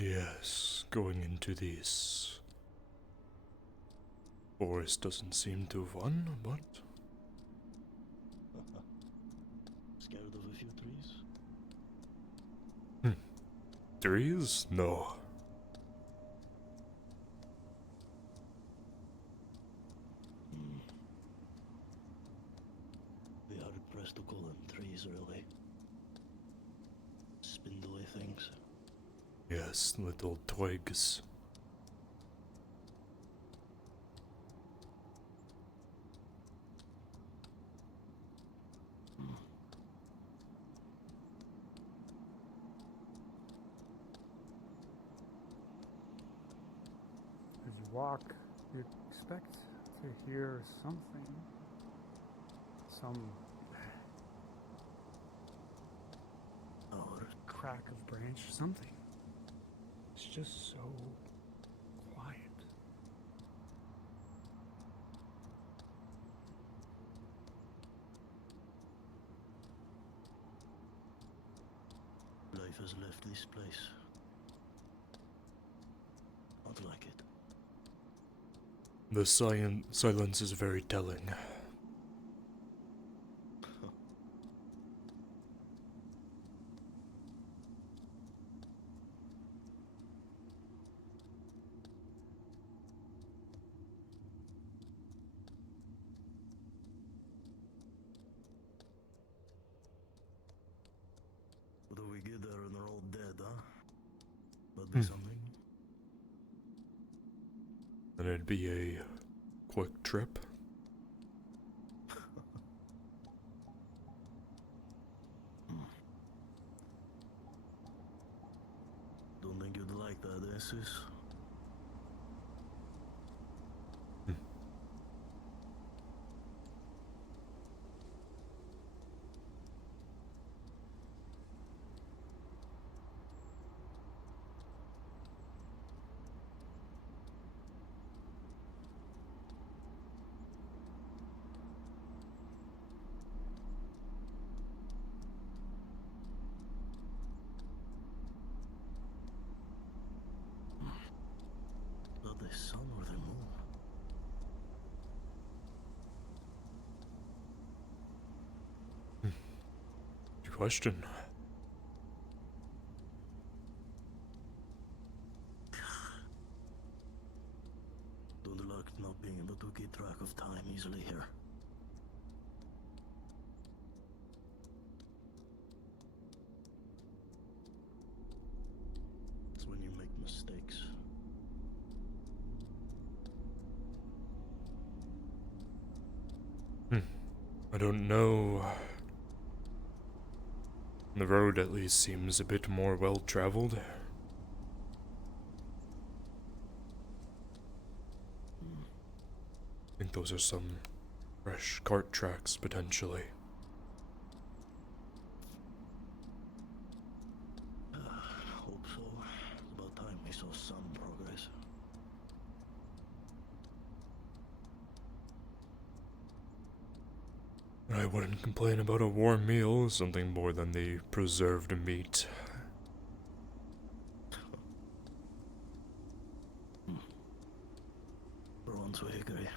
Yes, going into this forest doesn't seem too fun, but... Scared of a few trees? Trees? No. Be hard pressed to call them trees, really. Spindly things. Yes, little twigs. As you walk, you expect to hear something. Some crack of branch, something. It's just so quiet. Life has left this place. Not like it. The silence is very telling. What do we get there and they're all dead, huh? That'd be something. And it'd be a quick trip. Don't think you'd like that, eh, sis? Not the sun or the moon. Good question. Don't like not being able to keep track of time easily here. It's when you make mistakes. I don't know. The road at least seems a bit more well-traveled. I think those are some fresh cart tracks, potentially. Hope so. It's about time we saw some progress. I wouldn't complain about a warm meal, something more than the preserved meat. For once we agree.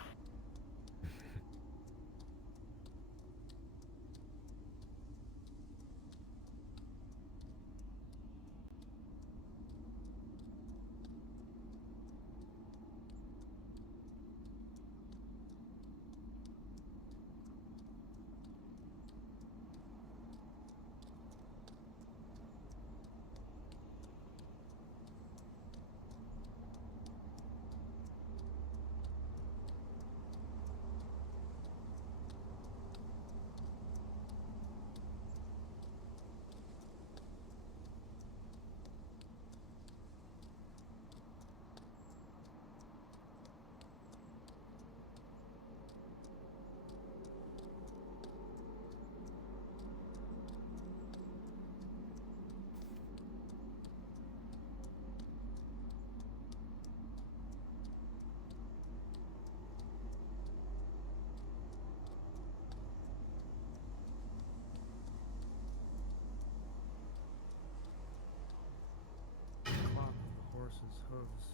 hooves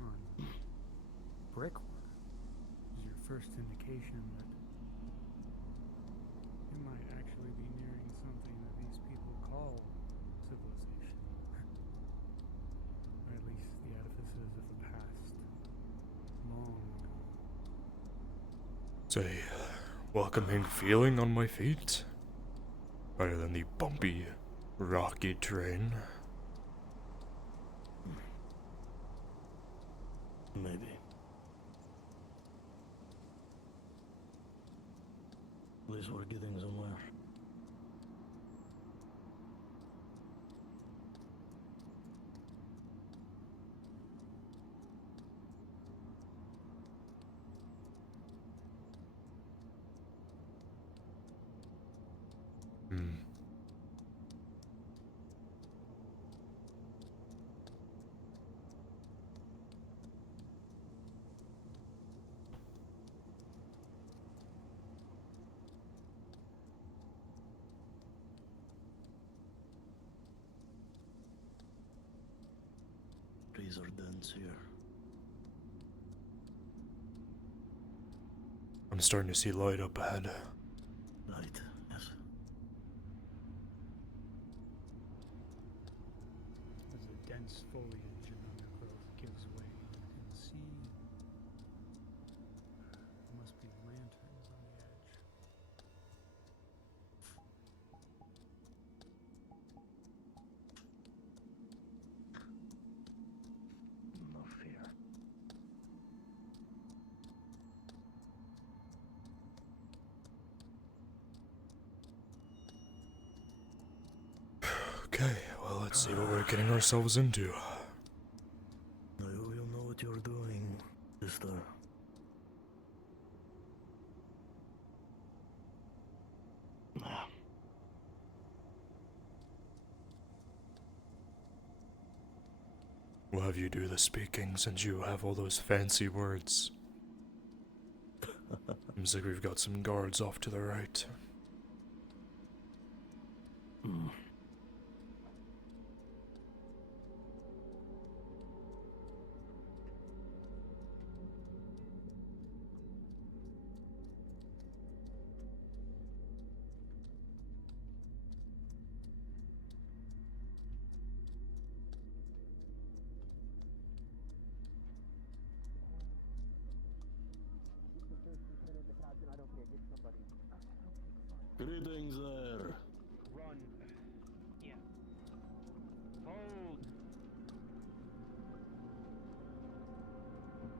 on brickwork is your first indication that you might actually be nearing something that these people call civilization. Or at least the edifices of the past. Long ago. It's a welcoming feeling on my feet. Better than the bumpy, rocky terrain. Maybe. At least we're getting somewhere. Trees are dense here. I'm starting to see light up ahead. Light, yes. As the dense foliage and undergrowth gives way, you can see there must be lanterns on the edge. No fear. Okay, well, let's see what we're getting ourselves into. I hope you know what you're doing, sister. Ah, We'll have you do the speaking since you have all those fancy words. Seems like we've got some guards off to the right. hmm. Greetings there. Run. Yeah. Hold.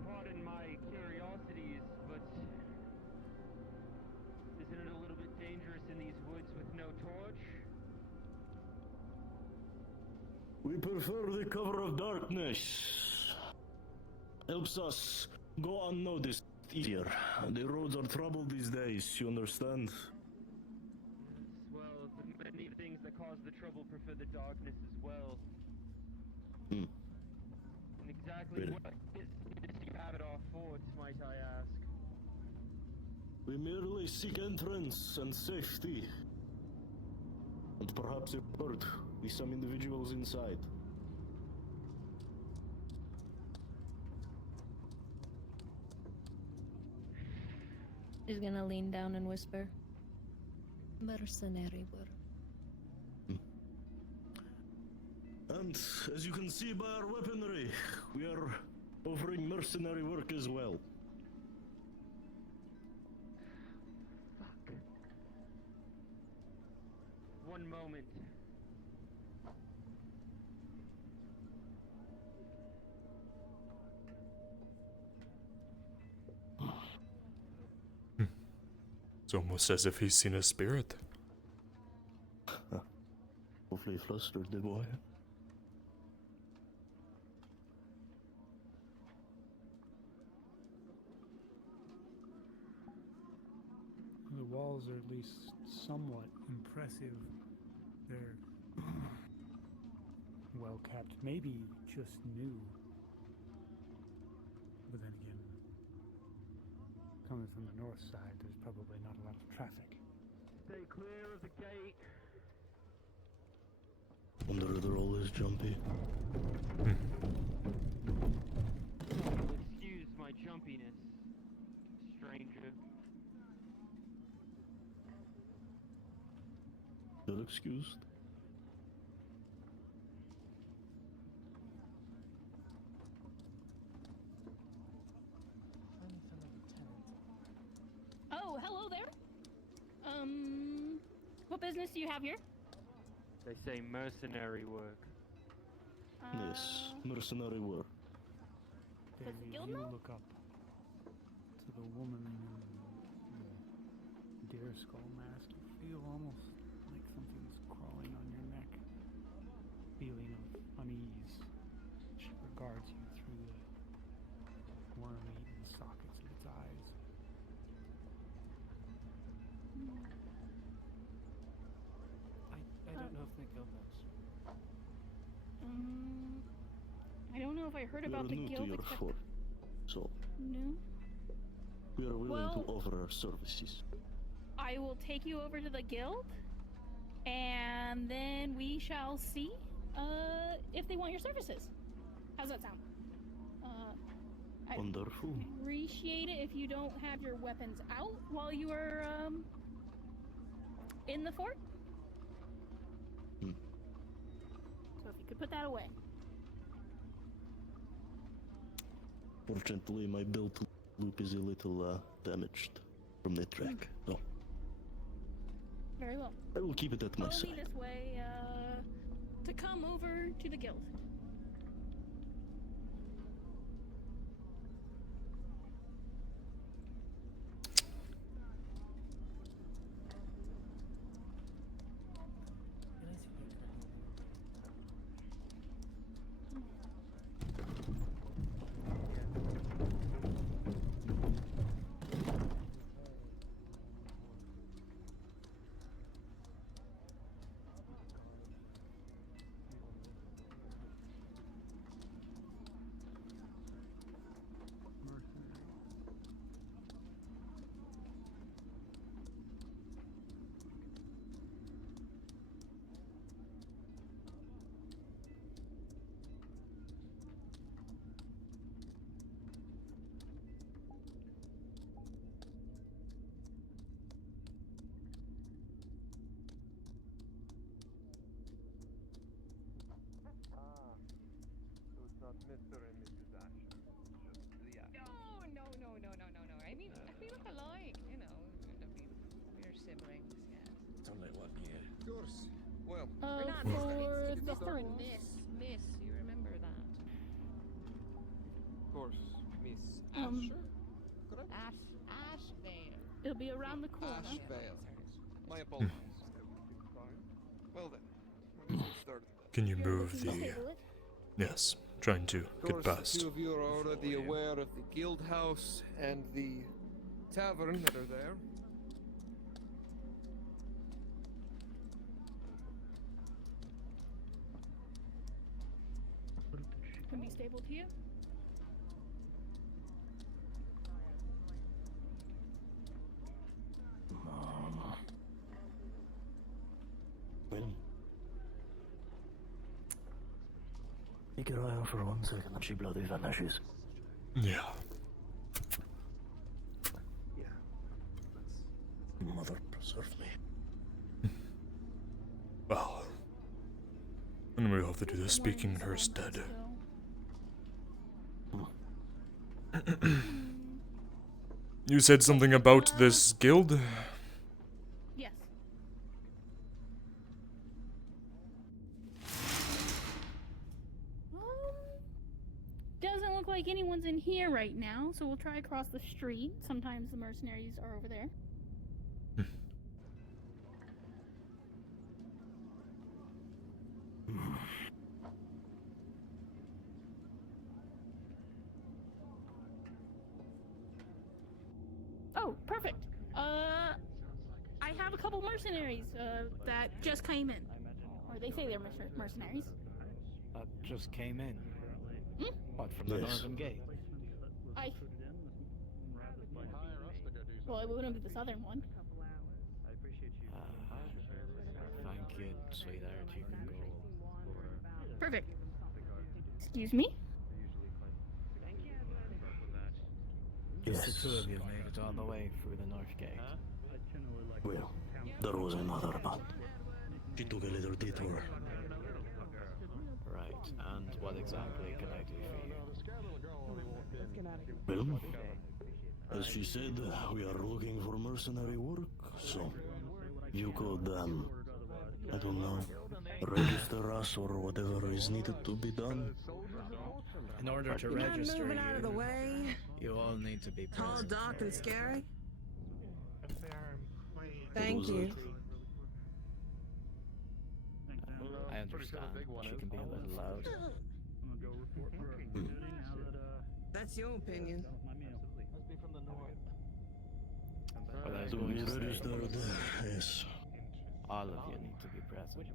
Pardon my curiosities, but isn't it a little bit dangerous in these woods with no torch? We prefer the cover of darkness. Helps us go unnoticed easier. The roads are troubled these days, you understand? Well, many things that cause the trouble prefer the darkness as well. Hmm. And exactly Really? what is you have at our fort, might I ask? We merely seek entrance and safety. And perhaps a word with some individuals inside. She's gonna lean down and whisper. Mercenary work. And as you can see by our weaponry, we are offering mercenary work as well. Fuck. One moment. It's almost as if he's seen a spirit. Hopefully flustered the boy. The walls are at least somewhat impressive. They're well kept, maybe just new. But then again, coming from the north side, there's probably not a lot of traffic. Stay clear of the gate. Wonder if they're always jumpy. my jumpiness, stranger. You're excused. Oh, hello there. What business do you have here? They say mercenary work. Yes, mercenary work. Does the Daily, guild you know? look up to the woman in the deer skull mask. You feel almost like something's crawling on your neck. Feeling of unease. She regards you through the worm-eaten sockets of its eyes. I don't know if the guild knows. I don't know if I heard We are about the new to guild your except fort, so no. we are willing to Well- offer our services. I will take you over to the guild, and then we shall see if they want your services. How's that sound? I Wonderful. appreciate it if you don't have your weapons out while you are in the fort. Hmm. So if you could put that away. Fortunately, my belt loop is a little damaged from the track, so Very well. I will keep it at my Follow me side. this way to come over to the guild. Can I see you correctly? Mercenary. So it's not Mr. and Mrs. Asher. It's just the Asher. No. I mean, we look alike, you know. We're siblings, yeah. It's only 1 year. Of course. Well, We're not For Miss the We're horse. Miss. You remember that? of course, Miss Um, Asher? Correct? Ashvale. It'll be around the corner. Ashvale. My apologies. Well then, let's get started. Can you You're move looking to the... table it? Yes, trying to Of get course, a past. few of you are already aware of the guild house and the tavern that are there. Can be stable to you. Well, keep your eye on for 1 second and she bloody vanishes. Yeah. Mother preserve me. Well. And we'll have to do the speaking in her stead. You said something about this guild? Yes. Doesn't look like anyone's in here right now, so we'll try across the street. Sometimes the mercenaries are over there. Oh, perfect. I have a couple mercenaries that just came in. Or they say they're mercenaries. Just came in. Hmm? What, from the Yes. northern gate? I. Well, it wouldn't be the southern one. Thank you, sweetheart. You can go. Perfect. Excuse me? Just the Yes. two of you made it all the way through the north gate. Well, there was another, but she took a little detour. Right, and what exactly can I do for you? Well, as she said, we are looking for mercenary work, so you could, I don't know, register us or whatever is needed to be done. In order to You mind register moving out of the way? you all need to be Tall, present. dark, and scary? What Thank was you. it? I understand. She can be a little loud. That's your opinion. But I was To going be to say, registered, yes. all of you need to be present.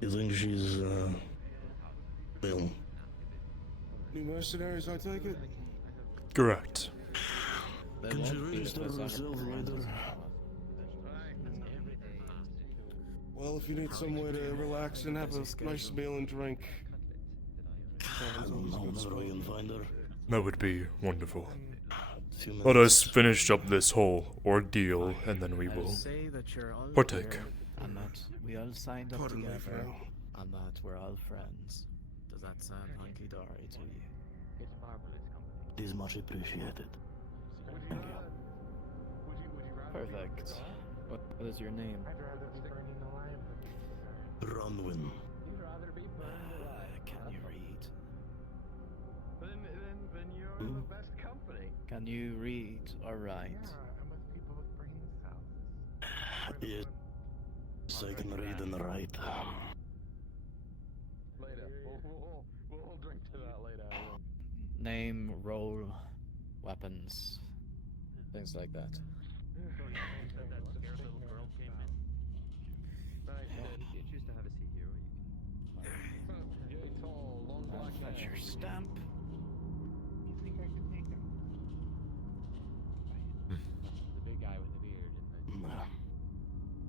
You think she's, well, New mercenaries, I take it? Correct. They can she won't be register if there's herself other later? friends. Well, if you need somewhere to relax and have a nice meal and drink. I don't know where we can find her. That would be wonderful. Few Let us minutes. finish up this whole ordeal, and then we I'll will say that you're all partake. here and that we all signed up Pardon me, together Pharaoh. and that we're all friends. Does that sound hunky-dory to you? It is much appreciated. Thank you. Perfect. What is your name? Bronwyn. Can you read? Then you're Hmm? the best company. Can you read or write? I'm with people with brain cells. Yes, I can read and write. Later. We'll drink to that later. Name, role, weapons, things like that. You choose to have a seat here, or you can. Tall, long black That's hair. your stamp. You think I could take him? The big guy with the beard and the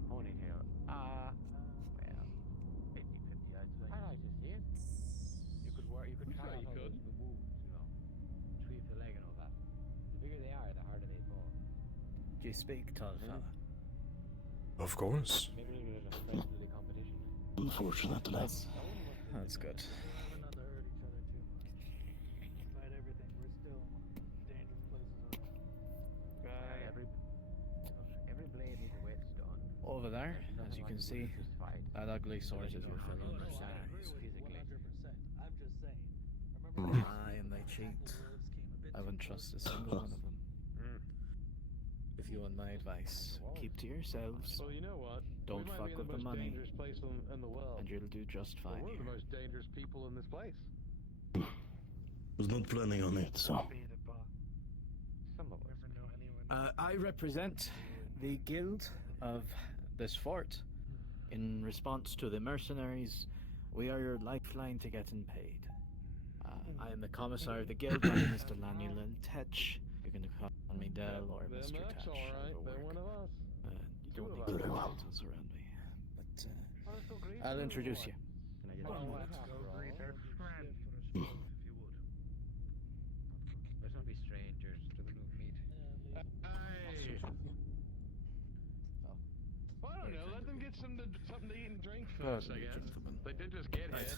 ponytail. Well, 50-50, I'd say. I'd like to see it. You could try you how could. the moves, Retrieve the leg and all that. The bigger they are, the harder they fall. Do you speak, tall fella? Of course. Maybe there's a friendly competition. Unfortunately. That's good. Every blade needs a whetstone. Over there, as you can see, that ugly sword is your fellow Aye, and they cheat. I wouldn't trust a single one of them. If you want my advice, keep to yourselves, Well, you know what? Don't we might fuck be in with the the most money. dangerous place in the world. and you'll do just But fine we're the here. most dangerous people in this place. Was not planning on it, so. Some of us. I represent the guild of this fort. In response to the mercenaries, we are your lifeline to getting paid. I am the commissar of the guild. My name is Delaniel Tetch. You can call me Del or They're Mr. Max, Tetch. alright. over They're work. one of us. You Two don't of need us. to Very put well. titles around me. But Let's go greet I'll them. introduce you. Can I get Oh, a what? Let's Hmm. not be strangers to the new meat. Hey. Well, I don't know. Let them get something to eat and drink first, I guess. Gentlemen. They did just get here.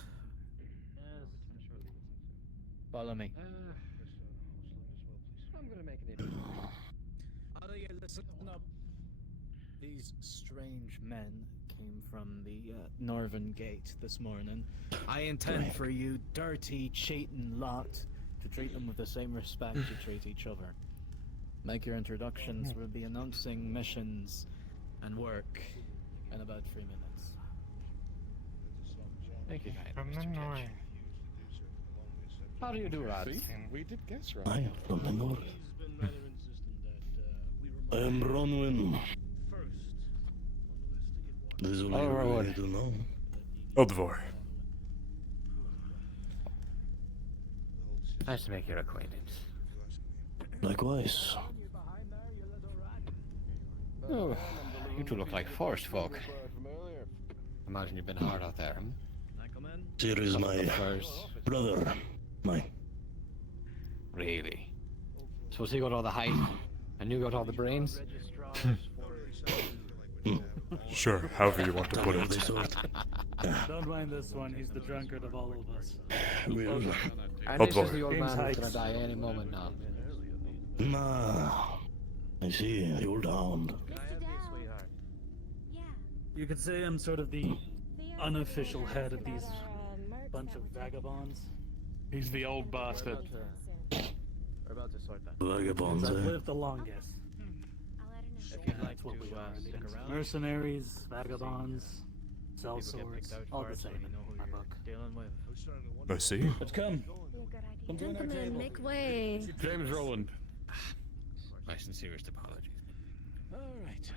Follow me. I'm gonna make an introduction. Listen up. These strange men came from the northern gate this morning. I intend for you dirty, cheating lot to treat them with the same respect you treat each other. Make your introductions. We'll be announcing missions and work in about 3 minutes. Thank you, Mr. Tetch. How do you do, lads? See? We did guess right. I am from the north. I am Bronwyn. This is all Oh, you really Rowan. need to know. Odvor. Nice to make your acquaintance. Likewise. Oh, you two look like forest folk. Imagine you've been hard out there, hmm? Here is my Furs. Brother, my. Really? Suppose he got all the height, and you got all the brains? Sure, however you want to put Of the it. sort. Don't mind this one. He's the drunkard of all of us. Well, And Oh this boy. is the old man who's Heights. gonna die any moment now. nah. I see, the old hound. You could say I'm sort of the unofficial head of these bunch of vagabonds. He's the old bastard. We're about to sort that. Vagabonds, I've eh? lived the longest. If you'd like That's what we to are. stick around, Mercenaries, vagabonds, sell people get swords, picked out all for the it, so same you know who in my you're book. dealing with. I see. But come. Come join our Gentlemen, table. make way. James Rowland. My sincerest apologies. Alright.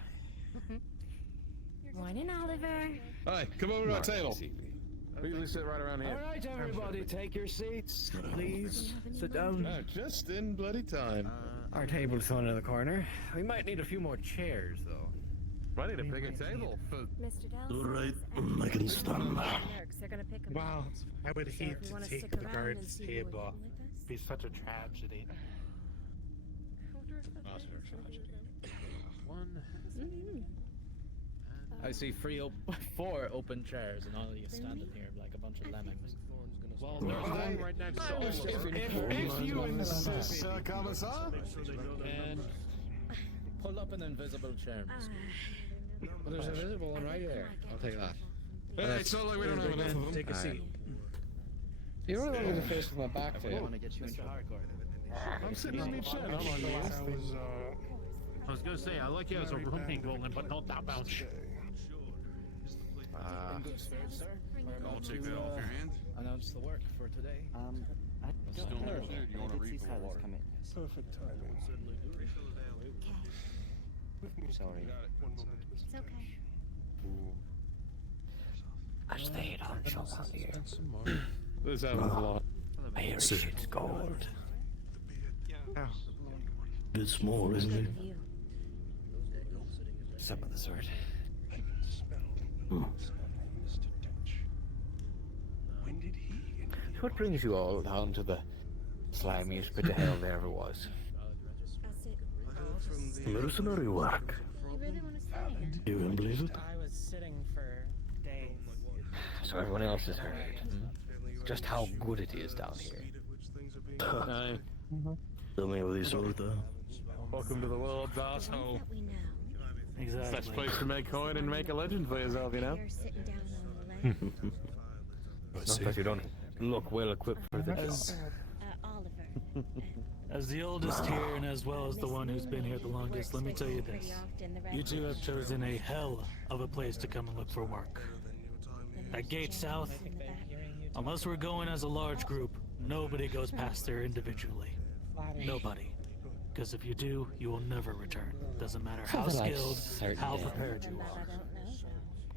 Morning, Oliver. Hi, come over to our table. Easy. We usually sit right around here. Alright, everybody, take your seats. Please, sit down. Just in bloody time. Our table's one in the corner. We might need a few more chairs, though. I need a bigger table. Mr. Dell. Alright, I can stand. They're gonna pick him Wow, I would So if hate you to wanna take stick the around guard's and see what table. you like us? It'd be such a tragedy. I see four open chairs, and all of you standing here like a bunch of lemmings. Well, there's one right next to Oliver. If you insist, Commissar. And pull up an invisible chair. Well, there's a visible one right there. I'll take that. Hey, it's not like we don't have enough of them. Take a seat. You're the one with the face with my back to I you. want to get you into hardcore. I'm sitting on each end. I'm on the last thing. I was gonna say, I like you as a rooming golem, but not that much. In good spirits, sir. We're about I'll take to, that off your hand. announce the work for today. I don't know. You want to read for water? Perfect timing. Sorry. It's okay. I stayed on show out here. This happens a lot. I hear shit's gold. Bit small, isn't it? Some of the sort. What brings you all down to the slimiest bit of hell there ever was? Mercenary work. You really want to stay? You can believe it? I was sitting for days. So everyone else has heard just how good it is down here. Tell me how they sort that. Welcome to the world's asshole. That we know. Exactly. Best place to make coin and make a legend for yourself, you know? You're sitting down on the ledge. I Not see. that you don't look well equipped for the job. As, Oliver. as the oldest here and as well as the one who's been here the longest, let me tell you this. You two have chosen a hell of a place to come and look for work. At Gate South, unless we're going as a large group, nobody goes past there individually. Nobody. Because if you do, you will never return. Doesn't matter how Something like skilled, certain how death. prepared you are.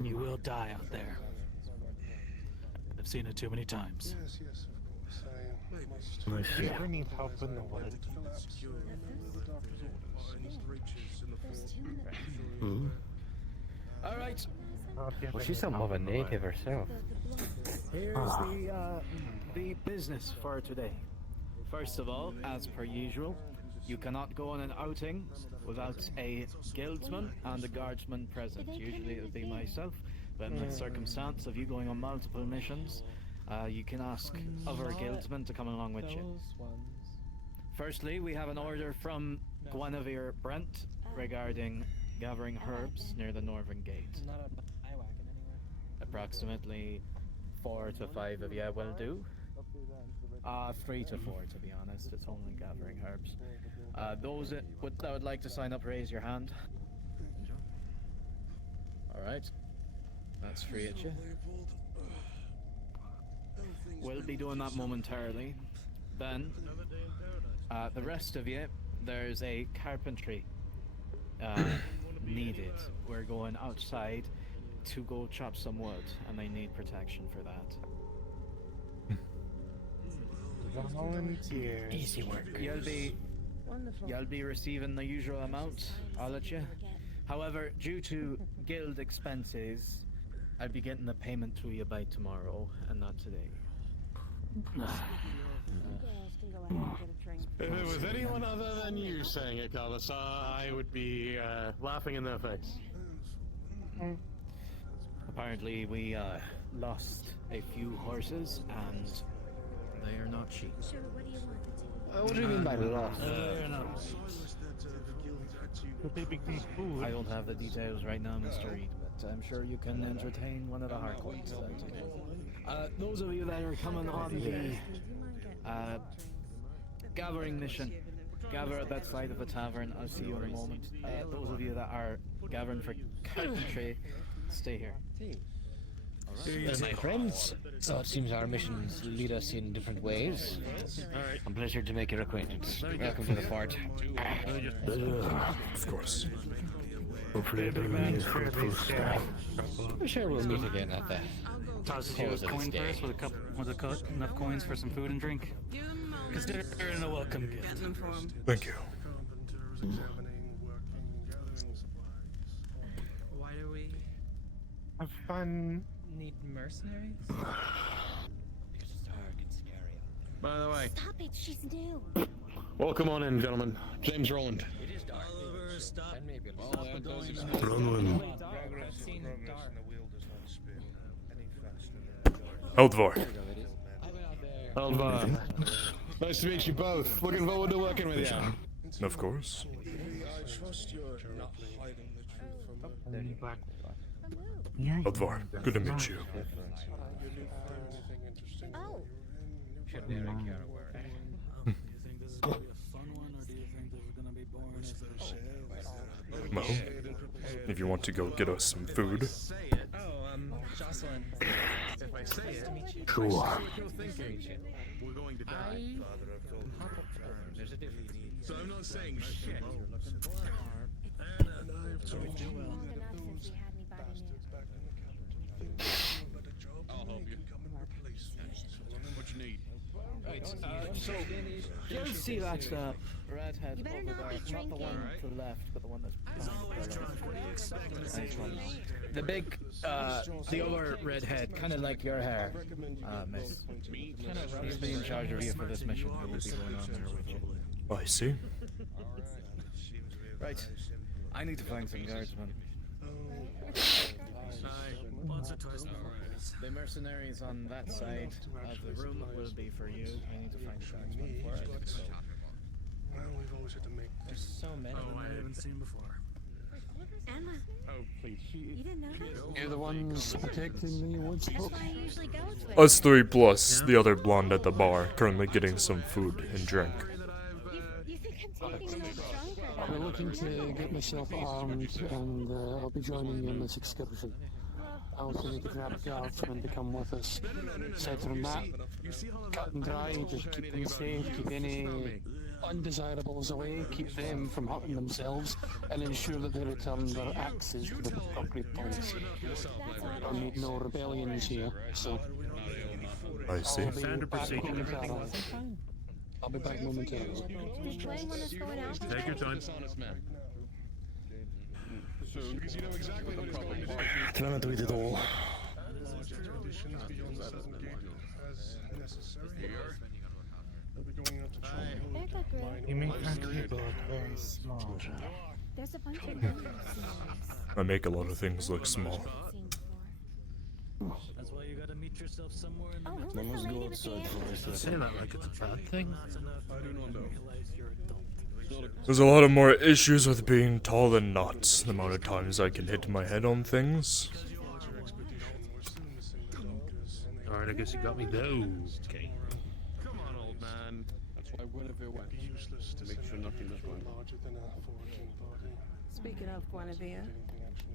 You will die out there. I've seen it too many times. Yes, yes, of course. I Nice. If you ever need help in the woods, Hmm? Alright, Well, she's something of a native herself. here's the business for today. First of all, as per usual, you cannot go on an outing without a guildsman and a guardsman present. Usually it would be myself, but in the circumstance of you going on multiple missions, you can ask other guildsmen to come along with you. Firstly, we have an order from Guinevere Brent regarding gathering herbs near the northern gate. Approximately 4 to 5 of you will do. 3 to 4 to be honest, it's only gathering herbs. Those that would like to sign up, raise your hand. Alright, that's free at you. We'll be doing that momentarily. Then, the rest of you, there's a carpentry needed. We're going outside to go chop some wood, and I need protection for that. volunteer. Easy work. You'll be receiving the usual amount, I'll let you. However, due to guild expenses, I'll be getting the payment to you by tomorrow and not today. If it was anyone other than you saying it, Carlos, I would be laughing in their face. Apparently, we lost a few horses, and they are not cheap. Sure, what do you want? What do you mean by lost? They're not. I don't have the details right now, Mr. Reed, but I'm sure you can entertain one of the Harcourts. Those of you that are coming on the gathering mission, gather at that side of the tavern. I'll see you in a moment. Those of you that are gathering for carpentry, stay here. My friends, so it seems our missions lead us in different ways. A pleasure to make your acquaintance. Welcome to the fort. Of course. Hopefully everyone is fruitful. I'm sure we'll meet again at the Tosses you a close of coin this day. purse with enough coins for some food and drink. Consider it a welcome gift. Thank you. Why do we Have fun. need mercenaries? Because it's dark and scary. By the way, Stop it, she's new. welcome on in, gentlemen. James Rowland. It is dark. Oliver, stop. And maybe Bronwyn. I've seen dark. Eldvar. Alva. Nice to meet you both. Looking forward to working with you. Of course. Eldvar, good to meet you. Oh, Do you think this is gonna be a fun one, or do you think this is gonna be boring as Well, if you want to go get us some food. Oh, Jocelyn. If I say it, Sure. you're thinking. We're going to die. There's a difference. So I'm not saying shit. I'll help you. What you need? Right, so you'll see that redhead You better over not there. be Not the one drinking. to the left, but the one that's nice one. The big, the other redhead, kind of like your hair, miss. He's been in charge of you for this mission. He will be going on there with you. I see. Right, I need to find some guardsmen. once or twice before. The mercenaries on that side of the room will be for you. I need to find a guardsman for it. So. There's so many. Oh, I haven't seen before. Emma, Oh, please. you didn't know that? You're the ones protecting the woods. That's why I usually go with Us three plus the other blonde at the bar, currently getting some food and drink. You think I'm taking them drunk or We're looking to get myself armed, and I'll be joining you in this excursion. I also need to grab a guardsman to come with us. Aside from that, cut and dry, just keep them safe, keep any undesirables away, keep them from hurting themselves, and ensure that they return their axes to the appropriate place. I need no rebellions here, so I see. Standard procedure. momentarily. I'll be back momentarily. Does Dwayne want us going out? Take your time. Because you know exactly what he's going to do. Trying to do it all. They're good, great. You make our keyboard very small. There's a bunch of them. I make a lot of things look small. That's why you gotta meet yourself somewhere in the Oh, middle. who was the lady with the Don't say that like it's a bad thing. That's enough. I do not realize you're adult. There's a lot of more issues with being tall than not. The amount of times I can hit my head on things. Alright, I guess you got me though. Okay. Come on, old man. That's why Guinevere went. To make sure nothing was wrong. Speaking of Guinevere,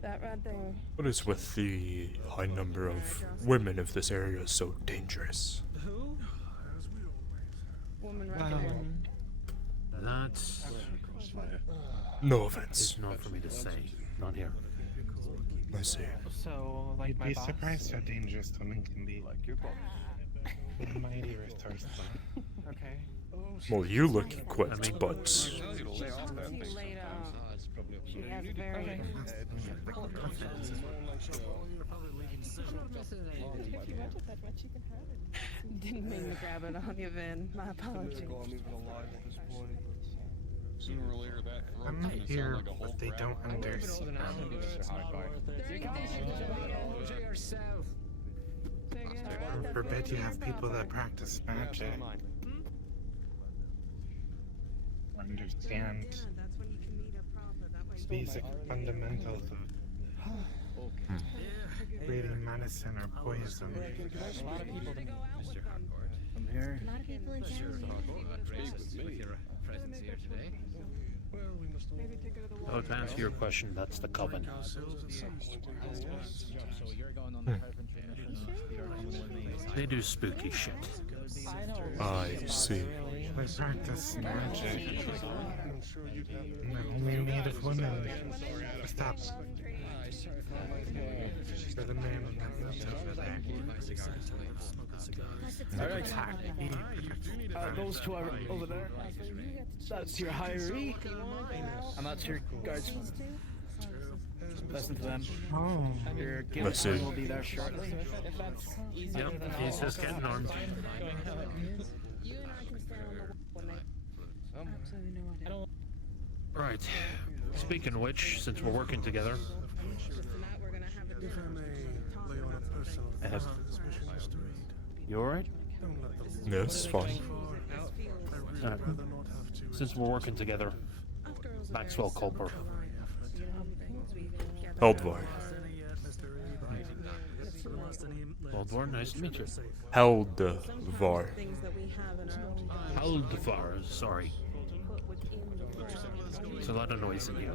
that red thing. What is with the high number of women if this area is so dangerous? Who? Woman Well, recommend. that's No offense. it's not for me to say. Not here. I see. So, like You'd my be boss. surprised how dangerous women can be. Like your boss. My ear is thirsty. Okay. Well, you look equipped, but Too late, She has very important If you want it that much, you can have it. Didn't mean to grab it on you, Vin. My apologies. Sooner or later, that I'm not here, but they don't understand. God forbid you have people that practice magic. Understand basic fundamentals of reading medicine or poison. I'm here. A lot of people in town. With your presence here today. Oh, to answer your question, that's the coven. So you're going on the carpentry mission. They do spooky shit. I see. They practice magic. And they're only made of women. Stop. For the man on that left over there. Alright. Those two are over there. That's your hiree. And that's your guardsman. Listen to them. Oh. Your guildsman will be there shortly. Yep, he's just getting armed. Right. Speaking of which, since we're working together, you alright? Yes, fine. Since we're working together, Maxwell Culper. Heldvar. Heldvar, nice to meet you. Heldvar. Heldvar, sorry. There's a lot of noise in here.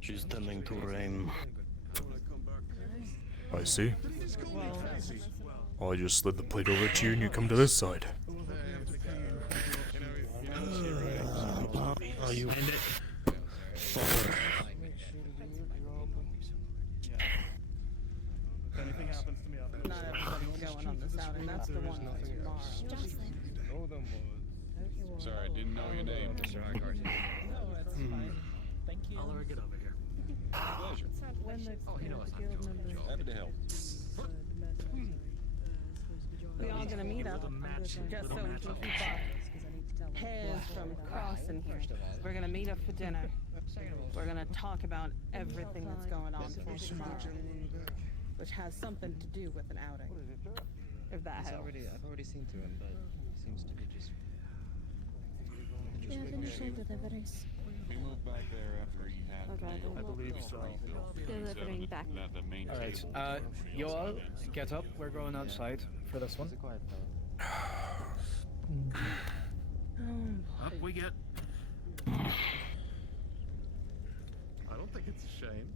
She's tending to rain. I see. I just slid the plate over to you and you come to this side. You Hand it. fucker. Not everybody's going on this outing. That's the one that's tomorrow. Sorry, I didn't know your name. No, that's fine. Thank you. I'll ever get over here. Pleasure. When the he knows I'm guild members, Happy to help. we all gonna meet up just so we can keep our heads from crossing here. We're gonna meet up for dinner. We're gonna talk about everything that's going on for tomorrow, which has something to do with an outing. If that helps. I've already seen to him, but he seems to be just. Yeah, initial deliveries. We moved back there after he had. I believe so. Delivering back. Alright, you all get up. We're going outside for this one. Up we get. I don't think it's a shame.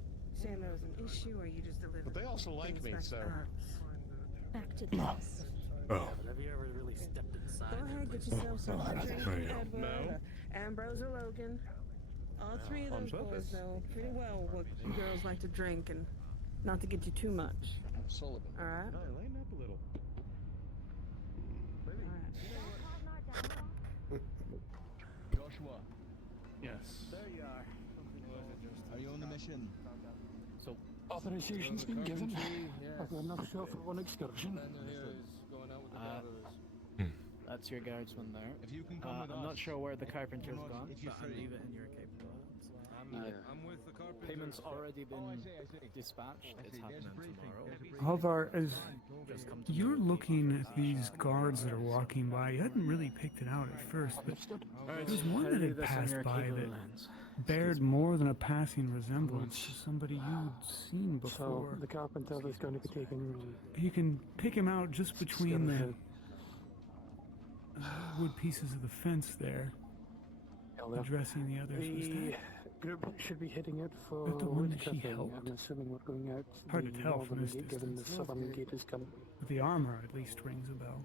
Saying there was an issue, or you just delivered. But they also like me, so. Back to this. Oh. Have you ever really stepped inside? Go ahead, get yourself some drink, There you go. Edward, or Ambrose or Logan. All three of those boys know pretty well what girls like to drink, and not to get you too much. Sullivan. All right. No, lighten up a little. Joshua. Yes. There you are. Are you on the mission? So, Authorization's been given. I've got enough show for one excursion. that's your guardsman there. If you can come with I'm us. not sure where the carpenter's gone, If you're but I free. leave it in your capable hands. I'm with the carpenter. Payment's already been I see. dispatched. It's happening tomorrow. Halvar, as Just come to you're looking at these guards that are walking by, you hadn't really picked it out at first, but there's one that had passed by that bared more than a passing resemblance to somebody you'd seen So before. the carpenter is going to be taking You can pick him out just between the wood pieces of the fence there, addressing the others. Was The that group should be heading out for that the one that she woodcutting. helped? I'm assuming we're going out Hard to the tell from northern this gate, given the distance. southern gate is coming. But the armor at least rings a bell.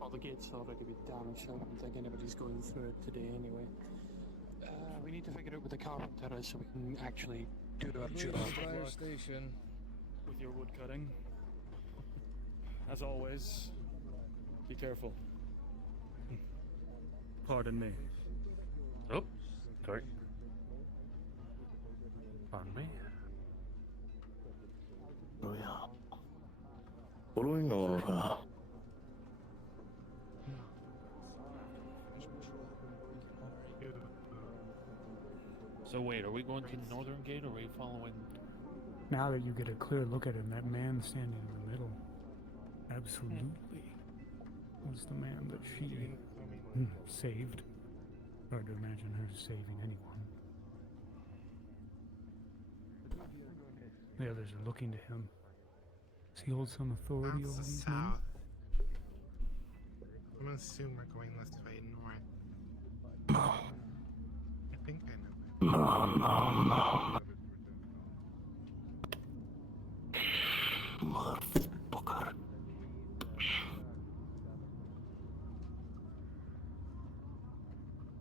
Well, the gate's already been damaged, so I don't think anybody's going through it today anyway. We need to figure out what the carpenter is so we can actually do our job. Fire station. With your wood cutting? as always, be careful. Pardon me. Oh, sorry. Pardon me. Oh yeah. Following or So wait, are we going to the northern gate or are we following? Now that you get a clear look at him, that man standing in the middle, absolutely was the man that she saved. Hard to imagine her saving anyone. The others are looking to him. Does he hold some authority over these men? South. I'm gonna assume we're going this way north. I think I know. no. Motherfucker.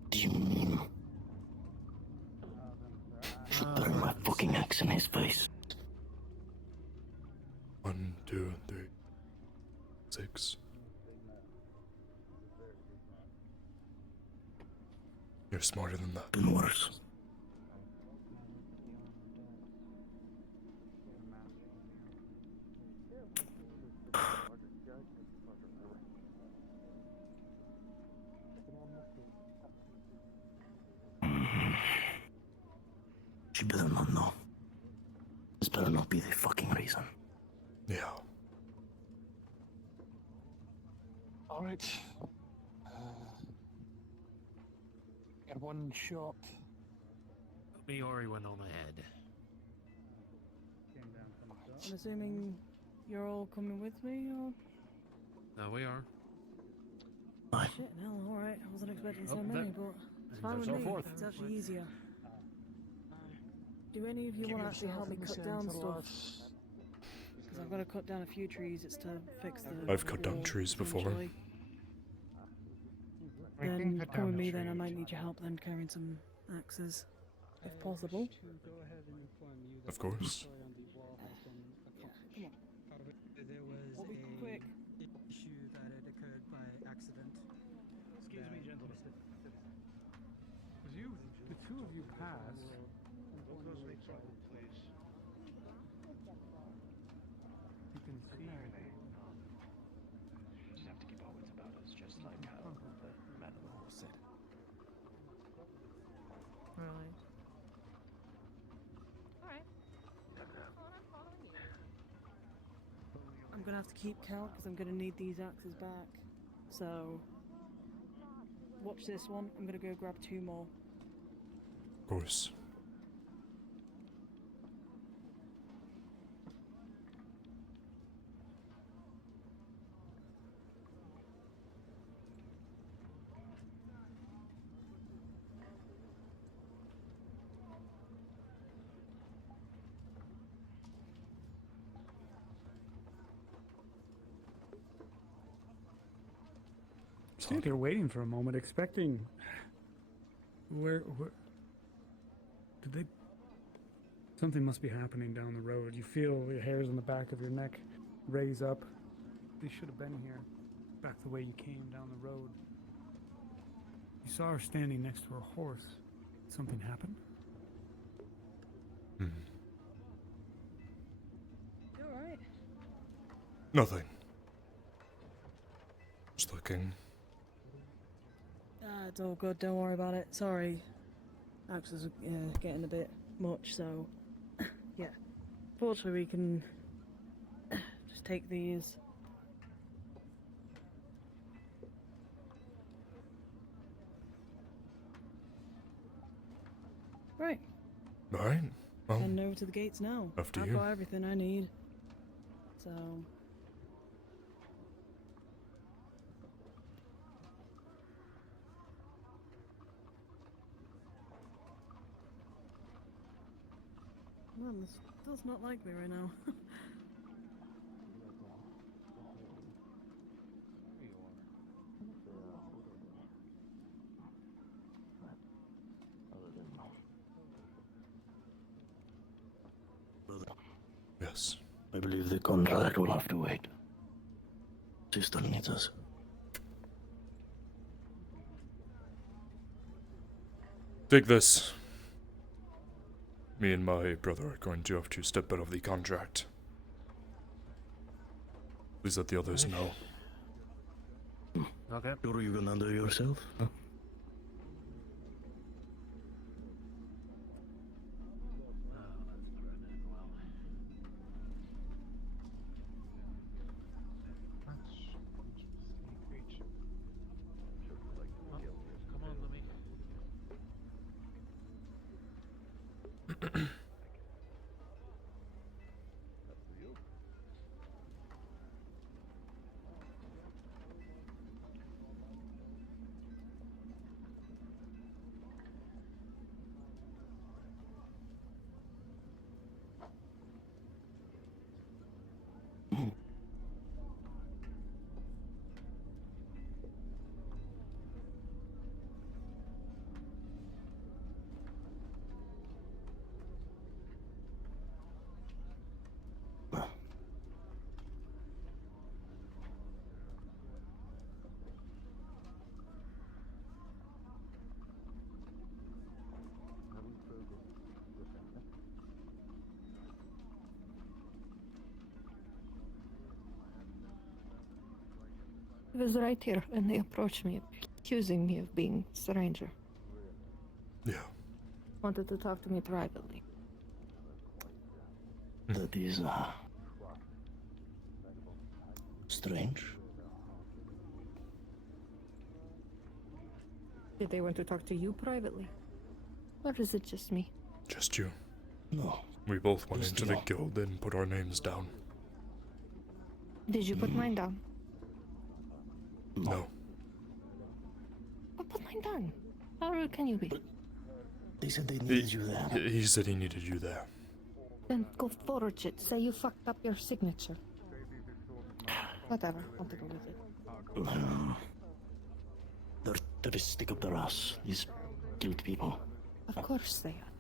Do you mean throwing my fucking axe in his face? 1, 2, 3, 6. You're smarter than that. Been worse. She better not know. This better not be the fucking reason. Yeah. Alright. Got one shop. Miori went on ahead. I'm assuming you're all coming with me, or? We are. Shit, hell, alright. I wasn't expecting so Oh, many, that- but it's fine there's with our me. fourth. It's actually easier. Do any of you want to actually help me cut down stuff? Because I've got to cut down a few trees. It's to fix the. I've cut down wall, trees before. essentially. I can Then cut come with down me. the Then I tree. might need your help. Then carrying some axes, if possible. Of course. Come on. There was We'll be quick. issue that had occurred by accident. Excuse me, gentlemen. The two of you pass. You can see. Just have to keep our wits about us, just like how the man on the horse said. Right. Alright. I'm gonna have to keep count because I'm gonna need these axes back. So watch this one. I'm gonna go grab 2 more. Of course. Stand here waiting for a moment, expecting. Where did they? Something must be happening down the road. You feel your hairs on the back of your neck raise up. They should have been here, back the way you came down the road. You saw her standing next to her horse. Did something happen? Hmm. You alright? Nothing. Just looking. It's all good. Don't worry about it. Sorry, axes are getting a bit much. So yeah. Fortunately, we can just take these. Right. Alright. Well, Heading over to the gates now. after I've you. got everything I need. So. Man, this does not like me right now. Brother, yes. I believe the contract will have to wait. Sister needs us. Take this. Me and my brother are going to have to step out of the contract. Please let the others know. Okay. Sure you can handle yourself? Huh? He was right here, and they approached me, accusing me of being a stranger. Yeah. Wanted to talk to me privately. That is, strange. Did they want to talk to you privately? Or is it just me? Just you. No. We both went Just into the you. guild and put our names down. Did you put mine down? No. I put mine down. How rude can you be? They said they needed you there. He said he needed you there. Then go forge it. Say you fucked up your signature. Whatever. I'll take a with it. They're to stick up their ass, these guild people. Of course they are.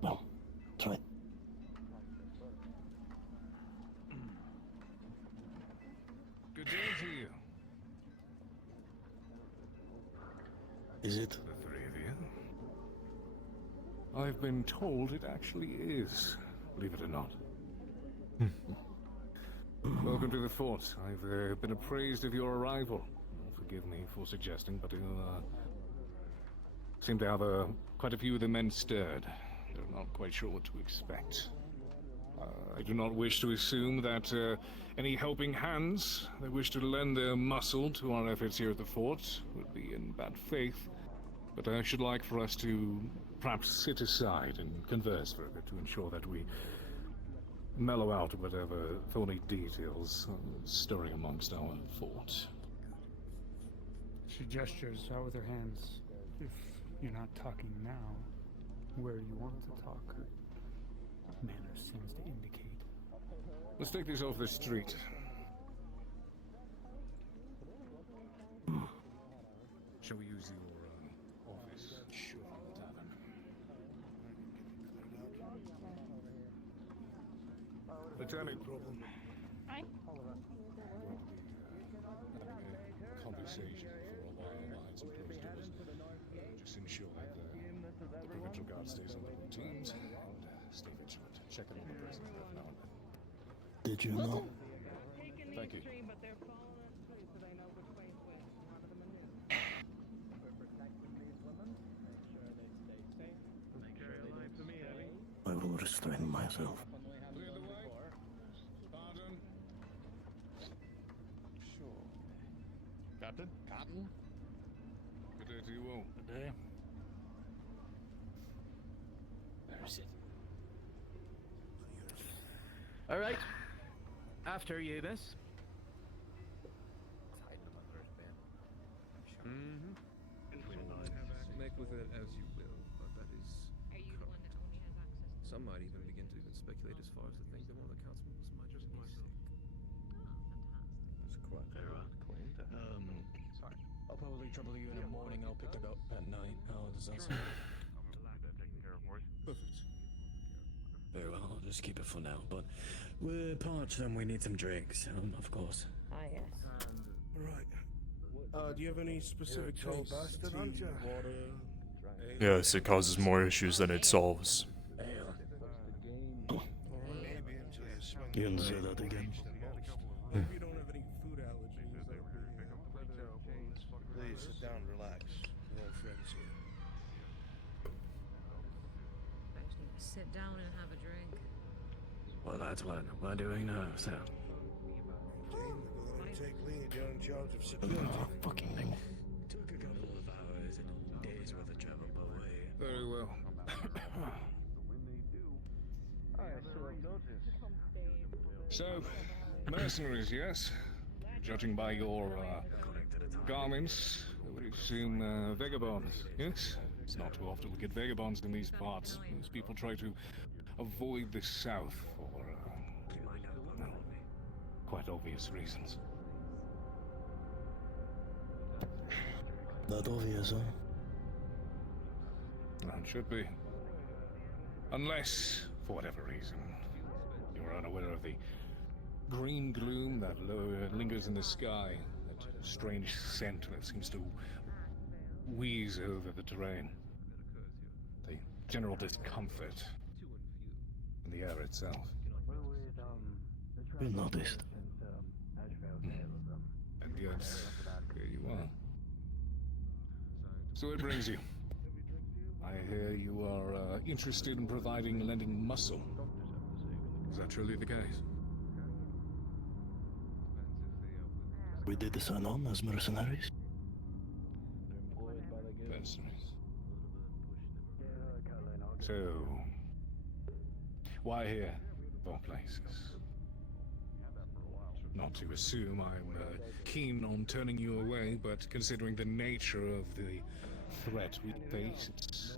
Well, try it. Good day to you. Is it? The three of you? I've been told it actually is, believe it or not. Welcome to the fort. I've been appraised of your arrival. Forgive me for suggesting, but you seem to have quite a few of the men stirred. They're not quite sure what to expect. I do not wish to assume that any helping hands that wish to lend their muscle to our efforts here at the fort would be in bad faith, but I should like for us to perhaps sit aside and converse for a bit to ensure that we mellow out whatever thorny details stirring amongst our fort. She gestures out with her hands. If you're not talking now, where you want to talk, her manner seems to indicate. Let's take this off the street. Shall we use your office? Sure, the tavern. Lieutenant. Problem. Hi. Having a conversation for a while behind some closed doors. Just ensure that the provincial guard stays on the routines and stay vigilant. Check in on the prison now and then. Did you know? Thank you. I will restrain myself. Clear the way. Pardon. Sure. Captain? Captain? Good day to you all. Good day. Where is it? All right. After you, miss. Make with it as you will, but that is. Are you the one that only has access? Some might even begin to speculate as far as to think that one of the council members might just be sick. Oh, That's quite Very well. Claimed that. Sorry. I'll probably trouble you in the morning. I'll pick it up at night. How does that sound? Perfect. Very well, I'll do just keep it for now. But we're parched and we need some drinks, of course. Ah, yes. Right. Do you have any specific tastes? Tea, water, ale? Yes, it causes more issues than it solves. You can say that again. If you don't have any food allergies, that would be... Please sit down, relax. We're all friends here. I just need to sit down and have a drink. Well, that's what we're doing now, so. Take lead, you're in charge of security. Fucking thing. Took a couple of hours and days worth of travel, but Very well. So, mercenaries, yes? Judging by your garments, I would assume vagabonds, yes? It's not too often we get vagabonds in these parts. Most people try to avoid the south for well, quite obvious reasons. That obvious, huh? It should be. Unless, for whatever reason, you're unaware of the green gloom that lingers in the sky, that strange scent that seems to wheeze over the terrain, the general discomfort in the air itself. We noticed. And yet, here you are. So it brings you. I hear you are interested in lending muscle. Is that truly the case? We did sign on as mercenaries. Mercenaries. So, why here, of all places? Not to assume I'm keen on turning you away, but considering the nature of the threat we face, it's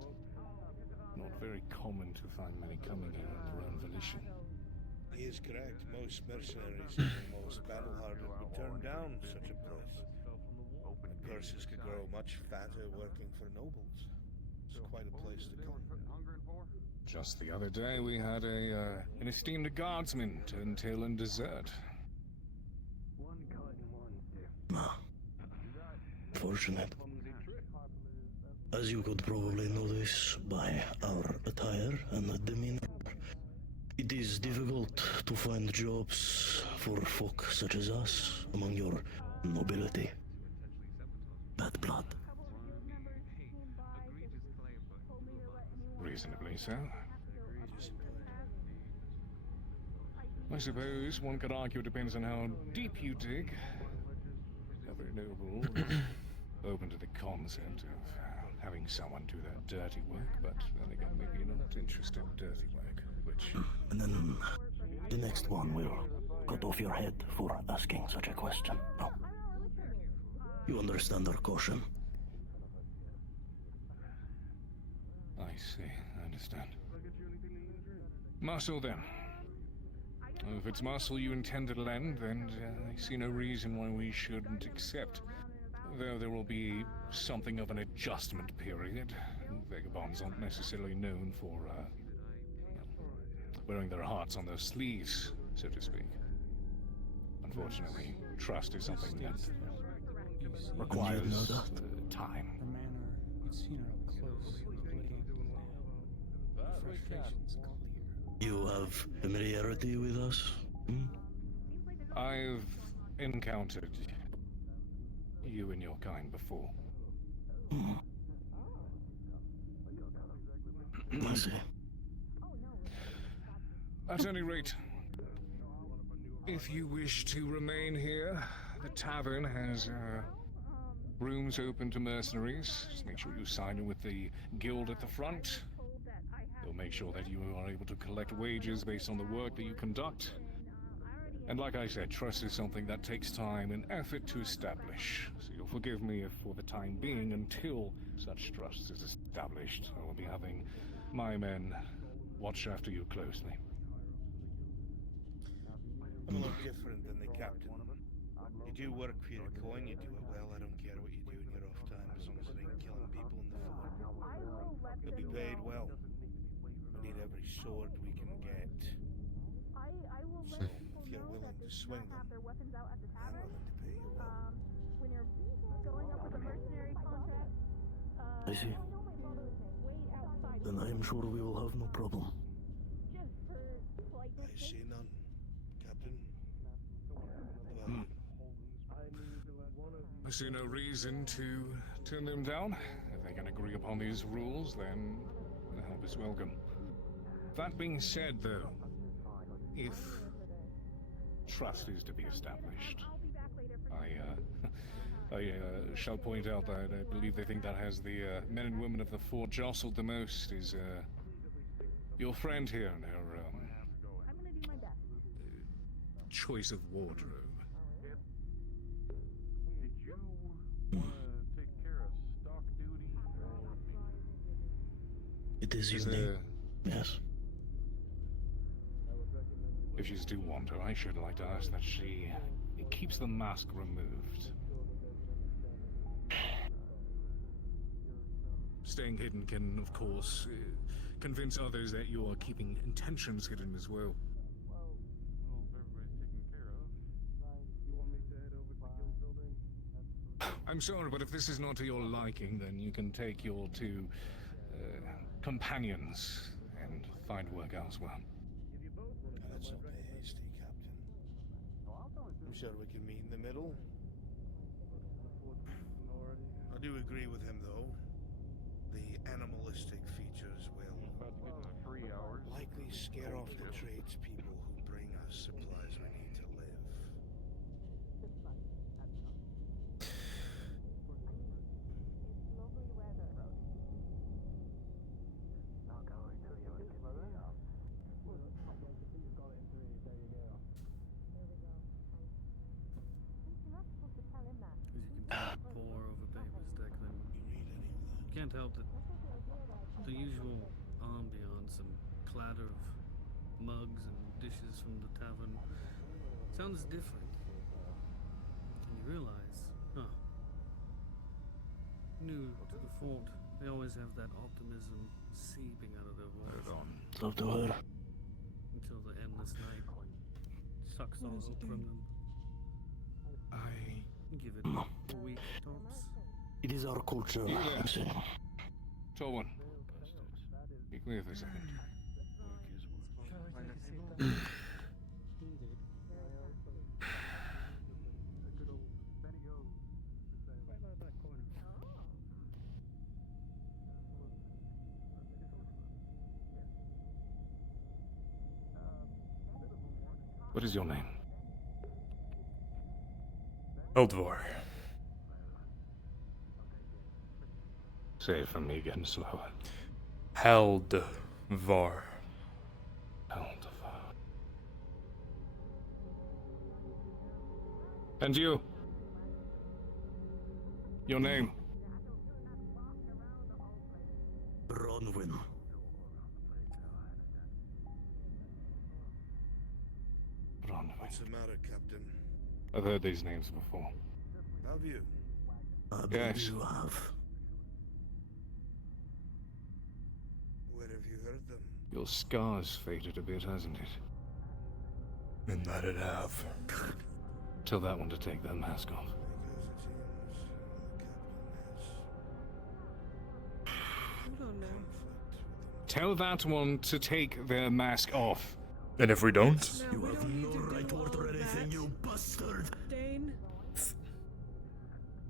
not very common to find many coming here on their own volition. He is correct. Most mercenaries and most battle-hardened would turn down such a place. And purses could grow much fatter working for nobles. It's quite a place to come. Just the other day, we had an esteemed guardsman turn tail and desert. Fortunate. As you could probably notice by our attire and demeanor, it is difficult to find jobs for folk such as us among your nobility. Bad blood. Reasonably so. I suppose one could argue it depends on how deep you dig. Every noble is open to the concept of having someone do that dirty work, but then again, maybe you're not interested in dirty work, which... And then the next one will cut off your head for asking such a question. Oh. You understand our caution? I see, I understand. Muscle, then. If it's muscle you intend to lend, then I see no reason why we shouldn't accept. Though there will be something of an adjustment period. Vagabonds aren't necessarily known for wearing their hearts on their sleeves, so to speak. Unfortunately, trust is something that requires time. Her manner, you've seen her up close. The frustration's clear. You have familiarity with us? I've encountered you and your kind before. I see. At any rate, if you wish to remain here, the tavern has rooms open to mercenaries. Just make sure you sign in with the guild at the front. They'll make sure that you are able to collect wages based on the work that you conduct. And like I said, trust is something that takes time and effort to establish. So you'll forgive me if for the time being, until such trust is established, I will be having my men watch after you closely. I'm a lot different than the captain. You do work for your coin, you do it well. I don't care what you do in your off time, as long as it ain't killing people in the fort. You'll be paid well. We need every sword we can get. I will So, let people if you're know willing that to they swing cannot have them, their weapons out at the I'm tavern. willing to pay you well. When you're going up with a mercenary contract, I see. wait outside. Then I am sure we will have no problem. Just for politeness I sake. see none, Captain. Hmm. I see no reason to turn them down. If they can agree upon these rules, then the help is welcome. That being said, though, if trust is to be established, I shall point out that I believe the thing that has the men and women of the fort jostled the most is your friend here and her I'm gonna do my best. choice of wardrobe. Did you want to take care of stock duty or It is Is unique. Yes. If she's do wander, I should like to ask that she keeps the mask removed. Staying hidden can, of course, convince others that you are keeping intentions hidden as well. well, if everybody's taken care of, you want me to head over to the guild building? I'm sorry, but if this is not to your liking, then you can take your two companions and find work elsewhere. Let's not be hasty, Captain. I'm sure we can meet in the middle. I do agree with him, though. The animalistic features will likely scare off the tradespeople who bring us supplies we need to live. As you can tell, pour over papers, Declan. You can't help that the usual ambiance and clatter of mugs and dishes from the tavern sounds different. And you realize, new to the fort, they always have that optimism seeping out of their voice. Talk to her. Until the endless night sucks all hope from them. Give it a week, tops. It is our culture. You there. I say. Torwin, be clear for a second. What is your name? Eldvar. Say it from me again, slower. Haldvar. Eldvar. And you? Your name? Bronwyn. What's the matter, Captain? I've heard these names before. Have you? I Yes. believe you have. Where have you heard them? Your scar's faded a bit, hasn't it? And that it have. Tell that one to take that mask off. Hold on now. Tell that one to take their mask off. And if we don't? Now, You we have don't need no to right do to order all of anything, that. you bastard! Dane,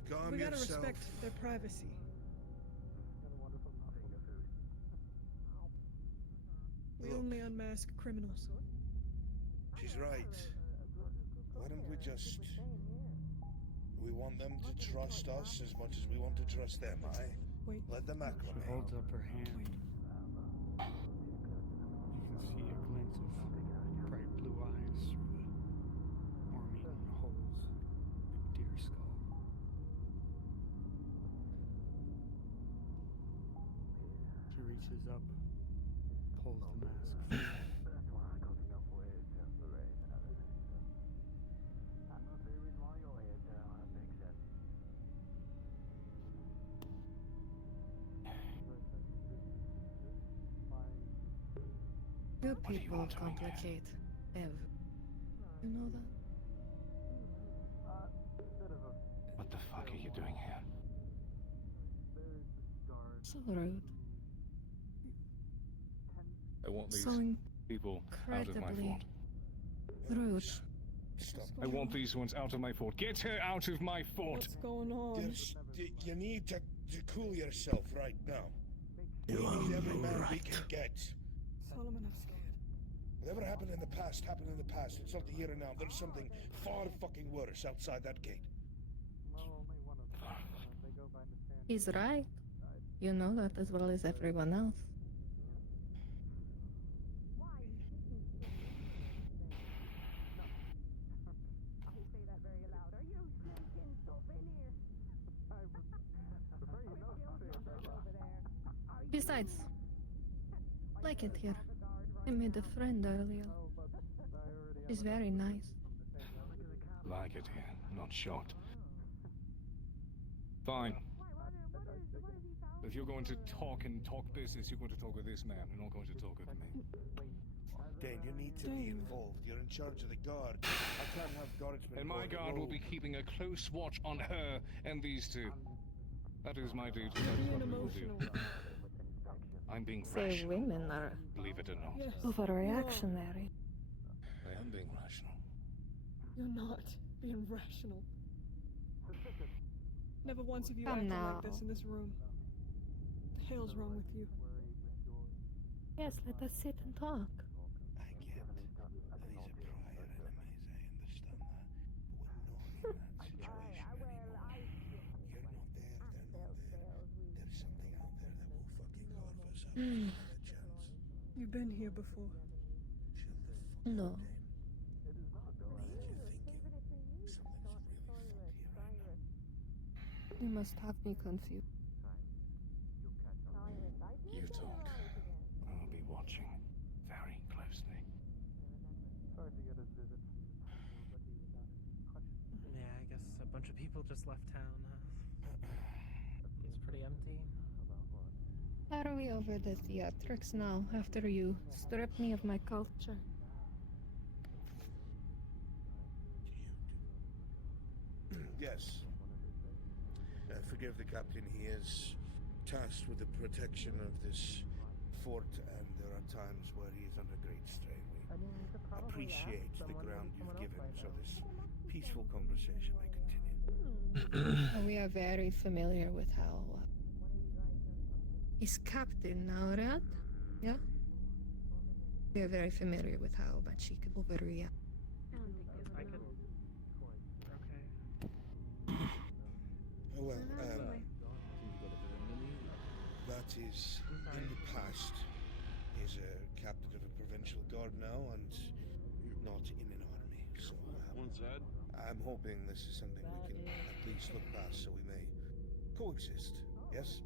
Calm we gotta yourself. respect their privacy. We Look. only unmask criminals. She's right. Why don't we just... We want them to trust us as much as we want to trust them, aye? Wait. Let them She acclimate. holds up her hand. You can see a glint of bright blue eyes through the worm-eaten holes in the deer skull. She reaches up, pulls the mask free. You people complicate. ever. You know that? What the fuck are you doing here? So rude. I want these So people out of my incredibly fort. rude. Stop. I want these ones out of my fort. Get her out of my fort! What's going on? You need to cool yourself right now. We need every man we can get. Solomon, I'm scared. Whatever happened in the past, happened in the past. It's not the here and now. There's something far fucking worse outside that gate. He's right. You know that as well as everyone else. Besides, like it here. I made a friend earlier. She's very nice. Like it here, not shocked. Fine. If you're going to talk business, you're going to talk with this man. You're not going to talk with me. Dane, you need to be involved. You're in charge of the guard. I can't have guardsmen. And my guard will be keeping a close watch on her and these two. That is my duty. That is what we will do. I'm being Say rational. women are Believe it or not. Yes. overreactionary. I am being rational. You're not being rational. Never once have you Come acted now. like this in this room. What the hell's wrong with you? Yes, let us sit and talk. I get that these are prior enemies, I understand that. But we're not in that situation anymore. You're not there, they're not there. There's something out there that will fucking carve us up. Another chance. You've been here before. Chill the fuck No. out, Dane. Need you thinking something's really fucked here right now. You must have me confused. You talk. I'll be watching very closely. Sorry to get his visit from the table, but he was asking questions. Yeah, I guess a bunch of people just left town. It's pretty empty. How are we over the theatrics now, after you stripped me of my culture? Yes. Forgive the captain, he is tasked with the protection of this fort, and there are times where he is under great strain. We appreciate the ground you've given, so this peaceful conversation may continue. We are very familiar with how... He's captain now, right? Yeah? We are very familiar with how much she could overreact. I could. Okay. Well, that is in the past. He's a captain of a provincial guard now and not in an army. So I'm hoping this is something we can at least look past so we may coexist. Yes?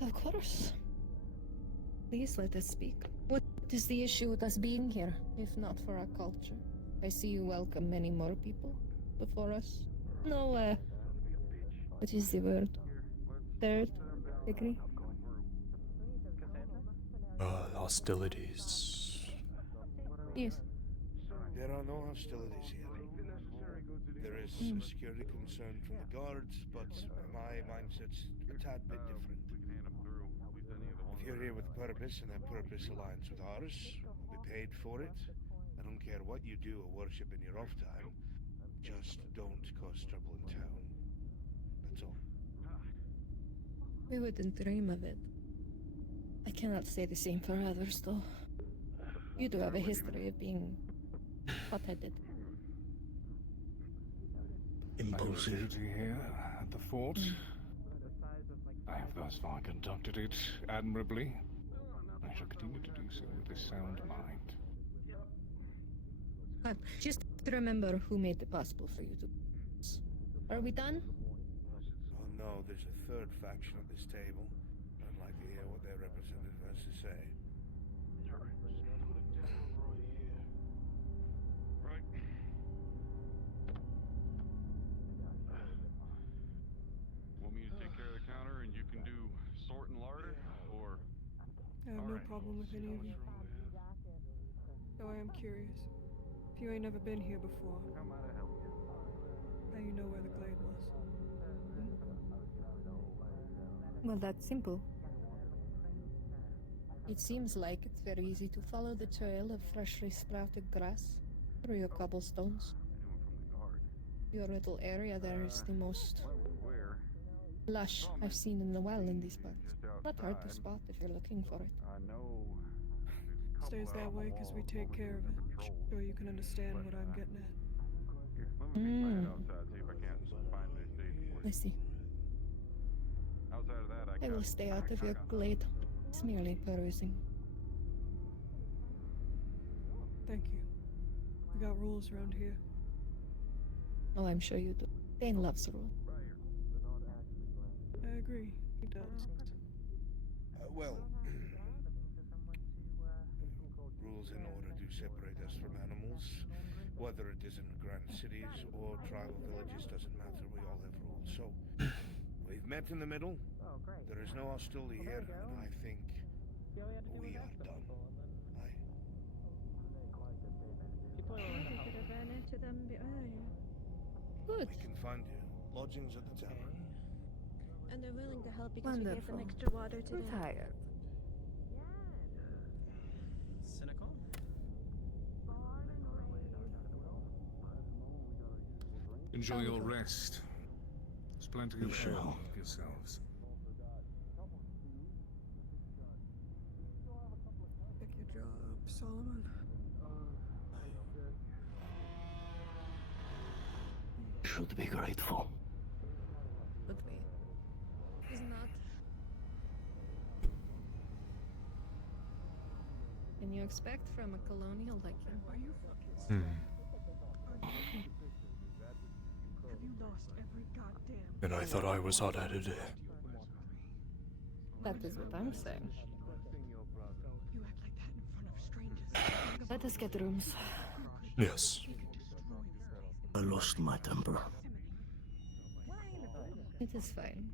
Of course. Please let us speak. What is the issue with us being here, if not for our culture? I see you welcome many more people before us. No, what is the word? Third degree? Hostilities. Yes. There are no hostilities here. There is a security concern from the guards, but my mindset's a tad bit different. If you're here with a purpose and that purpose aligns with ours, we'll be paid for it. I don't care what you do or worship in your off time. Just don't cause trouble in town. That's all. We wouldn't dream of it. I cannot say the same for others, though. You do have a history of being hot-headed. Impulsive. Duty here at the fort. I have thus far conducted it admirably. I shall continue to do so with a sound mind. Just remember who made it possible for you to... Are we done? Oh no, there's a third faction at this table. I'd like to hear what their representative has to say. Right. Want me to take care of the counter and you can do sort and larder, or? I have no problem with any of you. Though I I'm curious. If you ain't never been here before, how you know where the glade was? Well, that's simple. It seems like it's very easy to follow the trail of freshly sprouted grass through your cobblestones. Your little area there is the most lush I've seen in a while in these parts. Not hard to spot if you're looking for it. Stays that way because we take care of it. Sure you can understand what I'm getting at. I see. I will stay out of your glade. It's merely perusing. Thank you. We got rules around here. Oh, I'm sure you do. Dane loves rule. I agree. He does. Well, rules in order to separate us from animals. Whether it is in grand cities or tribal villages doesn't matter. We all have rules. So, we've met in the middle. There is no hostility here, and I think we are done. Maybe could have ran into them a bit earlier. Good. We can find you lodgings at the tavern. And they're willing to help because we gave them Wonderful. extra water today. I'm tired. Cynical? Enjoy your rest. There's plenty of show of yourselves. Pick your job, Solomon. Should be grateful. Would we? Is not. Can you expect from a colonial like him? Are you fucking Have you lost every goddamn... And I thought I was hot-headed. That is what I'm saying. You act like that in front of strangers. Let us get rooms. Yes. I lost my temper. It is fine.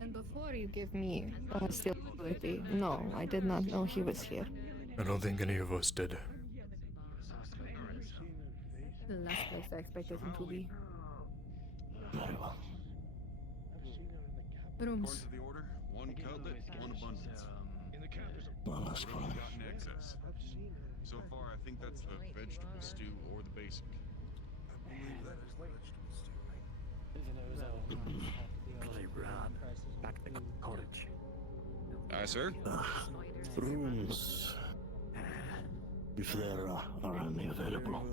And before you give me hostility, no, I did not know he was here. I don't think any of us did. The last place I expected him to be. Very well. Rooms. According to the order, one cutlet, one abundance. Well, that's fine. Gotten excess. So far, I think that's the vegetable stew or the basic. I believe that is the vegetable stew. Bloody rad. Back to the cottage. Aye, sir? Rooms. If there are any available.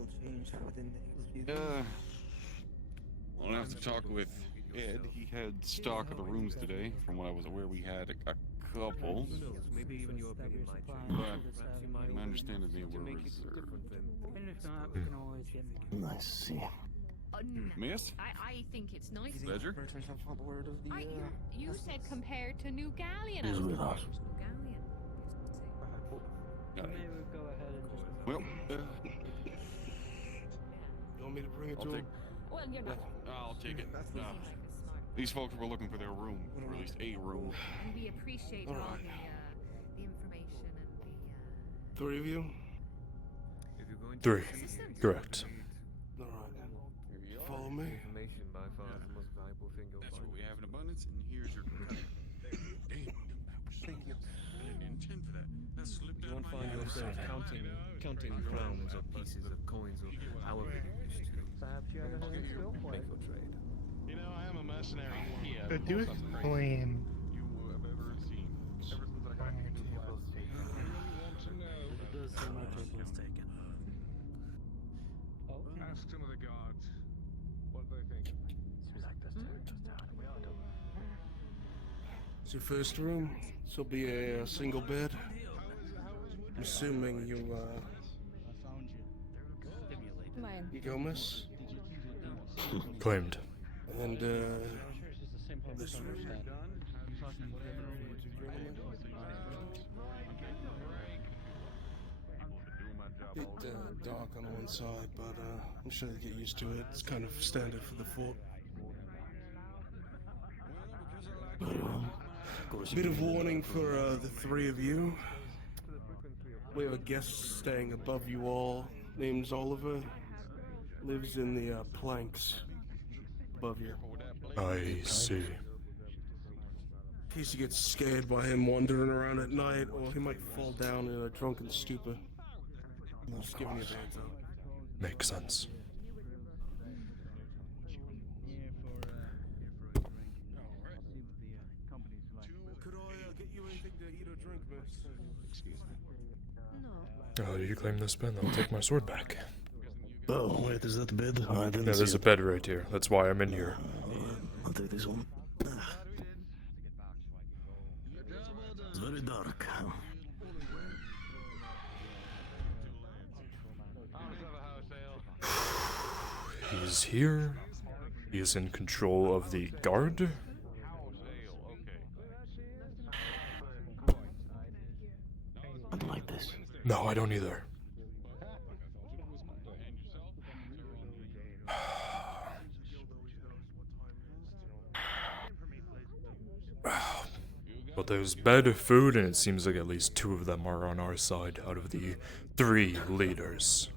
I'll have to talk with Ed. He had stock of the rooms today. From what I was aware, we had a couple. Maybe even your opinion might change. But my understanding they were reserved. And if not, we can always get more. I see. Miss? I think it's nice. Ledger? You said compared to New Galleon. He's with us. Got it. Maybe we'll go ahead and just... Well, You want me to bring it to I'll him? take. Well, you're not. I'll take it. These folks were looking for their room, or at least a room. And we appreciate all the information and the... Three of you? If you're going to 3. Correct. Alright. Follow me. Information by far is the most valuable thing you'll That's find. what we have in abundance, and here's your cut. Damn, thank you. I didn't intend for that. That slipped You out won't of my find hand. yourself counting crowns or pieces of coins or however you wish to. Perhaps you have a skill Make your trade. You know, I am a mercenary here. The Duke Queen. You have ever seen. Ever since I got here. It does seem like Jacob's taken. Ask some of the guards what they think. It's your first room. This will be a single bed. I'm assuming you, Mine. you go, miss? Claimed. And, this room. Bit dark on one side, but I'm sure they get used to it. It's kind of standard for the fort. Bit of warning for the three of you. We have a guest staying above you all. Name's Oliver. Lives in the planks above you. I see. In case you get scared by him wandering around at night, or he might fall down in a drunken stupor. I'm just giving you a heads up. Makes sense. Could I get you anything to eat or drink, miss? Excuse me. Oh, did you claim this pen? I'll take my sword back. Oh, wait, is that the bed? I didn't Yeah, see there's a it. bed right here. That's why I'm in here. I'll take this one. It's very dark. He's here. He is in control of the guard. I don't like this. No, I don't either. But there's bed, food, and it seems like at least 2 of them are on our side out of the 3 leaders.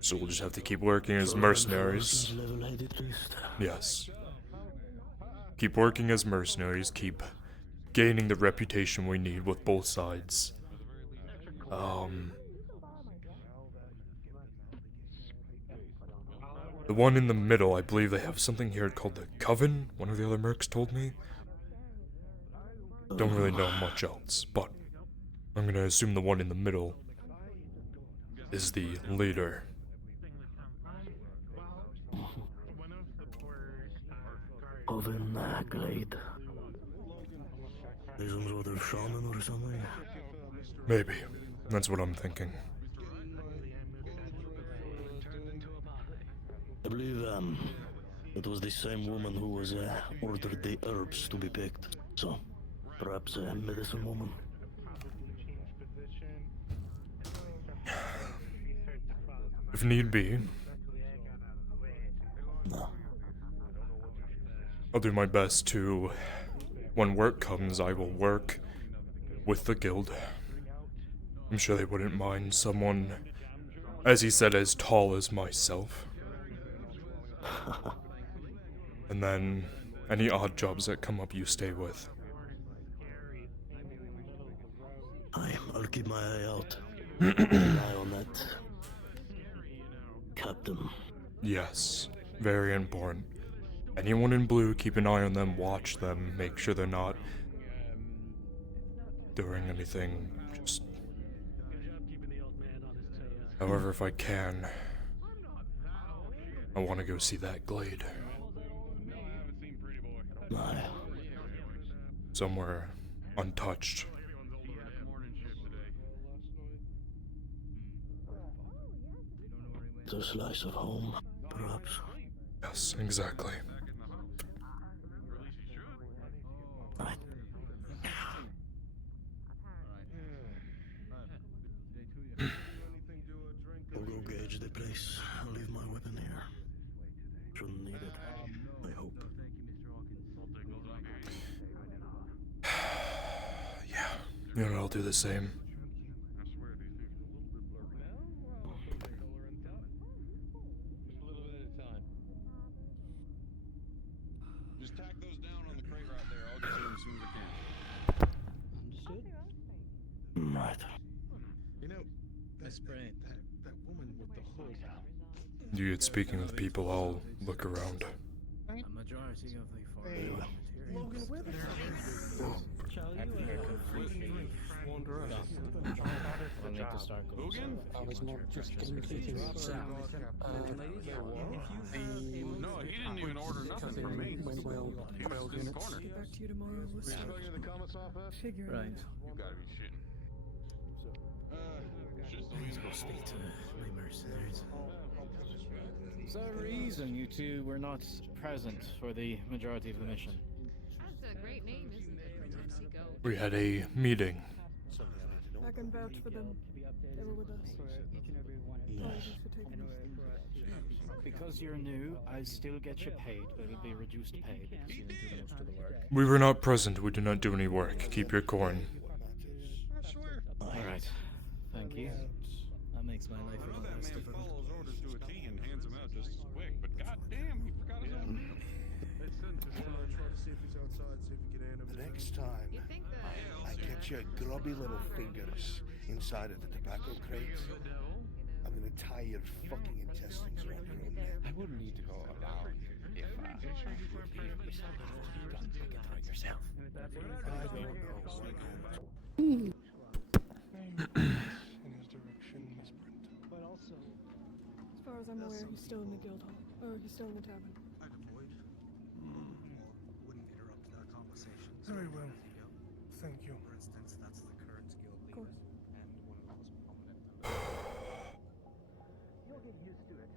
So we'll just have to keep working as mercenaries. Yes. Keep working as mercenaries, keep gaining the reputation we need with both sides. The one in the middle, I believe they have something here called the Coven, one of the other mercs told me. Don't really know much else, but I'm gonna assume the one in the middle is the leader. Oven Glade. There's some sort of shaman or something? Maybe. That's what I'm thinking. I believe, it was the same woman who was, ordered the herbs to be picked. So, perhaps a medicine woman. If need be. No. I'll do my best to, when work comes, I will work with the guild. I'm sure they wouldn't mind someone, as he said, as tall as myself. And then, any odd jobs that come up you stay with. I'll keep my eye out. Keep an eye on that captain. Yes, very important. Anyone in blue, keep an eye on them, watch them, make sure they're not doing anything, just... However, if I can, I want to go see that glade. Somewhere untouched. The slice of home, perhaps. Yes, exactly. Right. We'll go gauge the place. I'll leave my weapon here. Shouldn't need it. I hope. Yeah, you know, I'll do the same. Just tack those down on the crate right there. I'll get to them as soon as I can. Understood? Right. You know, Miss Brain, that woman with the hood. You get speaking with people, I'll look around. A majority of the foreign Logan, where the fuck We'll need to start going. Logan? I was not just communicating with No, he didn't even order nothing from me. went well, 12 in the units. corner. Get back to you tomorrow. We'll see. Figure it Right. You gotta be shitting. Just Let's go speak to my mercenaries. Is there a reason you two were not present for the majority of the mission? That's a great name, isn't it? Tipsy Goat. We had a meeting. I can vouch for them. They were with us. Apologies for taking us. Because you're new, I still get you paid, but it'll be reduced pay because you didn't do most of the work. We were not present, we did not do any work. Keep your coin. Alright. Thank you. That makes my life a I know lot that less man difficult. follows orders to a T and hands them out just as quick, but goddamn, he forgot his own name. Try to see if he's outside, see if he can hand him The his next time You think the I get your grubby little fingers inside of the tobacco crate, I'm gonna tie your fucking intestines around your own neck. I wouldn't need to go allow you if you would leave me some gun we can throw yourself. I don't know why going back Mm. in his direction, Miss Brent. But also, as far as I'm aware, he's still in the guild hall, or he's still in the tavern. I'd avoid. Wouldn't interrupt that conversation. Very well. Thank you. For instance, that's the current guild leader and one of the most prominent members. You'll get used to it.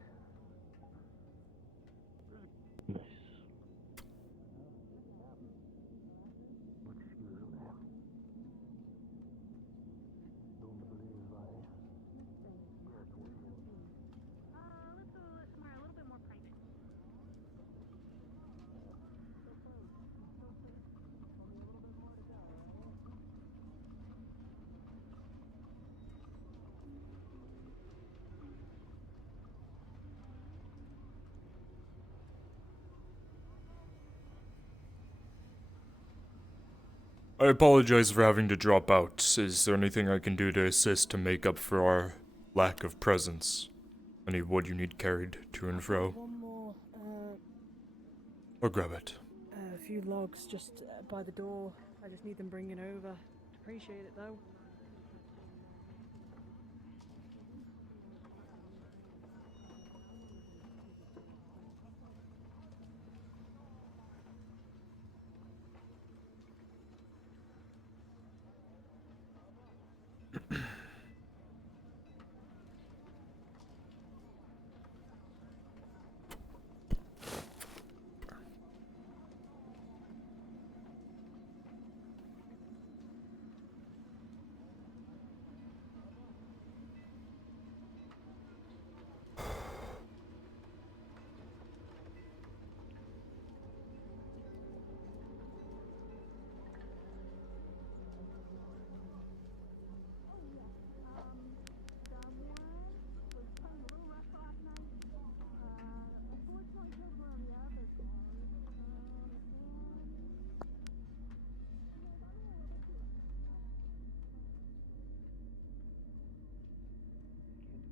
Let's go somewhere a little bit more private. I apologize for having to drop out. Is there anything I can do to assist to make up for our lack of presence? Any wood you need carried to and fro? One more, Or grab it. a few logs just by the door. I just need them bringing over. Appreciate it though.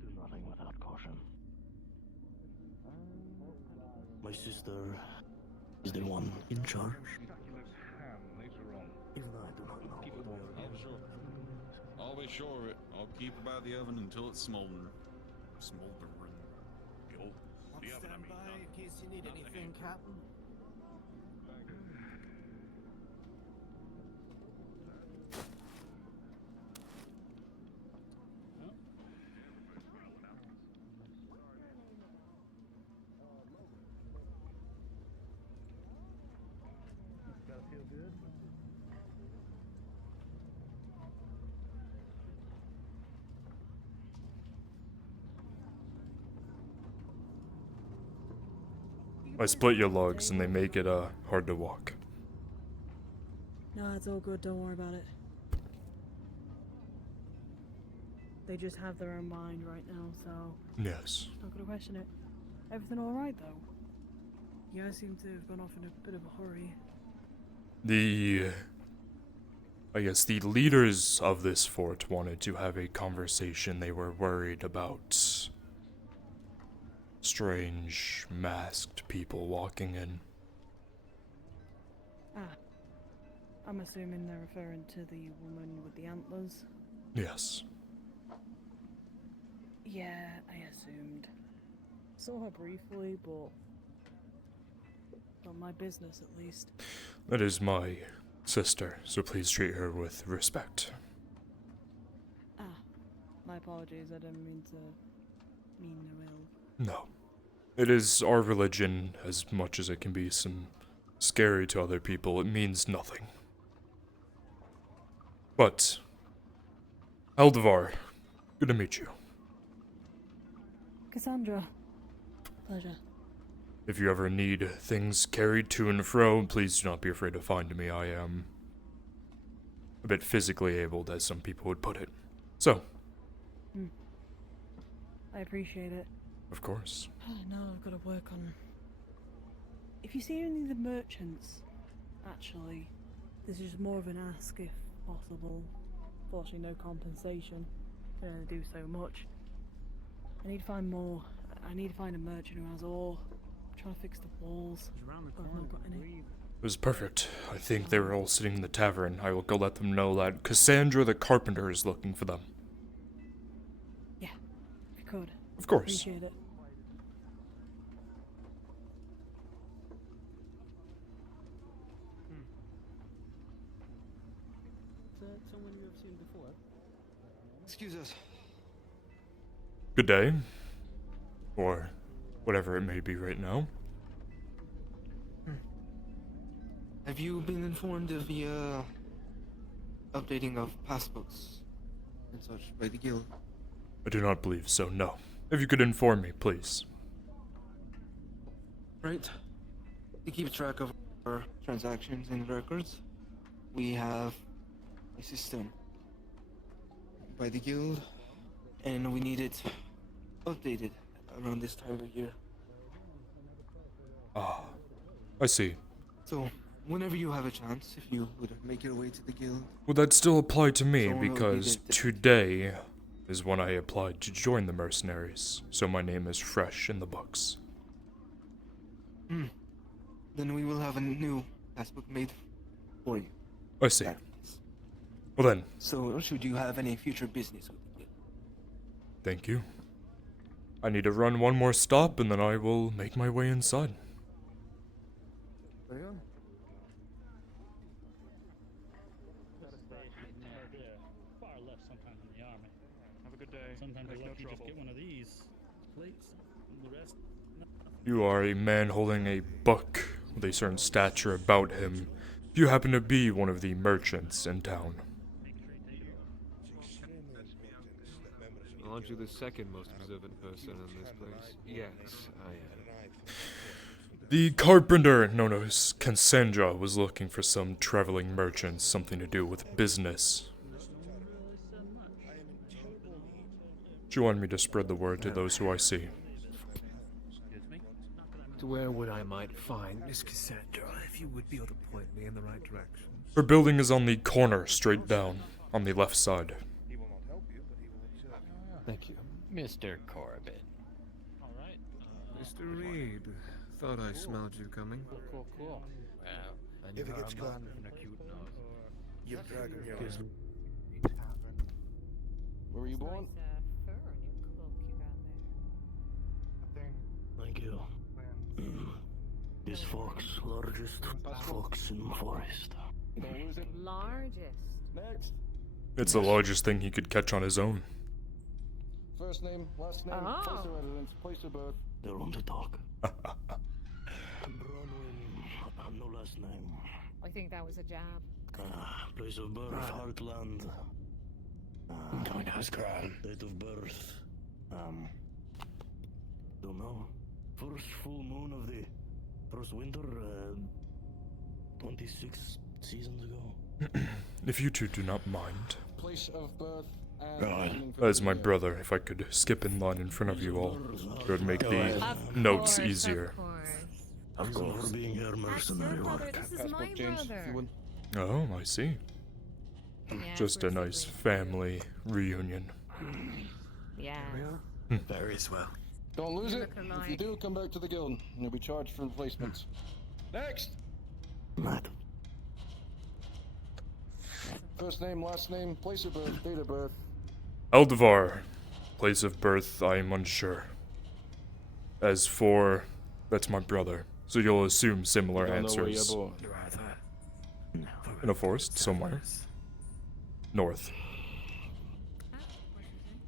Do nothing without caution. My sister is the one in charge. Even though I do not know what we are Oh, doing. sure. I'll be sure of it. I'll keep her by the oven until it's smoldering. Smoldering. The oven, I mean. in case you need anything, Captain. Gotta feel good. I split your logs and they make it hard to walk. No, it's all good. Don't worry about it. They just have their own mind right now, so Yes. not gonna question it. Everything all right though? You guys seem to have gone off in a bit of a hurry. I guess the leaders of this fort wanted to have a conversation. They were worried about strange, masked people walking in. Ah, I'm assuming they're referring to the woman with the antlers. Yes. Yeah, I assumed. Saw her briefly, but not my business at least. That is my sister, so please treat her with respect. Ah, my apologies. I didn't mean to mean no ill. No. It is our religion, as much as it can be some scary to other people, it means nothing. But, Eldevar, good to meet you. Cassandra, pleasure. If you ever need things carried to and fro, please do not be afraid to find me. I am a bit physically abled, as some people would put it. So, I appreciate it. of course. Now I've got to work on. If you see any of the merchants, actually, this is more of an ask if possible. Fortunately, no compensation. Can only do so much. I need to find more. I need to find a merchant who has ore. I'm trying to fix the walls. But I've not got any. It was perfect. I think they were all sitting in the tavern. I will go let them know that Cassandra the carpenter is looking for them. Yeah, if you could. Of course. Appreciate it. Is that someone you have seen before? Excuse us. Good day. Or whatever it may be right now. Have you been informed of the updating of passbooks and such by the guild? I do not believe so, no. If you could inform me, please. Right. To keep track of our transactions and records, we have a system by the guild, and we need it updated around this time of year. Ah, I see. So, whenever you have a chance, if you would make your way to the guild. Would that still apply to me? Someone will be Because the- today is when I applied to join the mercenaries, so my name is fresh in the books. Then we will have a new passbook made for you. I see. Well then, So, should you have any future business with the guild? thank you. I need to run one more stop and then I will make my way inside. There you are. Far less sometimes in the army. Have a good day. Sometimes Make you're no lucky to just trouble. get one of these plates, and the rest. You are a man holding a book with a certain stature about him. Do you happen to be one of the merchants in town? Aren't you the second most observant person in this place? Yes, I am. The carpenter known as Cassandra was looking for some traveling merchants, something to do with business. She wanted me to spread the word to those who I see. To where would I might find Miss Cassandra, if you would be able to point me in the right direction? Her building is on the corner, straight down, on the left side. Thank you. Mr. Corbin. Alright. Mr. Reed, thought I smelled you coming. Cool. Well, If it gets caught, a cute nose. you drag him here. Where were you born? Fur on your cloak you got there. Thank you. This fox, largest fox in the forest. Largest. Next. It's the largest thing he could catch on his own. First name, last name, Oh. place of residence, place of birth. They want to talk. Bronwyn, no last name. I think that was a jab. Place of birth, Heartland. Don't ask her. Date of birth. Don't know. First full moon of the first winter, 26 seasons ago. If you two do not mind. Place of birth As my brother, if I could skip in line in front of you all, it would make the notes easier. Of course. For being here, mercenary work. This is my brother. Oh, I see. Just a nice family reunion. Yeah. Very well. Don't lose it. Look If you do, come back to the guild. And you'll be charged for replacements. Next. Mad. First name, last name, place of birth, date of birth. Eldevar. Place of birth, I am unsure. As for... that's my brother. So you'll assume similar answers. In a forest, somewhere. North.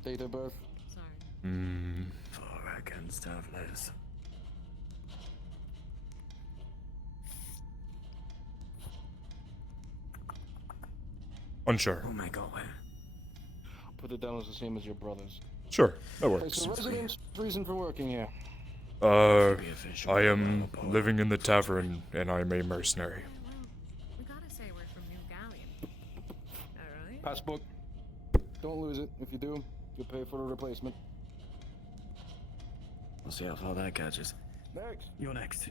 Date of birth. Far against travelers. Unsure. Oh my god. Put it down as the same as your brother's. Sure, that Place works. of residence, reason for working here. I am living in the tavern, and I'm a mercenary. We gotta say we're from New Galleon. Alright? Passbook. Don't lose it. If you do, you'll pay for a replacement. We'll see how far that catches. Next. You're next.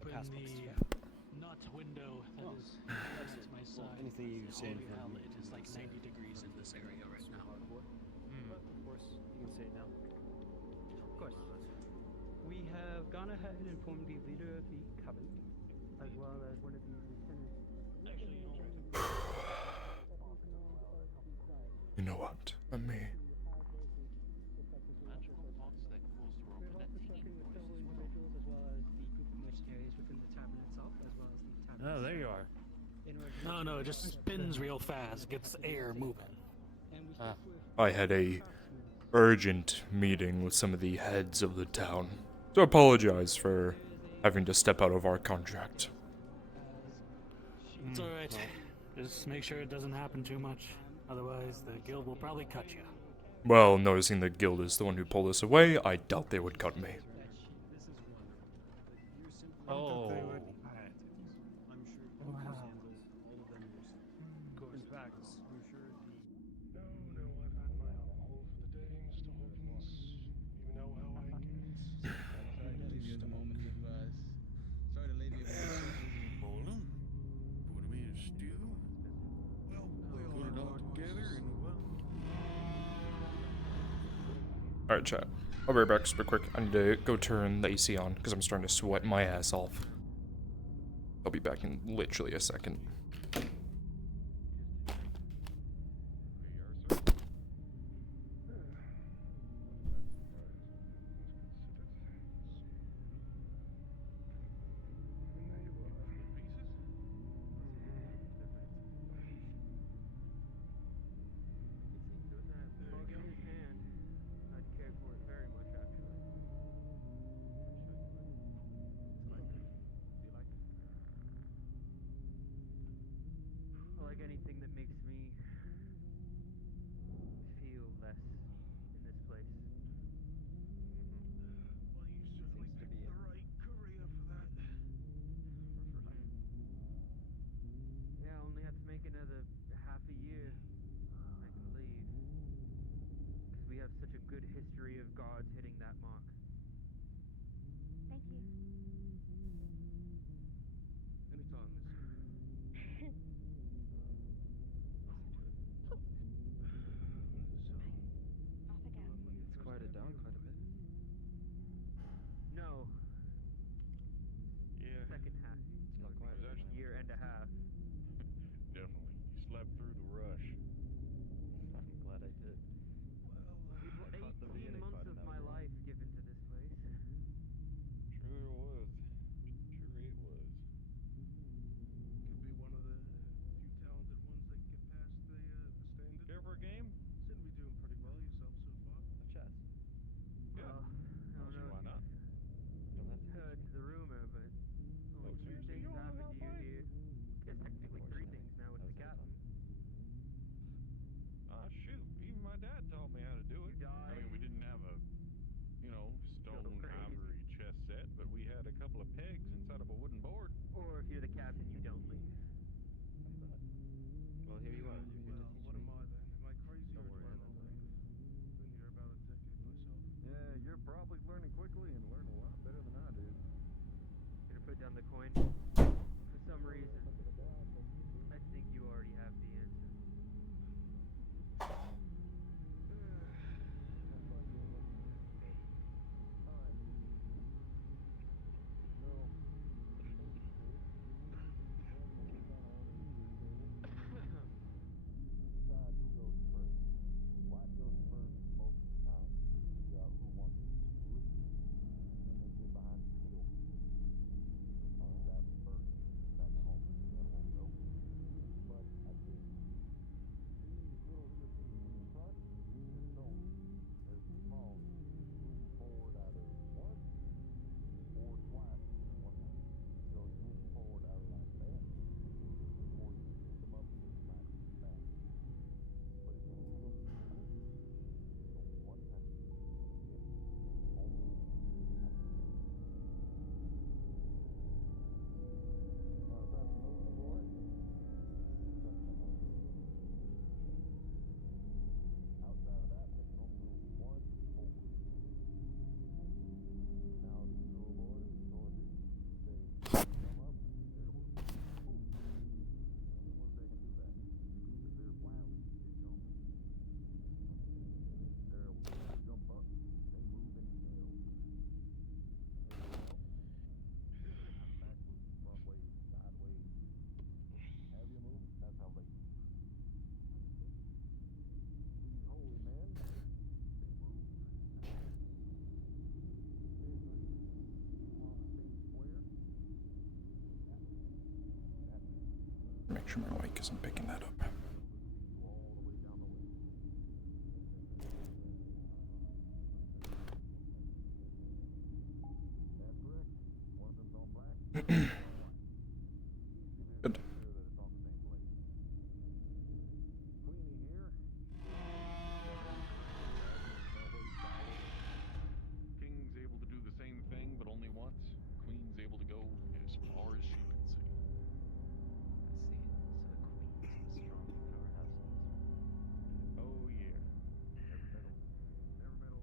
Open the not window that is against my side. anything you've seen Holy hell, from it is like 90 degrees in this area right now. But of course, you can say it now. Of course. We have gone ahead and informed the leader of the Covenant, as well as one of the lieutenants. You know what? Let me. Magical box that pulls the rope, and that ticking noise as well. Individuals, as well as the group of mercenaries within the tavern itself, as well as the tavern. Oh, there you are. No, it just spins real fast, gets the air moving. I had a urgent meeting with some of the heads of the town, so I apologize for having to step out of our contract. It's alright. Just make sure it doesn't happen too much. Otherwise, the guild will probably cut you. Well, noticing the guild is the one who pulled us away, I doubt they would cut me. Oh. In fact, I'm sure No, I've had my own hole for the day, Mr. Hawkins. You know how I get. Sorry to leave you at a moment of, sorry to leave you at a Boil 'em? Put 'em in a stew? Well, Put it all together and well. Alright, chat. I'll be right back super quick. I need to go turn the AC on because I'm starting to sweat my ass off. I'll be back in literally a second. I'll give his hand. I'd care for it very much, actually. I like anything that makes me feel less in this place. Well, you certainly picked the right career for that. Yeah, I only have to make another half a year. I can leave. Because we have such a good history of guards hitting that mark. Thank you. Anytime, miss. It's quieted down quite a bit. No. Yeah. Second half. It's a lot quieter. Year and a half. Definitely. You slept through the rush. I'm glad I did. Well, I caught the 18 beginning months part of and that my was it. life given to this place. Sure it was. Sure it was. Could be one of the few talented ones that can get past the standard. Care for a game? Seem to be doing pretty well yourself so far. A chess. Yeah. Well, I don't know Why if not? You'll have to heard the rumor, but only two seriously? things You don't happened know to how to you fight? here. Guess technically three things now with the captain. Ah, shoot. Even my dad taught me how to do it. You I mean, we didn't have a, stone ivory chess set, but we had a couple of pegs inside of a wooden board. Or if you're the captain, you don't leave. Well, here you are. You're here to teach What me. am I then? Am I crazy Don't or do worry, I I'm not leave? Been here about a decade myself. Yeah, you're probably learning quickly and learn a lot better than I did. Gonna put down the coin. For some reason, I think you already have the answer. Make sure my mic isn't picking that up. Good. King's able to do the same thing, but only once. Queen's able to go as far as she can see. Oh yeah. Never middle. Never middle.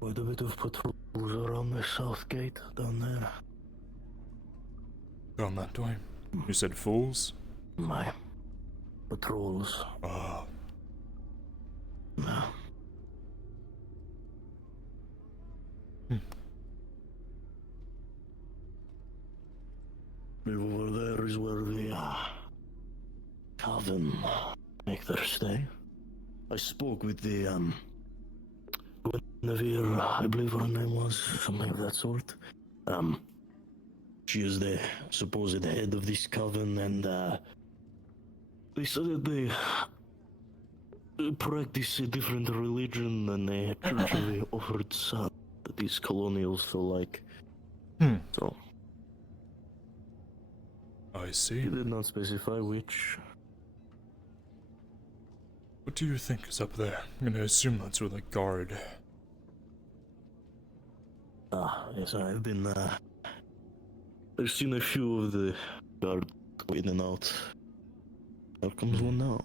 Quite a bit of patrols around the south gate down there. Down that way. You said fools? My patrols. Ah. No. Over there is where the Coven make their stay. I spoke with the Guinevere, I believe her name was, something of that sort. She is the supposed head of this coven, and they said that they practice a different religion than they actually offered some that these colonials feel like. So I see. he did not specify which. What do you think is up there? I'm gonna assume that's where the guard. Yes, I've been, I've seen a few of the guard go in and out. Here comes one now.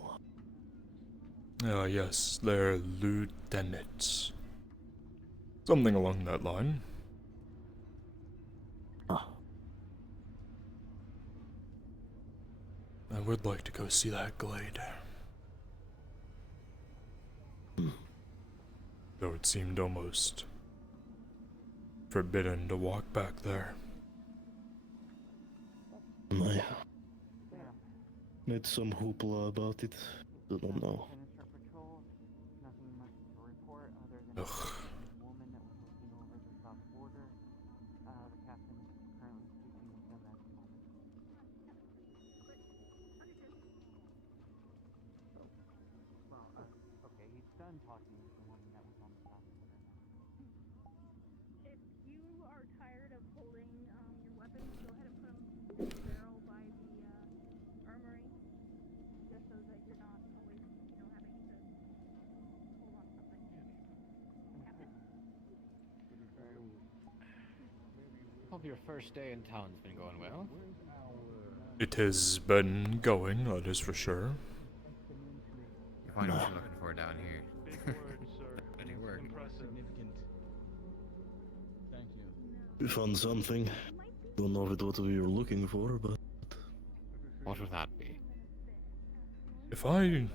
Ah, yes, they're lieutenants. Something along that line. I would like to go see that glade. Though it seemed almost forbidden to walk back there. I made some hoopla about it. I don't know. Ugh. Woman that was looking over the south border. The captain is currently speaking with them at the moment. Well, okay, he's done talking with the woman that was on the south border now. If you are tired of holding your weapons, go ahead and put them in the barrel by the armory, just so that you're not always, having to hold on to something. Captain? Hope your first day in town's been going well. It has been going, that is for sure. You find what you're looking for down here. Any work? We found something. Don't know if it's what we were looking for, but... What would that be? If I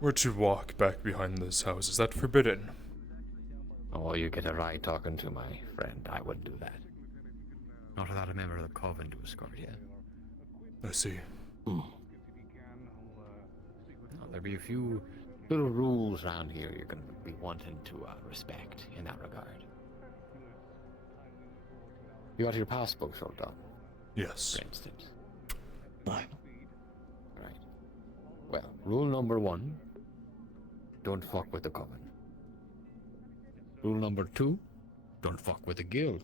were to walk back behind this house, is that forbidden? Oh, you get a right talking to my friend. I wouldn't do that. Not without a member of the Coven to escort you. I see. Now, there'll be a few little rules around here you're going to be wanting to respect in that regard. You got your passbook all done? Yes. For instance. Right. Well, rule number 1, don't fuck with the Coven. Rule number 2, don't fuck with the guild.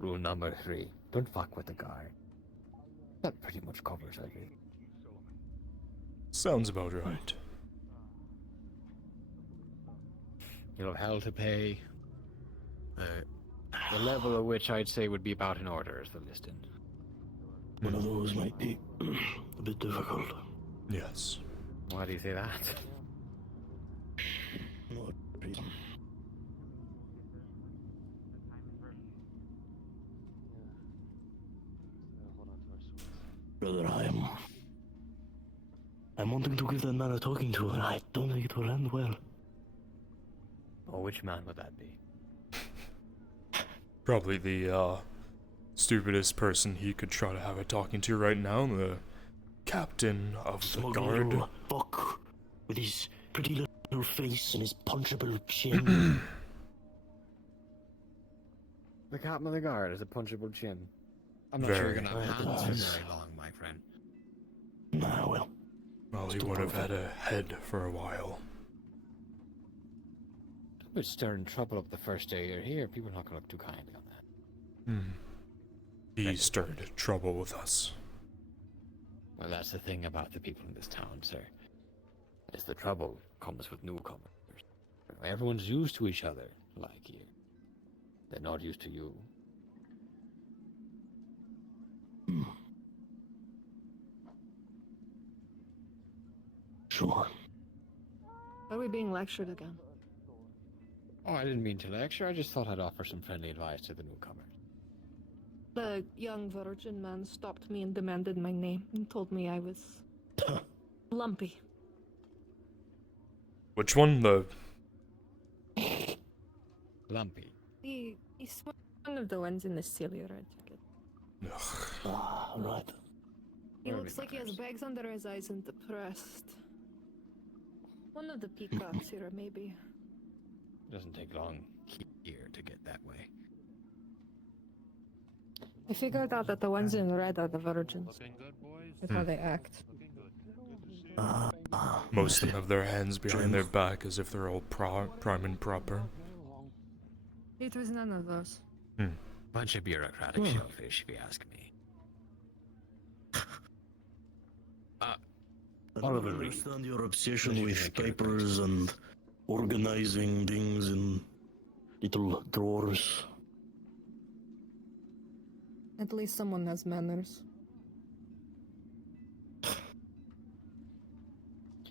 Rule number 3, don't fuck with the guard. That pretty much covers everything. Sounds about right. You'll have hell to pay. The level at which I'd say would be about in order is the listing. One of those might be a bit difficult. Yes. Why do you say that? No reason. Brother, I'm wanting to give that man a talking to, and I don't think it will end well. Oh, which man would that be? Probably the stupidest person he could try to have a talking to right now, the captain of the Smuggler, guard. fuck, with his pretty little face and his punchable chin. The captain of the guard has a punchable chin. I'm not sure you're Very. gonna have hands for very long, my friend. Nah, well. Well, he would have had a head for a while. We're stirring trouble up the first day you're here. People are not going to look too kindly on that. He stirred trouble with us. Well, that's the thing about the people in this town, sir. Is the trouble comes with newcomers. Everyone's used to each other, like you. They're not used to you. Sure. Are we being lectured again? Oh, I didn't mean to lecture. I just thought I'd offer some friendly advice to the newcomers. The young virgin man stopped me and demanded my name and told me I was lumpy. Which one? The lumpy. He's one of the ones in the silly red jacket. Ah, right. He looks like he has bags under his eyes and depressed. One of the peacocks here, maybe. It doesn't take long here to get that way. I figured out that the ones in red are the virgins. That's how they act. most of them have their hands behind their back as if they're all prime and proper. It was none of those. Bunch of bureaucratic shellfish, if you ask me. I don't understand your obsession with papers and organizing things in little drawers. At least someone has manners.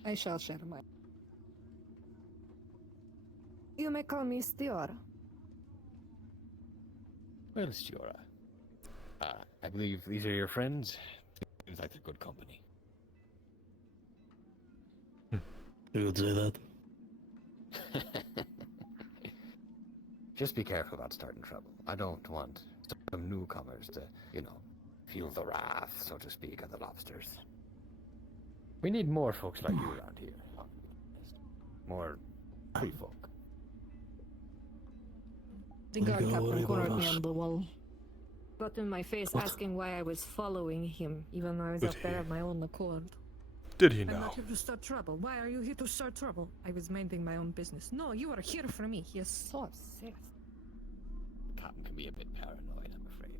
I shall share mine. You may call me Stiora. Well, Stiora. I believe these are your friends. Seems like they're good company. You would say that? Just be careful about starting trouble. I don't want some newcomers to, feel the wrath, so to speak, of the lobsters. We need more folks like you around here. More free folk. The guard captain cornered me on the wall. Got in my face asking why I was following him, even though I was up there of my own accord. Did he I'm know? not here to start trouble. Why are you here to start trouble? I was minding my own business. No, you are here for me. He is so obsessed. The captain can be a bit paranoid, I'm afraid.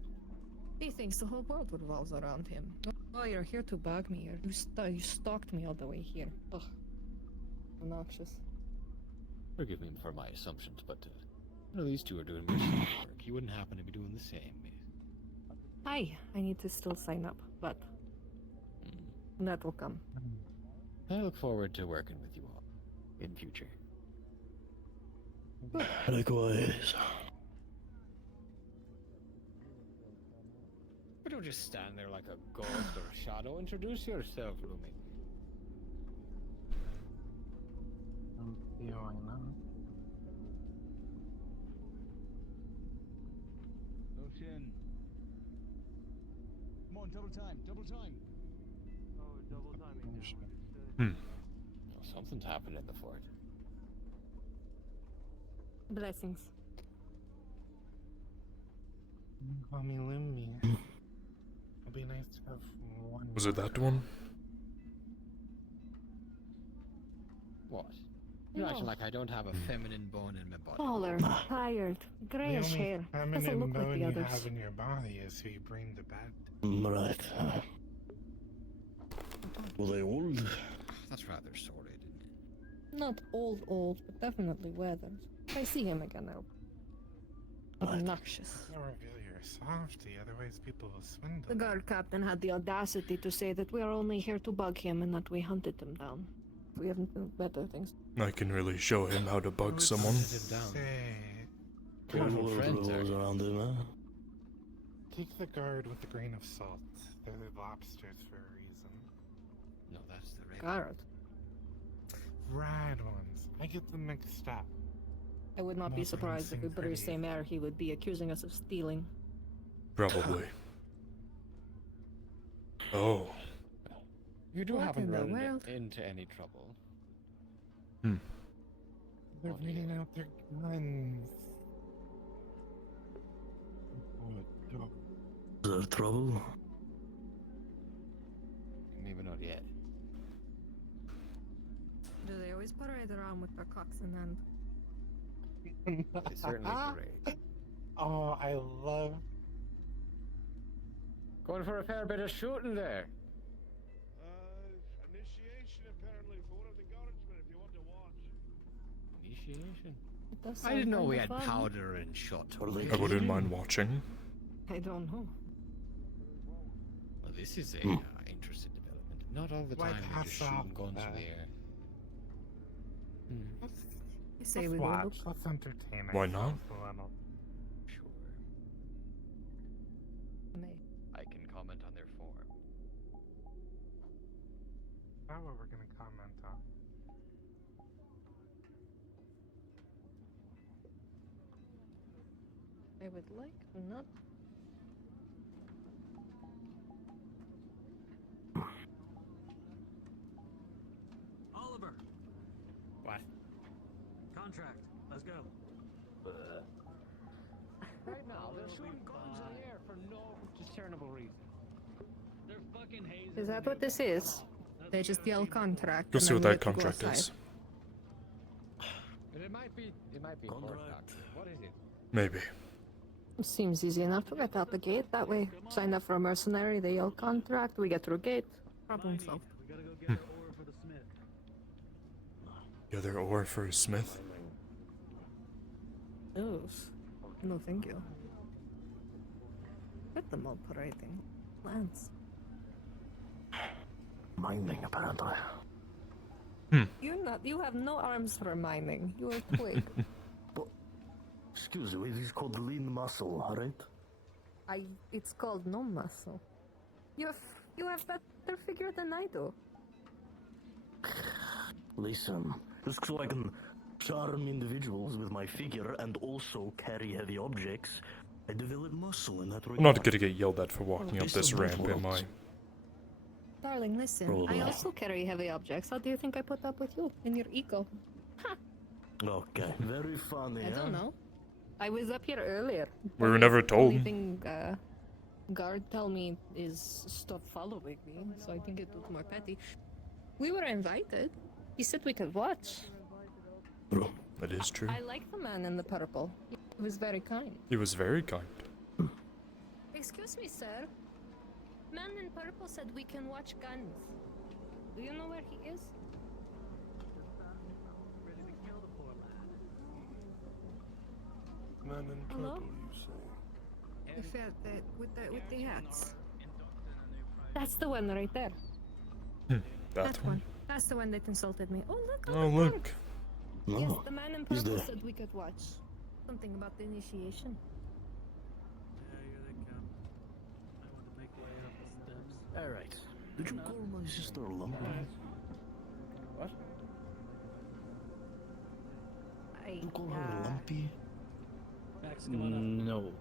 He thinks the whole world revolves around him. Oh, you're here to bug me. You stalked me all the way here. Ugh. Obnoxious. Forgive me for my assumptions, but these two are doing missionary work. You wouldn't happen to be doing the same. I need to still sign up, but that will come. I look forward to working with you all in future. Likewise. But don't just stand there like a ghost or a shadow. Introduce yourself, Lumi. I'm feeling that. No chin. Come on, double time, double time. Oh, double timing now. Well, something's happened in the fort. Blessings. Call me Lummi. It'd be nice to have one. Was it that one? What? You're acting like I don't have a feminine bone in my body. Taller, tired, grayish hair. Doesn't Feminine look like bone the you others. have in your body is who you bring to bed. Right. Were they old? That's rather sordid. Not old, but definitely weathered. If I see him again, I'll... Obnoxious. Don't reveal your softy, otherwise people will swindle. The guard captain had the audacity to say that we are only here to bug him and that we hunted him down. We haven't done better things. I can really show him how to bug someone. Careful friends around him, huh? Take the guard with a grain of salt. They're the lobsters for a reason. No, that's the red. Garrett. Red ones. I get them mixed up. I would not be Both of them surprised if we seem breathed the pretty. same air, he would be accusing us of stealing. Probably. Oh. You do What haven't in the run world? into any trouble. They're reading out their guns. Is there trouble? Maybe not yet. Do they always parade around with their cocks in hand? They certainly parade. Oh, I love. Going for a fair bit of shooting there. Initiation apparently for one of the guardsmen if you want to watch. Initiation? It does I didn't sound know we kinda had fun. powder and shot. I wouldn't mind watching. I don't know. Well, this is a interesting development. Not all the Why time you're just pass off shooting guns that? in the air. You say Let's we do, watch. Luke. Let's entertain Why not? ourselves a little. Sure. May. I can comment on their form. Not what we're gonna comment on. I would like not. Oliver! What? Contract. Let's go. Right now, they're shooting guns in the air for no discernible reason. They're fucking hazing. Is that what this is? They just yell contract. Go and see then what we that have to go contract is. outside. But it might be Contract. What is it? Maybe. Seems easy enough to get out the gate that way. Sign up for a mercenary, they yell contract, we get through gate. Problem solved. We gotta go get our ore for the smith. Gather ore for a smith. Oh, no thank you. Get them all parading. Plans. Mining, apparently. You have no arms for mining. You are twig. Excuse me, it is called lean muscle, right? It's called no muscle. You have better figure than I do. Listen, just so I can charm individuals with my figure and also carry heavy objects, I develop muscle in that regard. I'm not gonna get yelled at for walking up Based this on both ramp, am I? worlds. Darling, listen. Probably. I also carry heavy objects. How do you think I put up with you and your ego? Okay, very funny, I don't know. I was up here earlier. We were never The only told. thing guard tell me is stop following me, so I think it was more petty. We were invited. He said we could watch. That is true. I like the man in the purple. He was very kind. He was very kind. Excuse me, sir. Man in purple said we can watch guns. Do you know where he is? Ready to kill the poor lad. Man in Hello? purple, you say? With the hats. That's the one right there. That one. That's the one that insulted me. Oh look! Oh look. Yes, No, the man in he's purple there. said we could watch. Something about the initiation. Yeah, here they come. I want to make way up the steps. Alright. Did you call my sister Lumpy? What? Did you call her Lumpy? Max, come on up. No.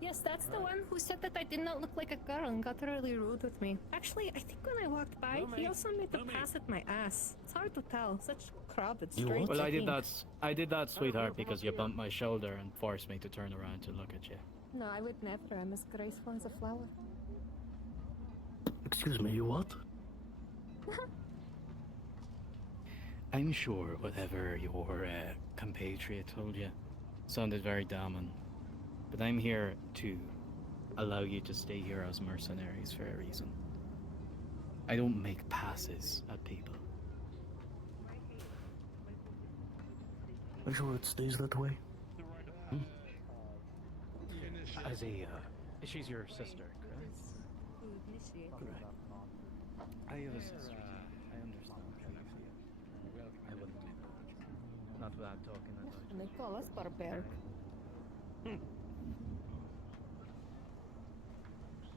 Yes, that's the one who said that I did not look like a girl and got really rude with me. Actually, I think when I walked by, he also made the pass at my ass. It's hard to tell. Such crowded You streets. what? Well, I did that, sweetheart, because you bumped my shoulder and forced me to turn around to look at you. No, I would never. I'm as graceful as a flower. Excuse me, you what? I'm sure whatever your compatriot told you sounded very damning, but I'm here to allow you to stay here as mercenaries for a reason. I don't make passes at people. Are you sure it stays that way? As a, she's your sister, correct? Who initiated? I have a sister. I understand how you feel. I wouldn't. Not without talking about And they call us barbaric.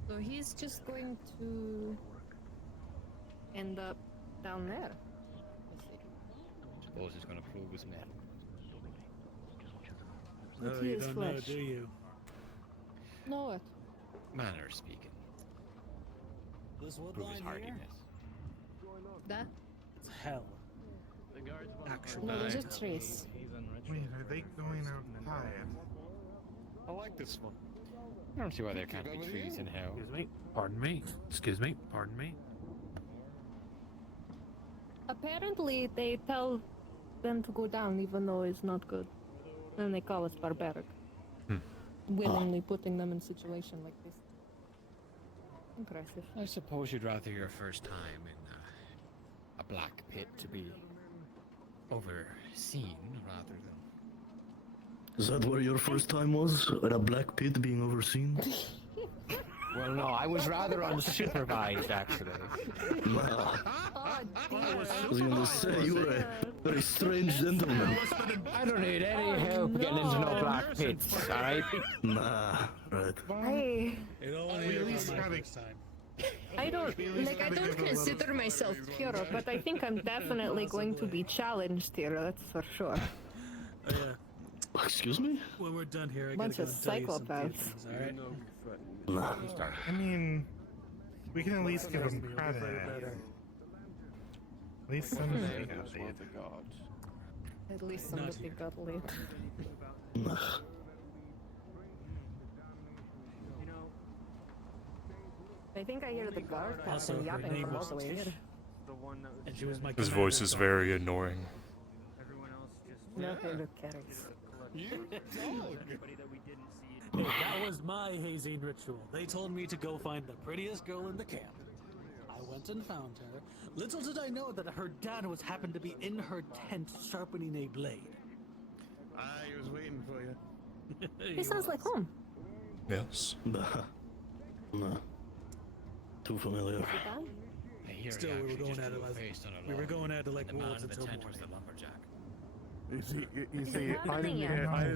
So he's just going to end up down there. Suppose he's gonna prove his metal. But Oh, he you is don't flesh. know, do you? Know what? Manner speaking. This wood Prove his line hardiness. That? It's hell. Actually. No, those are trees. Wait, are they going outside? I like this one. I don't see why there can't be trees in hell. Excuse me. Pardon me. Excuse me. Pardon me. Apparently, they tell them to go down even though it's not good. And they call us barbaric. Willingly putting them in a situation like this. Impressive. I suppose you'd rather your first time in a black pit to be overseen rather than... Is that where your first time was? At a black pit being overseen? Well, no, I was rather unsupervised, actually. Nah. Oh, dear. I was gonna say, you were a very strange gentleman. I don't need any help getting into no black pits, alright? Nah, right. Hey, It only We at hurt least my gotta- first time. I don't consider myself pure, but I think I'm definitely going to be challenged here. That's for sure. Oh, yeah. Excuse me? When we're done here, I Bunch gotta of go and tell you some few psychopaths. things, all right? Nah. I mean, we can at least give him credit. At least somebody got laid. At least somebody got laid. Nah. I think I hear the guard Also, captain her yapping name from all was the way here. And she was my His voice is very annoying. No, hey, look, carrots. Hey, that was my hazing ritual. They told me to go find the prettiest girl in the camp. I went and found her. Little did I know that her dad was happened to be in her tent sharpening a blade. I was waiting for you. He sounds like home. Yes. Nah. Nah. Too familiar. I hear Still, he we were actually going just at it threw a like paste on a we were log, going at it like and the man wolves in the until tent was morning. the lumberjack. You see, I didn't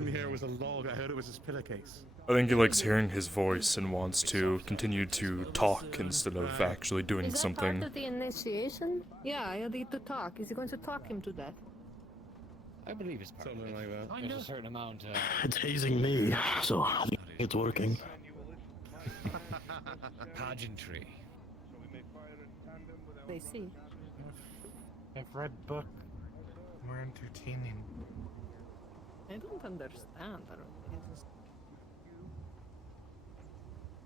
hear it was a log. I heard it was his pillowcase. I think he likes hearing his voice and wants to continue to talk instead of actually doing Is that something. part of the initiation? Yeah, I need to talk. Is he going to talk him to death? I believe it's part Something of it. like that. There's a certain amount of... It's hazing me, so it's working. pageantry. They see. I've read book. More entertaining. I don't understand.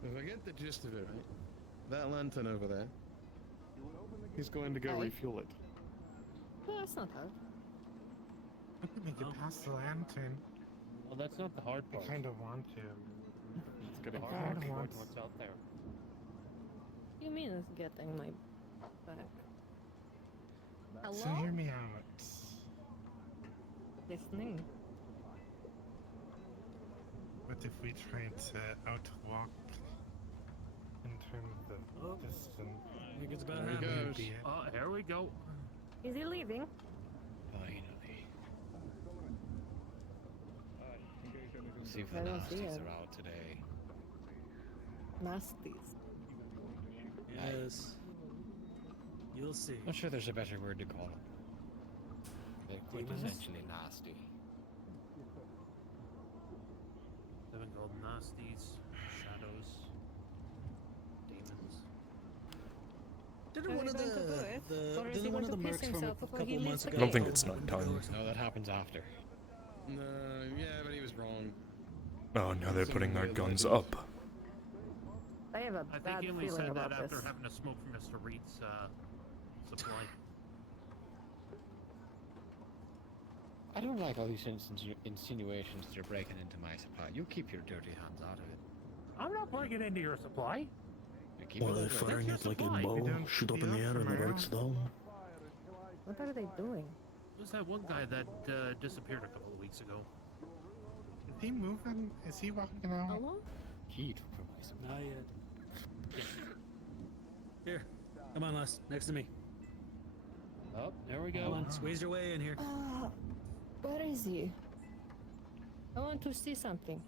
If I get the gist of it right, that lantern over there, he's going to go refuel it. No, that's not hard. I can make it past the lantern. Well, that's not the hard I part. kind of want to. It's getting I hard kinda want what's out there. You mean it's getting my back? So Hello? hear me out. Listening. What if we tried to outwalk in terms of distance? I think it's about There he happening. goes. Oh, here we go. Is he leaving? Finally. We'll see if I the don't see nasties it. are out today. Nasties. Yes. You'll see. Not sure there's a better word to call them. They're quintessentially nasty. They've been called nasties, shadows, demons. Didn't one of going to do it? Or is he didn't one going of the to piss mercs from a himself before he couple leaves months the ago? I don't think cave? it's nighttime. No, that happens after. No, yeah, but he was wrong. Oh, now they're putting their guns up. I have a I bad think he only feeling said about that after this. having a smoke from Mr. Reed's supply. I don't like all these insinuations that you're breaking into my supply. You keep your dirty hands out of it. I'm not breaking into your supply. You keep Or it they under firing wraps. it like a bow, shoot up in the air and it works down. What are they doing? Who's that one guy that disappeared a couple of weeks ago? Is he moving? Is he walking out? Hello? He took from my supply. Not yet. Here, come on, Les, next to me. Oh, there we Come go. on, squeeze your way in here. Where is he? I want to see something.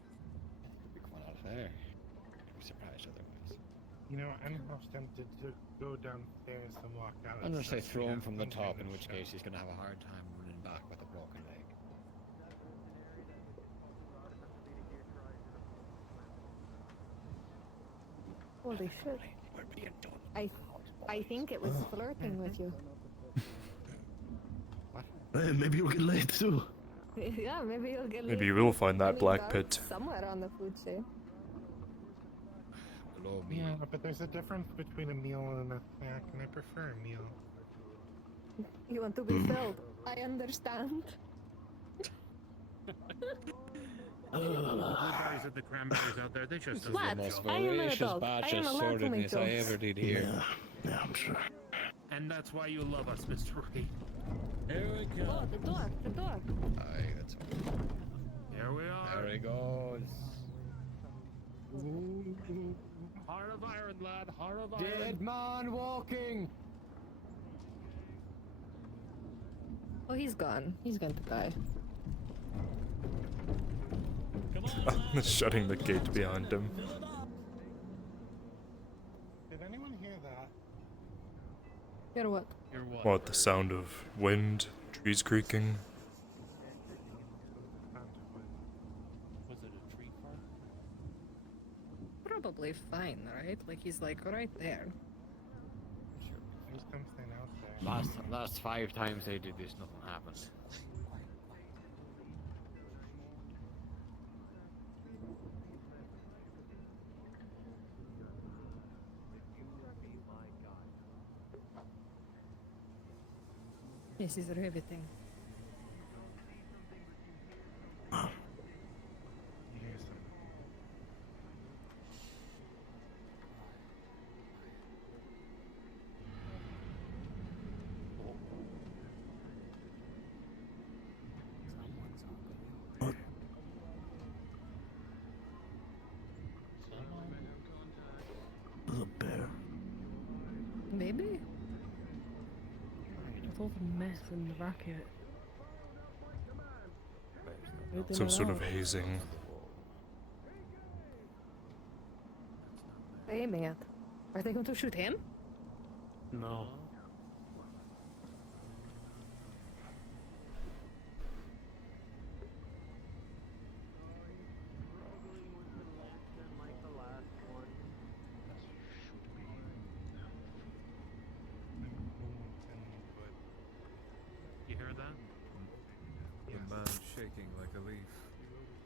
Big one out of there. I'd be surprised otherwise. You know, I'm half tempted to go downstairs and walk out. Unless I throw him from the top, in which case he's gonna have a hard time running back with a broken leg. Holy shit. We're being done. I think it was flirting with you. Hey, maybe you'll get laid too. Yeah, maybe you'll get Maybe laid you will with find that any black guard pit. somewhere on the food chain. Yeah, but there's a difference between a meal and a snack, and I prefer a meal. You want to be filled. I understand. The blueberries and the cranberries out there, they just don't Lads, get I am an adult. batch I am of allowed to make sordidness I jokes. ever did here. Yeah, I'm sure. And that's why you love us, Mr. Reed. Here we go. Oh, the door, the door. Aye, that's Here we are. There he goes. Heart of iron, lad. Heart of iron. Dead man walking. Oh, he's gone. He's going to die. Shutting the gate behind him. Did anyone hear that? Hear what? Hear what? What, the sound of wind, trees creaking? Was it a tree farm? Probably fine, right? Like he's like right there. There's something out there. Last 5 times they did this, nothing happened. This is riveting. The bear. Maybe? With all the mess in the racket. Some sort of hazing. Aiming at. Are they going to shoot him? No. You hear that? The man's shaking like a leaf.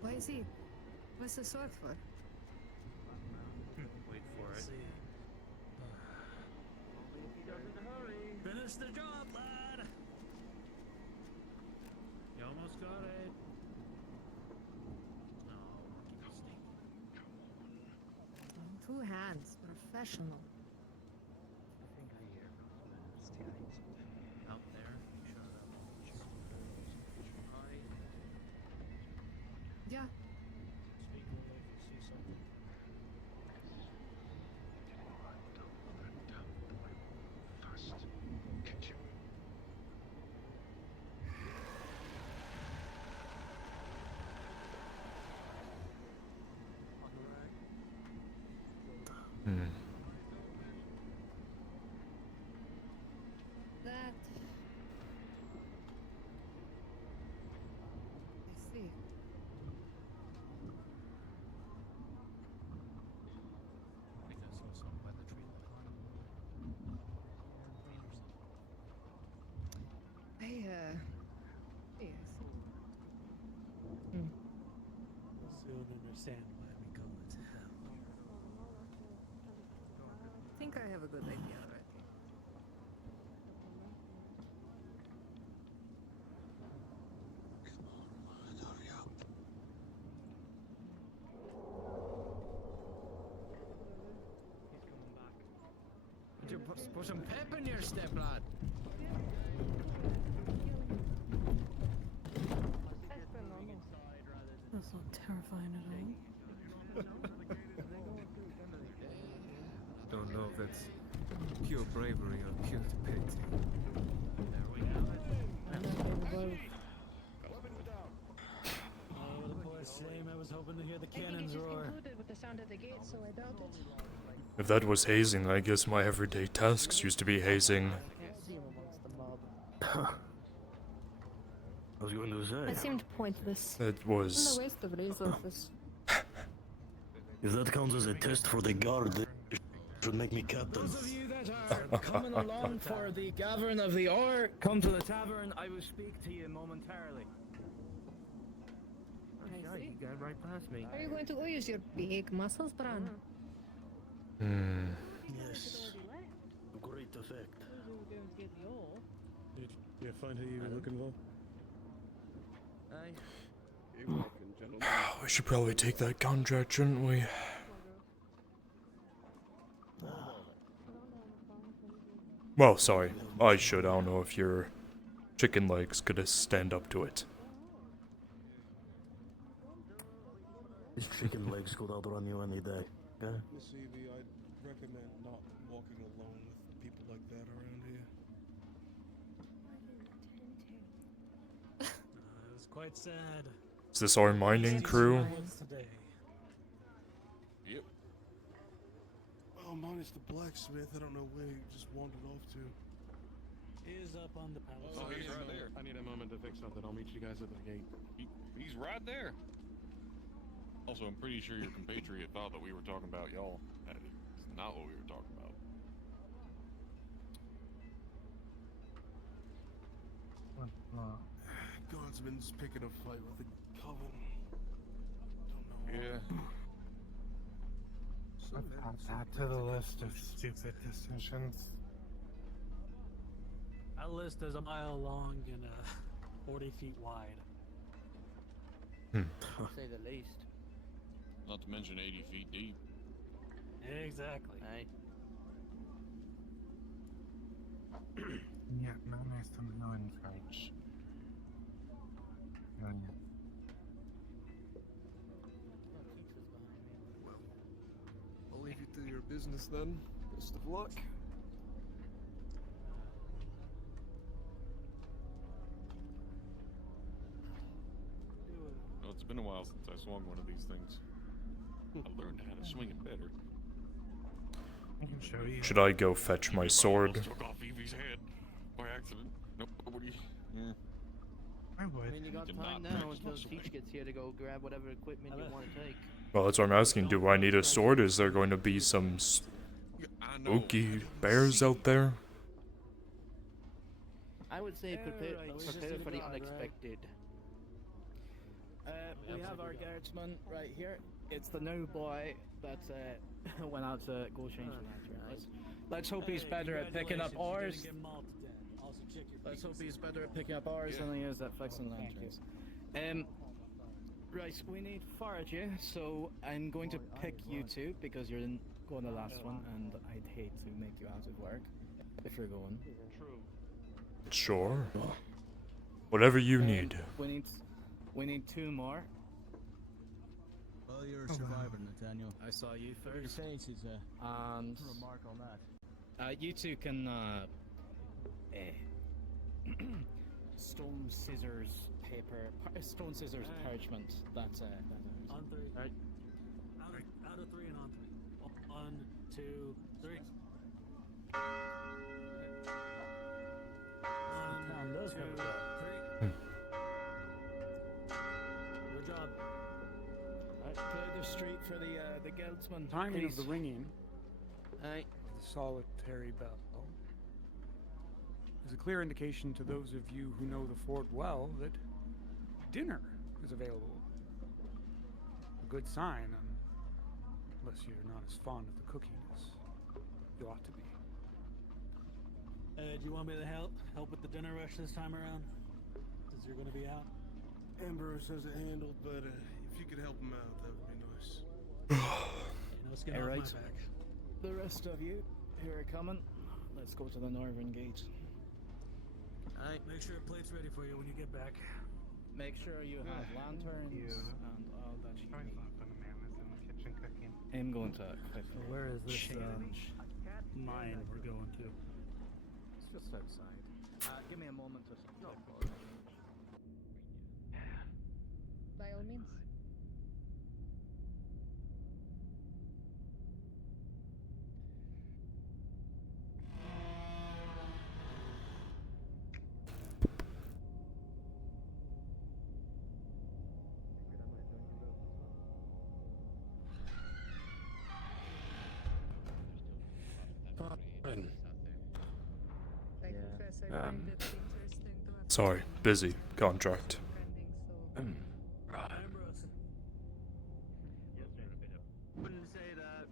Why is he? What's the sword for? Wait for it. Finish the job, lad. You almost got it. Two hands. Professional. Out there. Yeah. That. I see. I think I saw something by the tree line. Yes. Soon understand why we go to hell. I think I have a good idea already. Put some pep in your step, lad. That's not terrifying at all. Don't know if that's pure bravery or pure stupidity. There we have it. Oh, what a poor shame. I was hoping to hear the I think cannons it's just roar. included with the sound of the gate, so I doubt it. If that was hazing, I guess my everyday tasks used to be hazing. I was going to say. It seemed pointless. It And a was. waste of resources. If that counts as a test for the guard, they should make me captain. Those of you that are coming along for the gathering of the ore, come to the tavern. I will speak to you momentarily. Yeah, you got right past me. Are you going to use your big muscles, Bran? Yes. To great effect. Did you find who you were looking for? Aye. You're welcome, gentlemen. We should probably take that contract, shouldn't we? Well, sorry. I should. I don't know if your chicken legs could stand up to it. His chicken legs could outrun you any day. Okay? Miss Evie, I'd recommend not walking alone with people like that around here. It was quite sad. Is this our mining crew? Yep. Oh, minus the blacksmith. I don't know where he just wandered off to. Is up on the palace. Oh, he's right there. I need a moment to fix something. I'll meet you guys at the gate. He's right there. Also, I'm pretty sure your compatriot thought that we were talking about y'all. That is not what we were talking about. Guardsman's picking a fight with the coven. Yeah. Add to the list of stupid decisions. That list is a mile long and 40 feet wide. To say the least. Not to mention 80 feet deep. Exactly. Aye. Yeah, man, there's some no in charge. Oh, yeah. I'll leave you to your business then. Best of luck. No, it's been a while since I swung one of these things. I learned how to swing it better. I can show you. Should I go fetch my sword? Almost took off Evie's head by accident. Nobody. I would. I mean, you got did time not now practice until muscle Teach gets here to go grab whatever equipment you want to take. Well, that's what I'm asking. Do I need a sword? Is there going to be some spooky bears out there? I would say prepare for the unexpected. We have our guardsman right here. It's the new boy that went out to go change the lantern. Let's hope he's better at picking up ores. Let's hope he's better at picking up ores than he is at fixing lanterns. Right, we need forage you, so I'm going to pick you two because you're going the last one, and I'd hate to make you out of work if you're going. Sure. Whatever you need. We need two more. Well, you're a survivor, Nathaniel. I saw you first. Your face is And a remark on that. you two can stone, scissors, paper, stone, scissors, parchment. That's On three. Alright. Out of three and on three. 1, 2, 3. Town does have a dog. 3. Good job. Clear the street for the guildsman. Timing please. of the ringing Aye. of the solitary bell is a clear indication to those of you who know the fort well that dinner is available. A good sign, unless you're not as fond of the cooking as you ought to be. Do you want me to help with the dinner rush this time around? Since you're going to be out. Ambrose has it handled, but if you could help him out, that would be nice. No skin off my Alright. back. The rest of you who are coming, let's go to the northern gate. Alright, make sure a plate's ready for you when you get back. Make sure you have lanterns and all that you Sorry, need. the man is in the kitchen cooking. I'm going to quickly Where is this change. mine we're going to? It's just outside. Give me a moment to By all means. Sorry, busy. Contract. Wouldn't say that.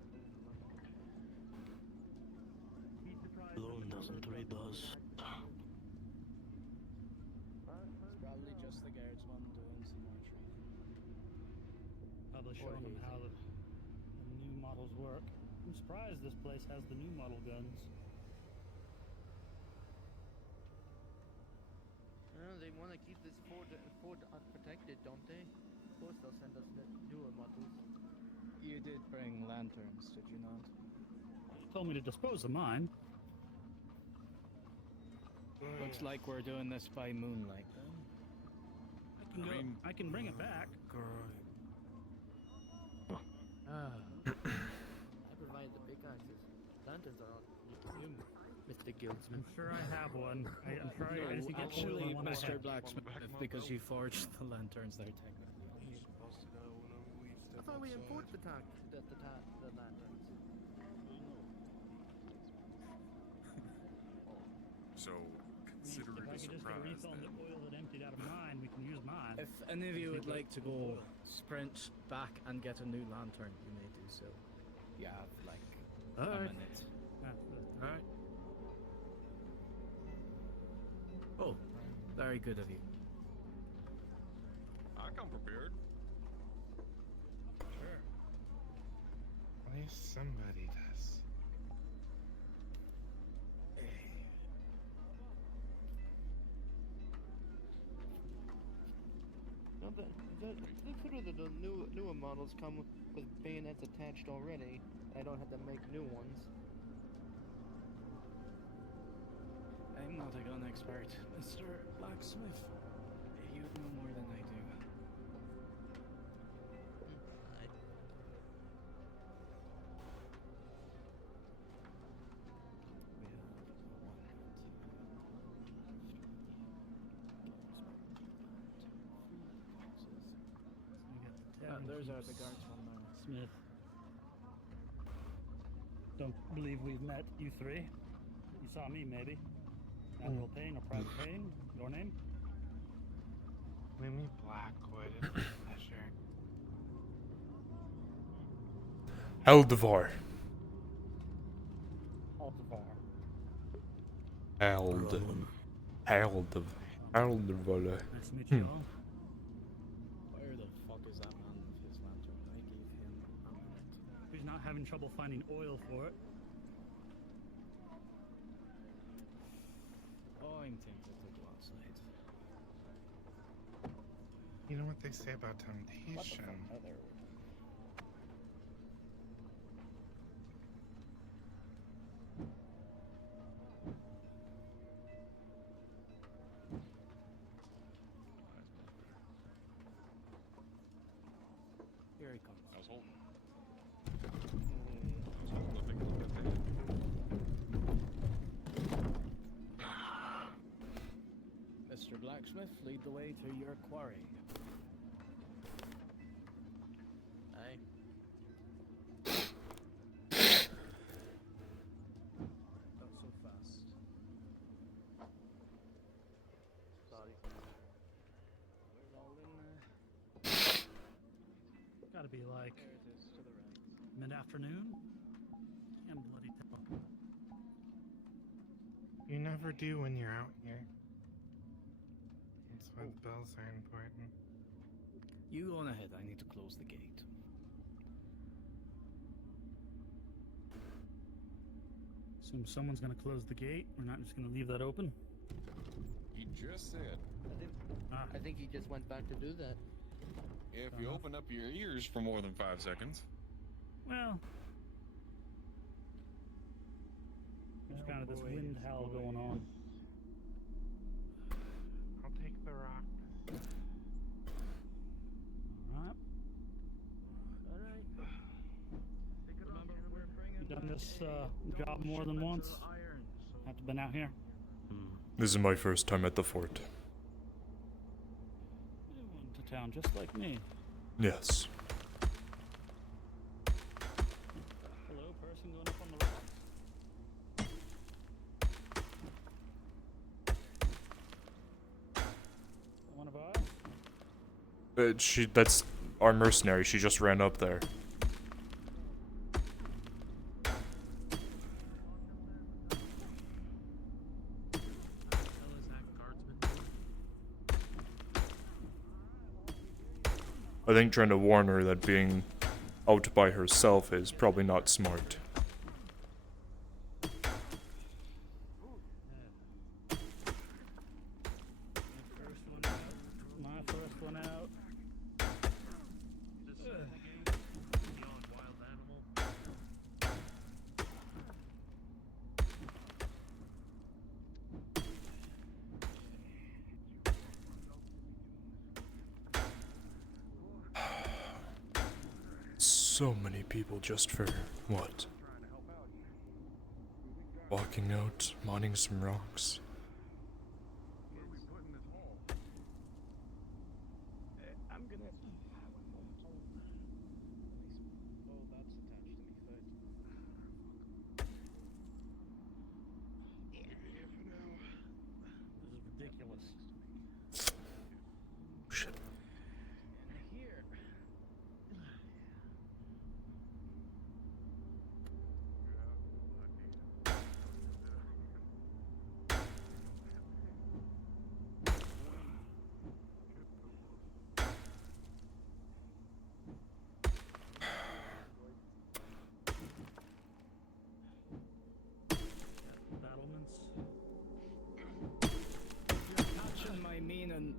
Alone doesn't trade us. It's probably just the guardsman doing some more training. Probably showing them how the new models work. I'm surprised this place has the new model guns. They want to keep this fort protected, don't they? Of course they'll send us the newer models. You did bring lanterns, did you not? You told me to dispose of mine. Looks like we're doing this by moonlight then. I can bring it back. I provide the big answers. Lanterns are on you, Mr. Guildsman. I'm sure I have one. I'm sure I just get Actually, one I Mr. have. Blacksmith, because you forged the lanterns, they're technically He's supposed to know whenever we step I thought we outside. imported the lanterns. So, consider If it I a could just get a surprise refill on then. the oil that emptied out of mine, we can use mine. If any of you would like to go sprint back and get a new lantern, you may do so. You have like a Alright. minute. Alright. Oh, very good of you. I come prepared. Sure. At least somebody does. No, look through the newer models come with bayonets attached already. I don't have to make new ones. I'm not a gun expert, Mr. Blacksmith. You know more than I do. There's our the guardsman now. Smith. Don't believe we've met, you three. You saw me, maybe. Admiral Payne or Private Payne? Your name? Mimi Blackwood, it's a pleasure. Eldevar. Aldevar. Eldevar. Nice to meet you all. Where the fuck is that man with his lantern? I gave him a minute. He's not having trouble finding oil for it. Oh, I'm tempted to go outside. You know what they say about What the temptation? fuck? Oh, there we go. Here he comes. I was holding. I was holding a big look at that. Mr. Blacksmith, lead the way to your quarry. Aye. Not so fast. Sorry. We're all in Gotta be like there it is, to the right. mid-afternoon? Can't bloody tell. You never do when you're out here. That's why the bells are important. You go on ahead, I need to close the gate. Assume someone's gonna close the gate. We're not just gonna leave that open. He just said, I think he just went back to do that. if you open up your ears for more than 5 seconds. Well, there's kind of this wind howl going on. I'll take the rock. Alright. Alright. You done this job more than once? Have to been out here? This is my first time at the fort. You went to town just like me. Yes. Hello, person going up on the rock. That's our mercenary. She just ran up there. I think trying to warn her that being out by herself is probably not smart. My first one out. So many people just for what? Walking out, mining some rocks. I'm gonna. Oh, that's attached to me first. This is ridiculous. Shit. Here. Battlements. You're catching my meaning.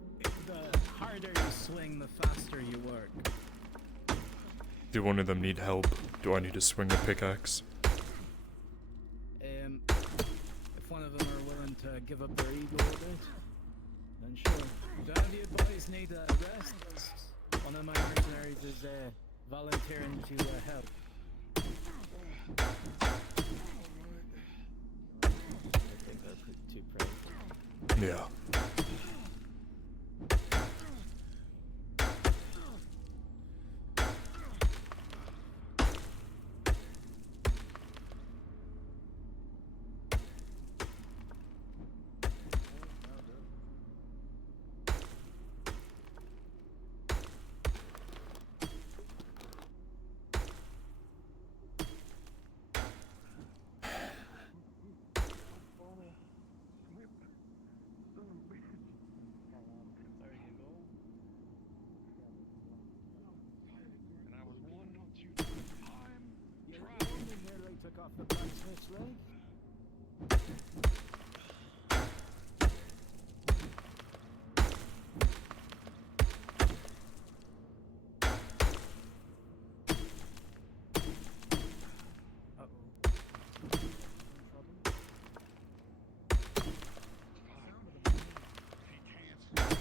The harder you swing, the faster you work. Do one of them need help? Do I need to swing a pickaxe? If one of them are willing to give up their ego a bit, then sure. Do any of you boys need a rest? One of my mercenaries is volunteering to help. I think they're too brave. Yeah. Took off the blacksmith's leg.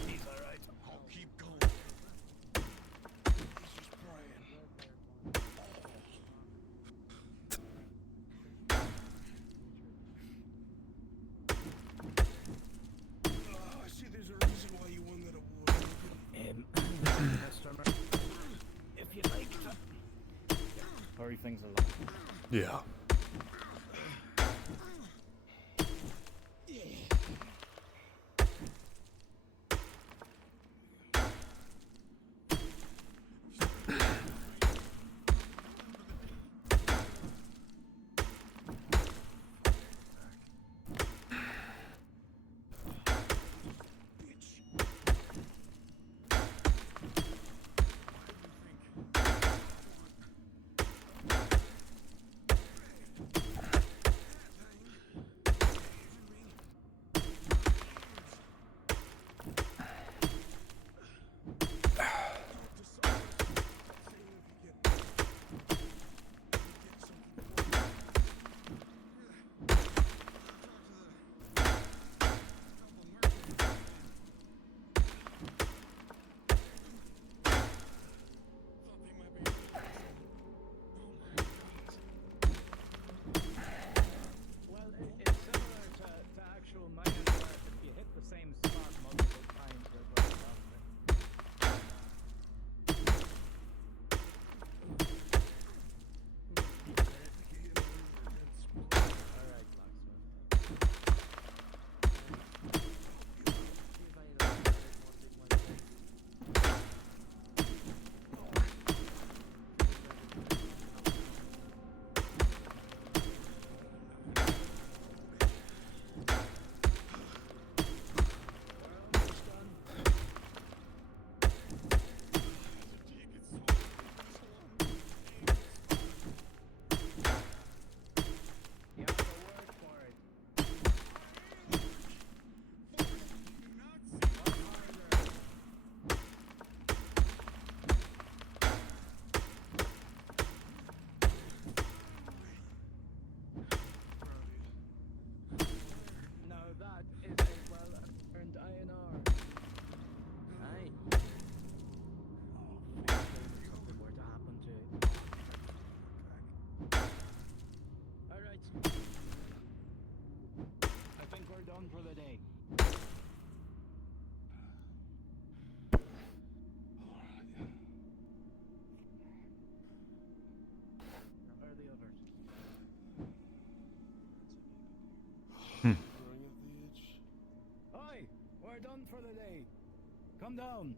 He's alright. I'll keep going. He's just praying. I see there's a reason why you won that award. If you like to hurry things along. Yeah. Hi, we're done for the day. Come down.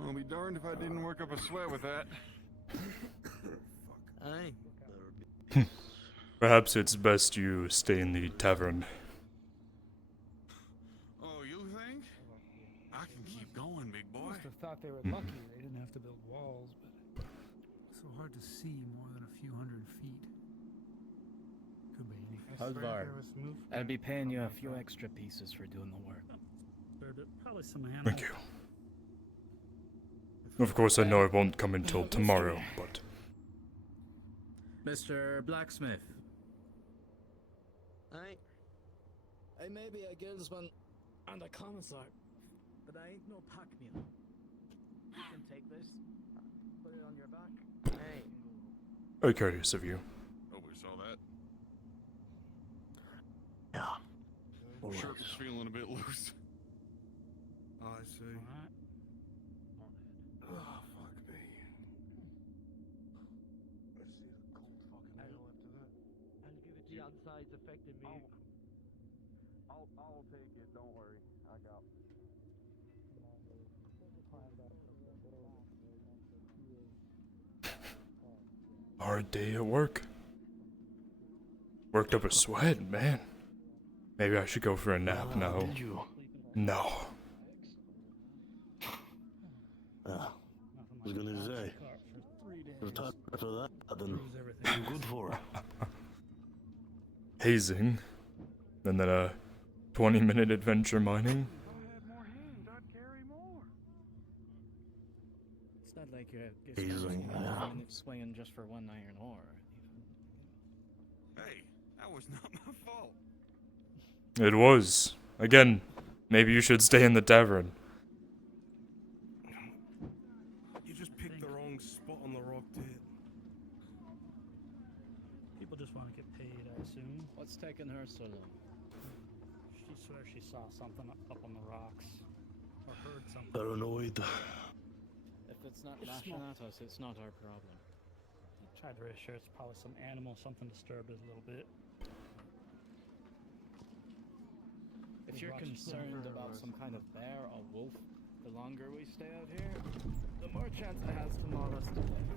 I'll be darned if I didn't work up a sweat with that. Aye. Perhaps it's best you stay in the tavern. Oh, you think? I can keep going, big boy. Must have thought they were lucky they didn't have to build walls, but it's so hard to see more than a few hundred feet. Could be anything. How's I'll be paying you a few extra pieces for doing the work. Probably some animals. Thank you. Of course, I know I won't come until tomorrow, but... Mr. Blacksmith. Aye. I may be a guildsman and a commissar, but I ain't no pack mule. You can take this, put it on your back. Hey. Very courteous of you. Oh, we saw that. Yeah. Shirt was feeling a bit loose. I see. Oh, fuck me. I'll give it the outside's affecting me. I'll take it, don't worry. I got Hard day at work. Worked up a sweat, man. Maybe I should go for a nap now. Did you? No. I was gonna say. You're tired after that, then I'm good for. Hazing. And then a 20-minute adventure mining. It's not like you're Hazing, yeah. swinging just for one iron ore. Hey, that was not my fault. It was. Again, maybe you should stay in the tavern. You just picked the wrong spot on the rock to hit. People just want to get paid, I assume. What's taking her so long? She swears she saw something up on the rocks. Or heard something. Paranoid. If it's not It's lashing small. at us, it's not our problem. I tried to reassure it's probably some animal, something disturbed us a little bit. If you're concerned about some kind of bear or wolf, the longer we stay out here, the more chance it has to maul us to death.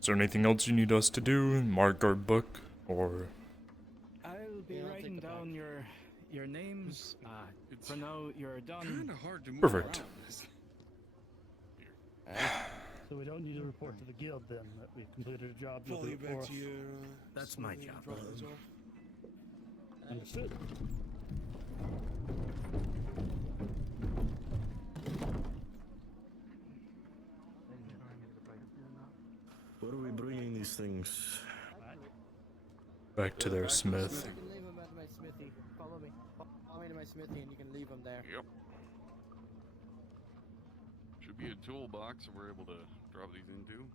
Is there anything else you need us to do? Mark our book? Or... I'll be writing down your names. For now, you're done. Kinda hard to move Perfect. around this. So we don't need to report to the guild then that we've completed a job. You'll Follow do you it for back us. to your. That's my sleigh and job. drop those off. Understood. Where are we bringing these things? back to their smith. You can leave them at my smithy. Follow me. Follow me to my smithy and you can leave them there. Yep. Should be a toolbox that we're able to drop these into.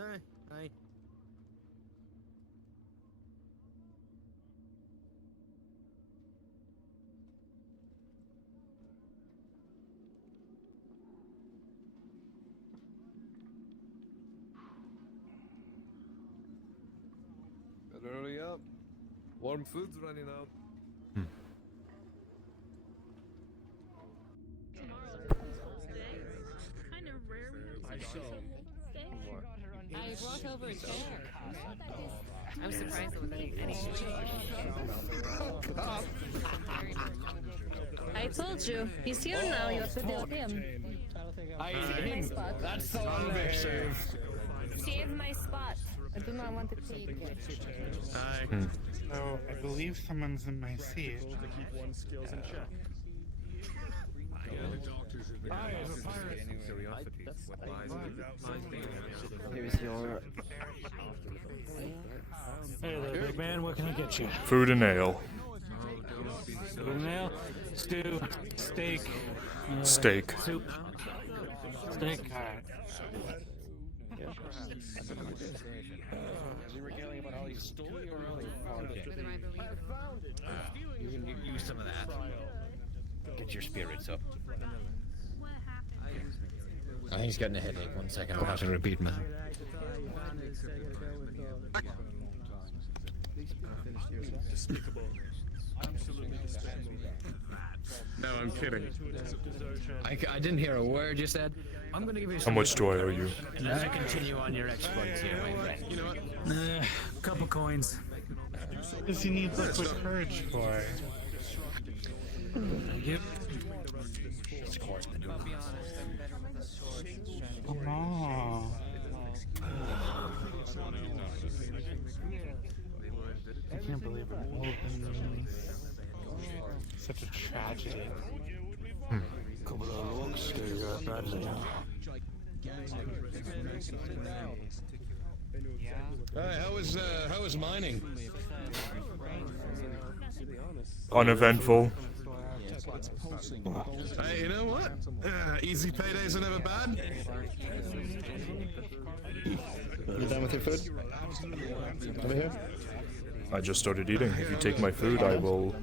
Aye. Better hurry up. Warm food's running out. Kind of rare we have such a day. I brought over a chair. I'm surprised there was any I told you, he's here now, you have to deal with him. Save my spot. That's so unfair. Save my spot. I do not want to take it. So, I believe someone's in my seat. To keep one's skills in check. The doctors have been asking curiosity what lies Here's your. Hey there, big man, what can I get you? Food and ale. Food and ale, stew, steak. Steak. Soup. Steak. Alright. You were yelling about how you stole it or how you found it. You can use some of that. Get your spirits up. I think he's getting a headache. 1 second, I'll have to repeat, man. Despicable. Absolutely despicable. No, I'm kidding. I didn't hear a word you said. I'm gonna give you How some much do I owe you? to continue on your exploits here, my friend. You know what? Couple coins. What does he need liquid courage for? Yep. Oh. I can't believe it opened. Such a tragedy. Couple of rocks there, badly. How was mining? Uneventful. Hey, you know what? Easy paydays are never bad. You done with your food? Over here? I just started eating. If you take my food, I will...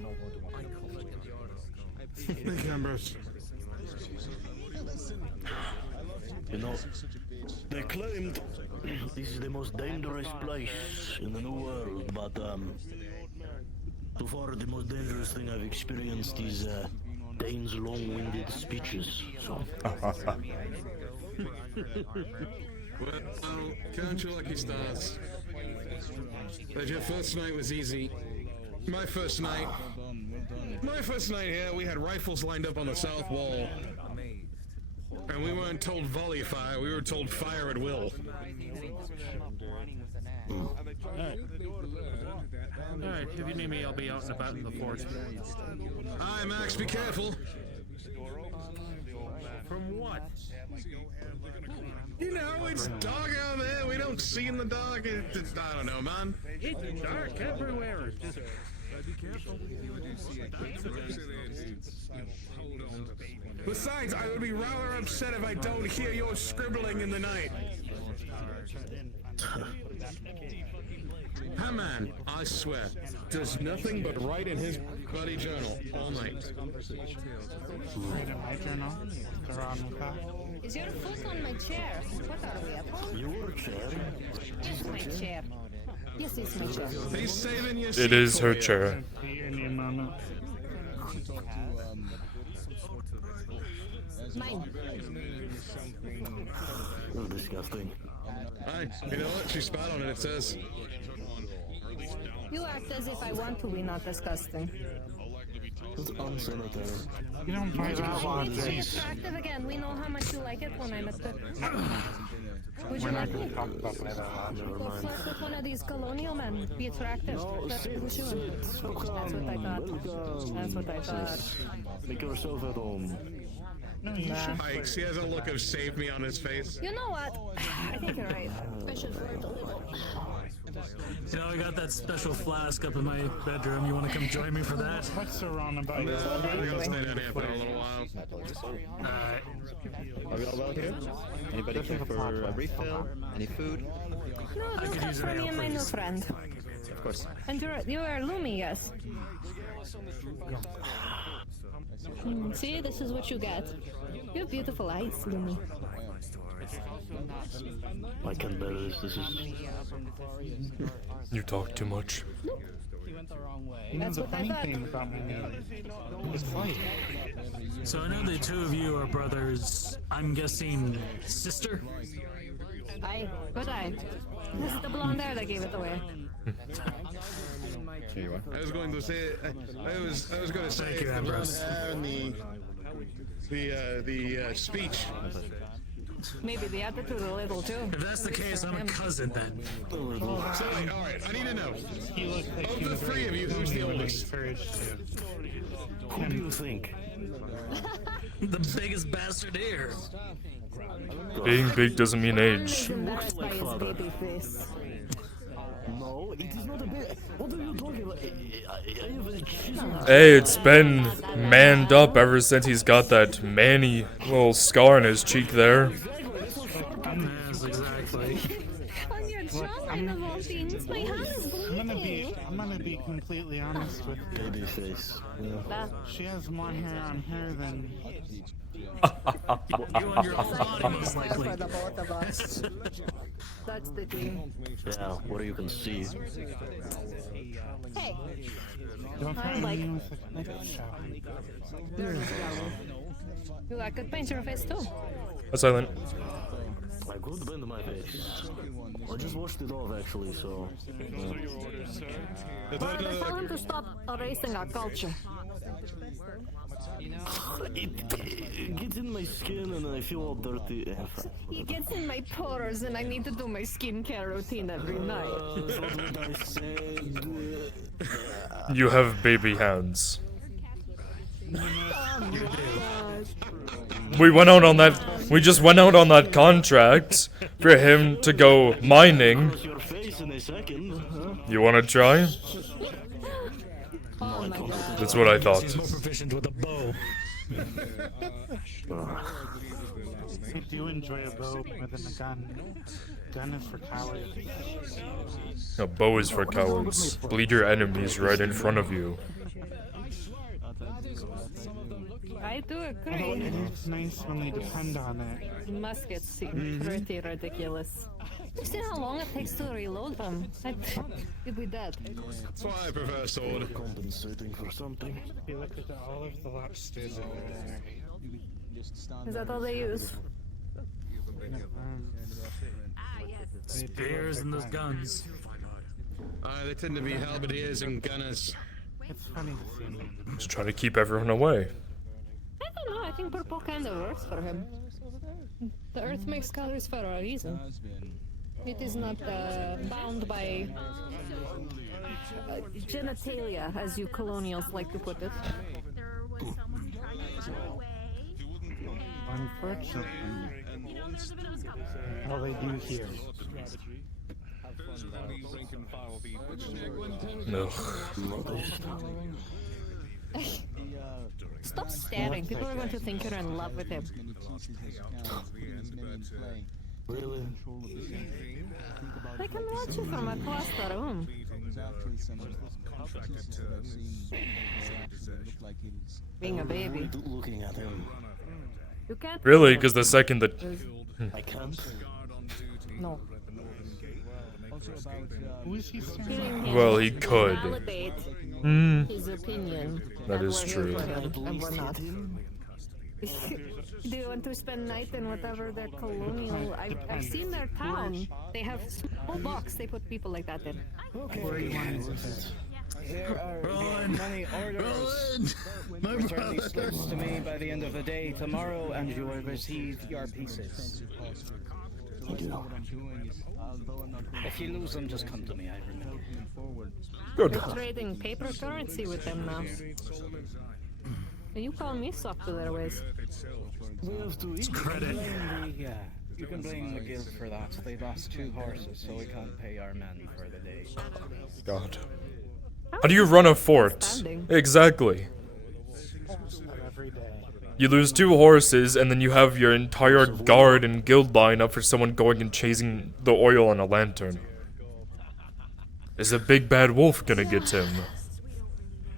You know, they claimed this is the most dangerous place in the new world, but so far the most dangerous thing I've experienced is Dane's long-winded speeches. So. Well, count your lucky stars. But your first night was easy. My first night here, we had rifles lined up on the south wall. And we weren't told volley fire, we were told fire at will. Alright, if you need me, I'll be out and about in the fort. Aye, Max, be careful. From what? You know, it's dark out there, we don't see in the dark. I don't know, man. It's dark everywhere. Just be careful. Besides, I would be rather upset if I don't hear your scribbling in the night. That man, I swear, does nothing but write in his bloody journal all night. Write in my journal? Veronica? Is your foot on my chair? What are we at home? Your chair? Yes, my chair. Yes, it's my chair. He's saving your It is her chair. Mine. You're disgusting. Aye, you know what? She spat on it, it says. You act as if I want to be not disgusting. It's unsanitary. You don't buy that Be logic. attractive again. We know how much you like it when I'm at the... Would you We're like not me? going to talk about my logic. Go flirt with one of these colonial men. Be attractive. No, That's sit, what you sit. That's Welcome. what I thought. Welcome. That's what I thought. Make yourself at home. No, you Nah. should Pikes, he has a look of save me on his face. You know what? I think you're right. I should flirt a little. You know, I got that special flask up in my bedroom. You want to come join me for that? What's so wrong about you? We're gonna stay down here for a little while. Alright. Are we all well here? Anybody care for a refill? Any food? No, I don't could cut use for an me ale, and my new please. friend. Of course. And you are Lumi, yes. See, this is what you get. You have beautiful eyes, Lumi. I can bear this. This is. You talk too much. You know, That's the what I funny thought. thing about my name is white. So I know the two of you are brothers. I'm guessing sister? Aye, good eye. This is the blonde hair that gave it away. Here you are. I was going to say, I was going to say Thank you, the blonde Ambrose. hair and the speech. Maybe the attitude a little too. If that's the case, I'm a cousin then. So, wait, all right, I need to know. He looked like Of he the was three very of you, who's the lonely when oldest? he first did. Who do you think? The biggest bastard here. Being big doesn't mean age. He's embarrassed by his baby face. No, it is not a bit. What are you talking about? Hey, it's been manned up ever since he's got that manny little scar on his cheek there. Yes, exactly. On your jawline of all things. My hand is bleeding. I'm gonna be completely honest with you. Babyface. That She has more hair on her than. You on your own body, most fair likely. for the both of us. That's the thing. Yeah, what do you can see? Hey, Don't I threaten like- me with a knife shower. you I could paint your face too. A silent. I could bend my face. I just washed it off actually, so. Well, they tell him to stop erasing our culture. It gets in my skin and I feel all dirty. It gets in my pores and I need to do my skincare routine every night. That's what I said. You have baby hands. We went out on that. We just went out on that contract for him to go mining. Your face in a second. You wanna try? Oh my god. That's what I thought. He's more proficient with a bow. I do enjoy a bow more than a gun. Gun is for cowards. A bow is for cowards. Bleed your enemies right in front of you. I do It agree. is nice when they depend on it. Muskets seem pretty ridiculous. You see how long it takes to reload them? You'd be dead. That's why I prefer sword. Compensating for something. If you look at all of the lobsters over there. Is that all they use? Spears and those guns. They tend to be halberdiers and gunners. It's funny to see them. Just try to keep everyone away. I don't know, I think purple kind of works for him. The earth makes colors for a reason. It is not bound by genitalia, as you colonials like to put it. Unfortunately, all they do here. No. Stop staring. People are going to think you're in love with him. Really? They can watch you from across the room. Being a baby. Looking at him. You can't. Really? Because the second that. I can't. No. Who is he staring Killing at? him Well, he will could. validate his opinion. That is we're true. Here for him, and we're not. Do you want to spend night in whatever their colonial? I've seen their town. They have small box. They put people like that in. Okay. Where do you want to visit? Here are many orders. Return these slips to me by the end of the day tomorrow, and you will receive your pieces. If you lose them, just come to me. I remember. Good. We're trading paper currency with them now. And you call me soft to their ways. We have to eat. Credit. Yeah, you can blame the guild for that. They lost 2 horses, so we can't pay our men for the day. God. How do you run a fort? Standing. Exactly. Every day. You lose 2 horses, and then you have your entire guard and guild line up for someone going and chasing the oil on a lantern. Is a big bad wolf gonna get him?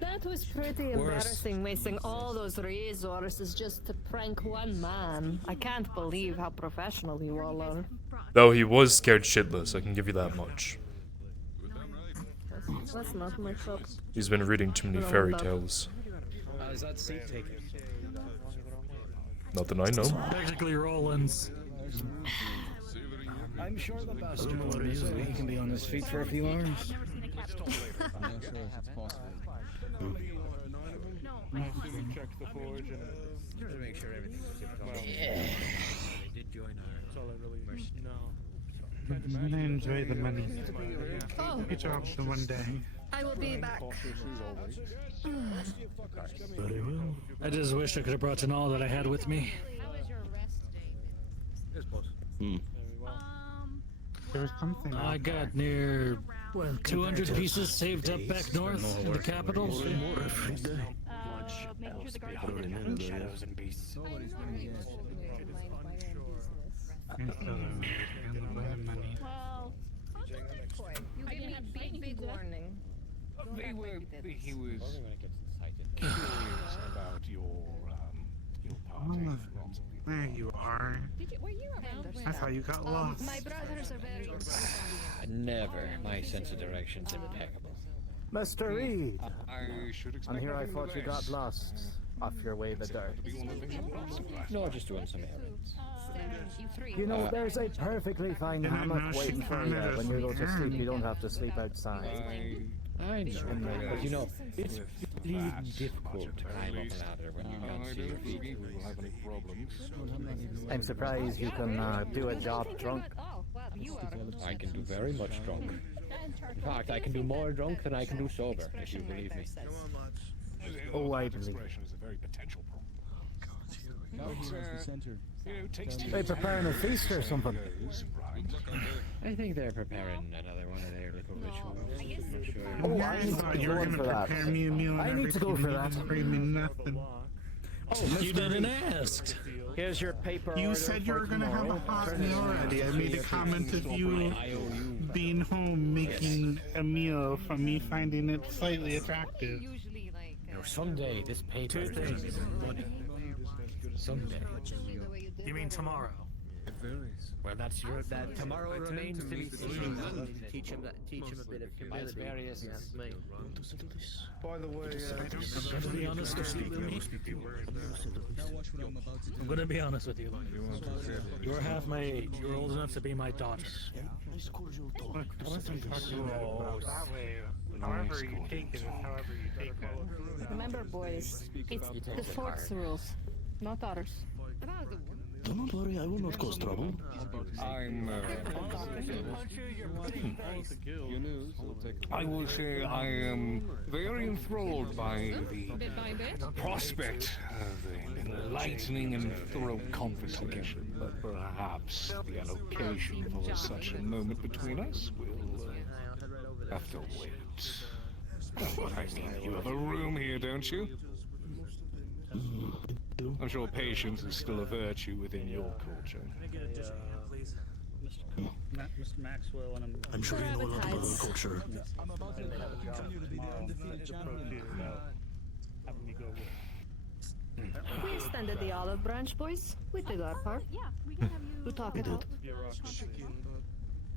That was pretty embarrassing, wasting all those resources just to prank one man. I can't believe how professional you all are. Though he was scared shitless, I can give you that much. That's not my cup. He's been reading too many fairy tales. Is that seat taken? Not that I know. Technically Roland's. I'm sure the bastard will be so he can be on his feet for a few hours. Check the forge and To make sure everything's they did join our. That's all I really know. I'm gonna enjoy the money. Oh. Get your option one day. I will be back. Very well. I just wish I could have brought in all that I had with me. How was your rest day? Yes, boss. There was something. I out got near 200 pieces saved up back north in the capital. Making sure the guards don't get attacked. Shadows and beasts. there. And so, and the money. Well, You gave me a big warning. Don't They act like were. you didn't. He was Probably when it gets excited. curious about your party. Lots of people There you are. Were you around? I thought you got lost. My brothers are very Never. My sense of direction's impeccable. Mr. Reed! I should expect And here I nothing thought you got less. lost off your way to dirt. No, just doing some errands. You know, there's a perfectly fine And hammock now she waiting for found you it when you go to sleep. again. You don't have to sleep outside. I know, but you know, it's really difficult to climb up a ladder when you can't I see your don't feet. believe we will have any problems. I'm surprised you can do a job drunk. I can do very much drunk. In fact, I can do more drunk than I can do sober, if you believe me. Oh, I believe. Is a very potential problem. They preparing a feast or something. I think they're preparing another one of their little rituals. Oh, Yeah, I thought you were gonna prepare me a meal. I and need to go everything. for that. You didn't bring me nothing. Oh, you didn't ask. Here's your paper. You order said you for were gonna have a tomorrow. hot Turn it meal in. already. I made a comment of you being home making a meal from me finding it slightly attractive. You know, someday this paper is going to be money. Someday. You mean tomorrow? It varies. Well, that tomorrow remains to be seen. Teach him a bit of humility. Various. Yes, mate. By the way, I'm going to be honest with you. I'm going to be honest with you. You're half my age. You're old enough to be my daughter. Look, I wasn't talking about it that way. However you take it is however you take it. Remember, boys, it's the fort's rules, not ours. Do not worry, I will not cause trouble. I'm. I will say I am very enthralled by the prospect of an enlightening and thorough conversation, but perhaps the allocation for such a moment between us will have to wait. But I mean, you have a room here, don't you? I'm sure patience is still a virtue within your culture. Can I get a dish of ham, please? Mr. Maxwell, and I'm sure you know a lot about our culture. I'm about to continue to be the undefeated champion. Having me go with. We extended the olive branch, boys. We did our part. Yeah, we can have you. We talk it out.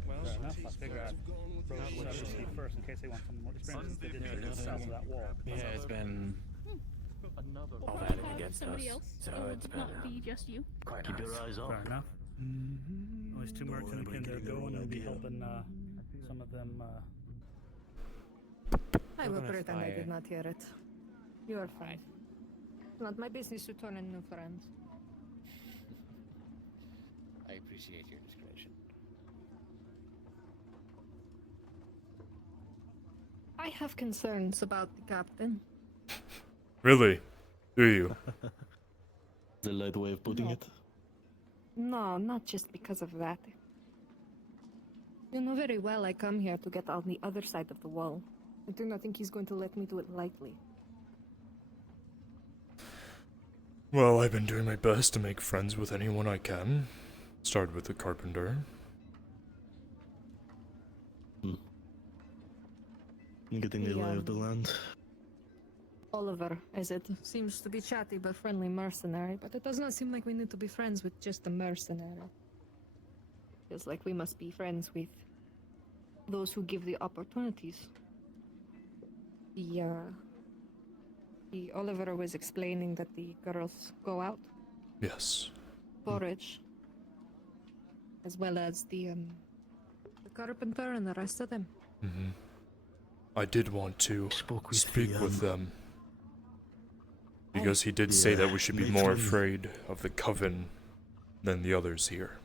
Well, fair enough. I figure I'd approach Steve first in case they want some more experience. They didn't get south of that wall. Yeah, it's been all that against us, Somebody else. so it's been Not be just you. quite Keep nice. your eyes up. Fair enough. Those two merchants in there going and be helping some of them. I will We're gonna pretend I fire. did not hear it. You are fine. It's not my business to turn in new friends. I appreciate your discretion. I have concerns about the captain. Really? Do you? The light way of putting it. No, not just because of that. You know very well I come here to get on the other side of the wall. I do not think he's going to let me do it lightly. Well, I've been doing my best to make friends with anyone I can. Started with the carpenter. Getting the lay of the land. Oliver, as it seems to be chatty but friendly mercenary, but it does not seem like we need to be friends with just a mercenary. Feels like we must be friends with those who give the opportunities. The Oliver was explaining that the girls go out, Yes. forage, as well as the carpenter and the rest of them. Mm-hmm. I did want to speak with them. Because he did say that we should be more afraid of the coven than the others here.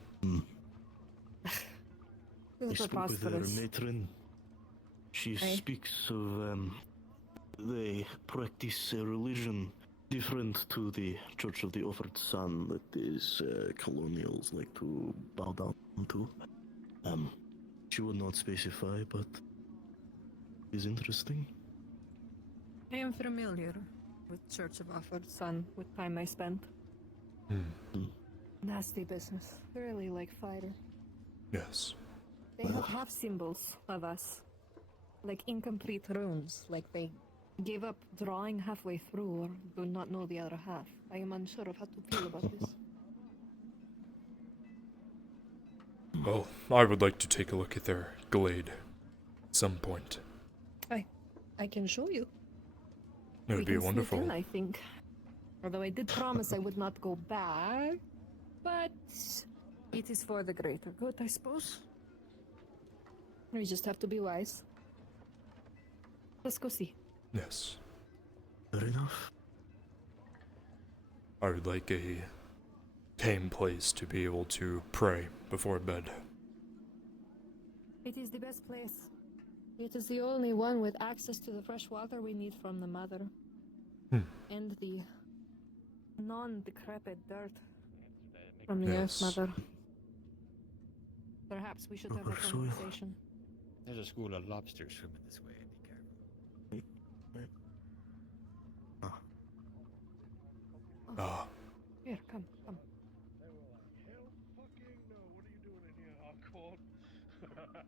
I spoke with her matron. She speaks of they practice a religion different to the Church of the Offered Sun that is colonials like to bow down to. She would not specify, but is interesting. I am familiar with Church of Offered Sun, with time I spent. Nasty business. Really like fighter. Yes. They have half symbols of us. Like incomplete runes. Like they gave up drawing halfway through or do not know the other half. I am unsure of how to feel about this. Well, I would like to take a look at their glade at some point. I can show you. It would be wonderful. Sneak in, I think. Although I did promise I would not go back. But it is for the greater good, I suppose. We just have to be wise. Let's go see. Yes. Fair enough. I would like a tame place to be able to pray before bed. It is the best place. It is the only one with access to the fresh water we need from the mother. And the non-decrepit dirt from the Earth Mother. Perhaps we should have a conversation. There's a school of lobsters swimming this way. Be careful. Here, come.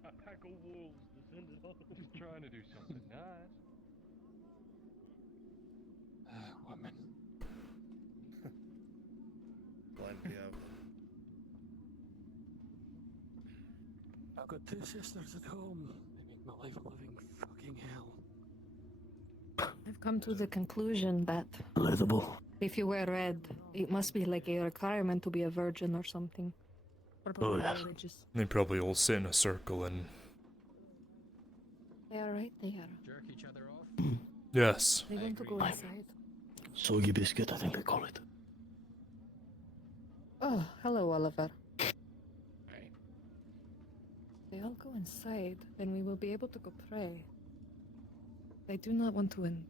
A pack of wolves descended on him. Trying to do something nice. Woman. Plenty of them. I've got 2 sisters at home. They make my life a living fucking hell. I've come to the conclusion that Relatable. if you wear red, it must be like a requirement to be a virgin or something. Probably religious. They probably all sit in a circle and... They are right there. Jerk each other off? Yes. They want to go inside. Soggy biscuit, I think they call it. Oh, hello, Oliver. They all go inside, then we will be able to go pray. I do not want to, and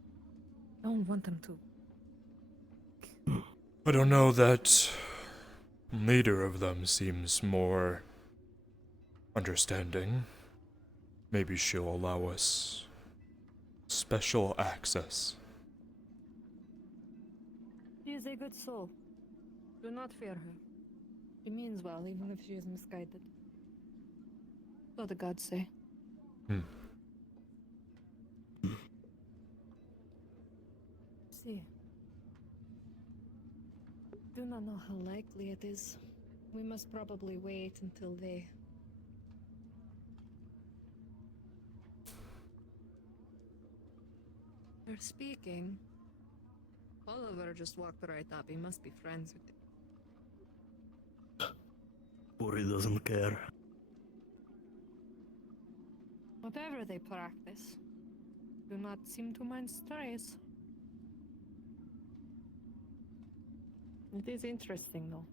I don't want them to. I don't know, that neither of them seems more understanding. Maybe she'll allow us special access. She is a good soul. Do not fear her. She means well, even if she is misguided. So the gods say. See. Do not know how likely it is. We must probably wait until they... They're speaking. Oliver just walked right up. He must be friends with them. Uri doesn't care. Whatever they practice, do not seem to mind strays. It is interesting, though.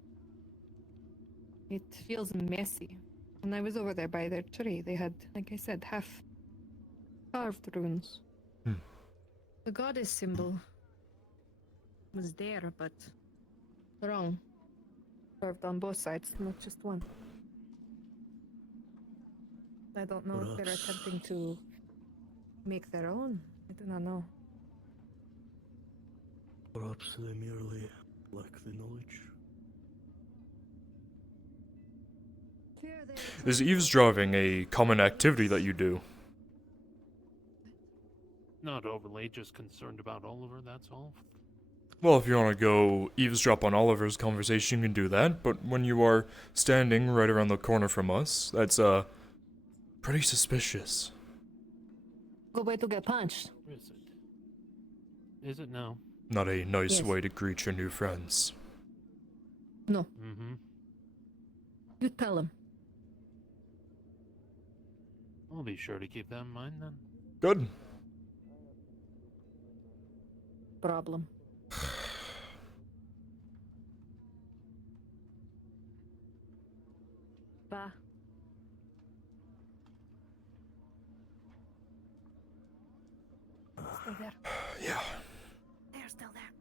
It feels messy. When I was over there by their tree, they had, like I said, half carved runes. The goddess symbol was there, but wrong. Carved on both sides, not just one. I don't know if they're attempting to make their own. I do not know. Perhaps they merely lack the knowledge. Is eavesdropping a common activity that you do? Not overly, just concerned about Oliver, that's all. Well, if you want to go eavesdrop on Oliver's conversation, you can do that, but when you are standing right around the corner from us, that's, pretty suspicious. Good way to get punched. Is it? Is it now? Not a nice Yes. way to greet your new friends. No. Mm-hmm. You tell him. I'll be sure to keep that in mind then. Good. Problem. Bah. Still there. Yeah. They're still there.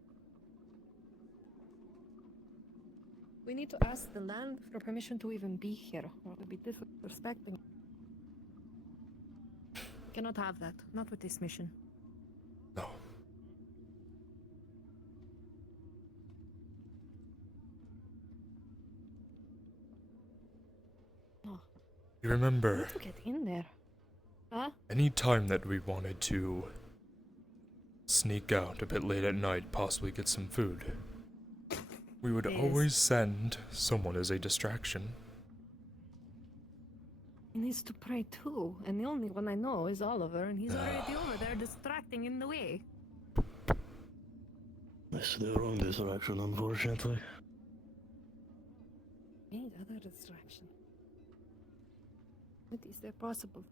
We need to ask the land for permission to even be here, or to be disrespecting. Cannot have that. Not with this mission. No. You remember Let's get in there. Huh? any time that we wanted to sneak out a bit late at night, possibly get some food, we would Yes. always send someone as a distraction. He needs to pray too, and the only one I know is Oliver, and he's already over there distracting in the way. It's the wrong distraction, unfortunately. Need other distraction. What is there possible?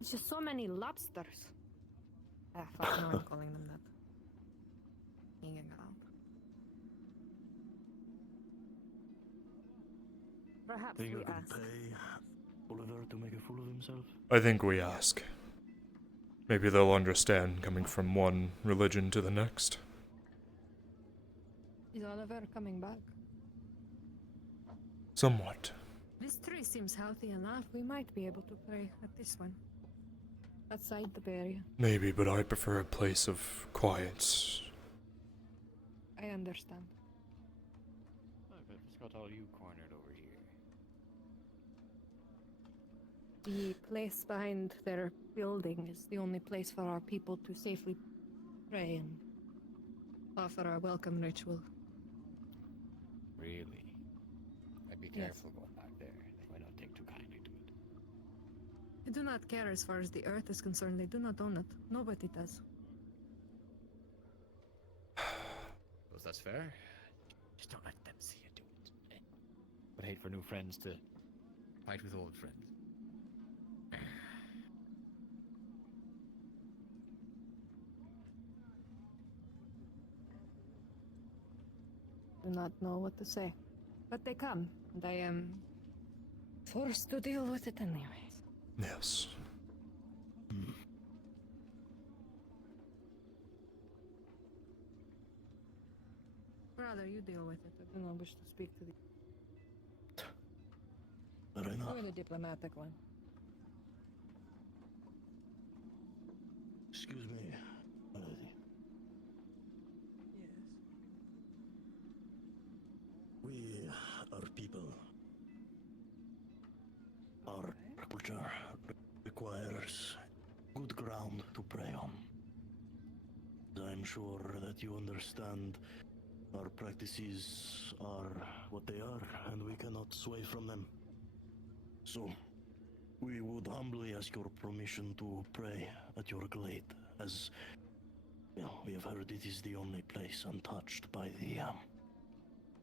There's just so many lobsters. Ah, fuck no, I'm calling them that. Hanging around. Perhaps Think we you could ask. pay Oliver to make a fool of himself? I think we ask. Maybe they'll understand coming from one religion to the next. Is Oliver coming back? Somewhat. This tree seems healthy enough. We might be able to pray at this one. Outside the barrier. Maybe, but I prefer a place of quiet. I understand. I've just got all you cornered over here. The place behind their building is the only place for our people to safely pray and offer our welcome ritual. Really? I'd be Yes. careful going back there. They might not take too kindly to it. They do not care as far as the earth is concerned. They do not own it. Nobody does. Suppose that's fair. Just don't let them see you do it. Would hate for new friends to fight with old friends. Do not know what to say. But they come, and I am forced to deal with it anyways. Yes. Rather, you deal with it. I do not wish to speak to the... Fair enough. Only the diplomatic one. Excuse me, my lady. Yes. We are people. Our culture requires good ground to pray on. I'm sure that you understand our practices are what they are, and we cannot sway from them. So, we would humbly ask your permission to pray at your glade, as well, we have heard it is the only place untouched by the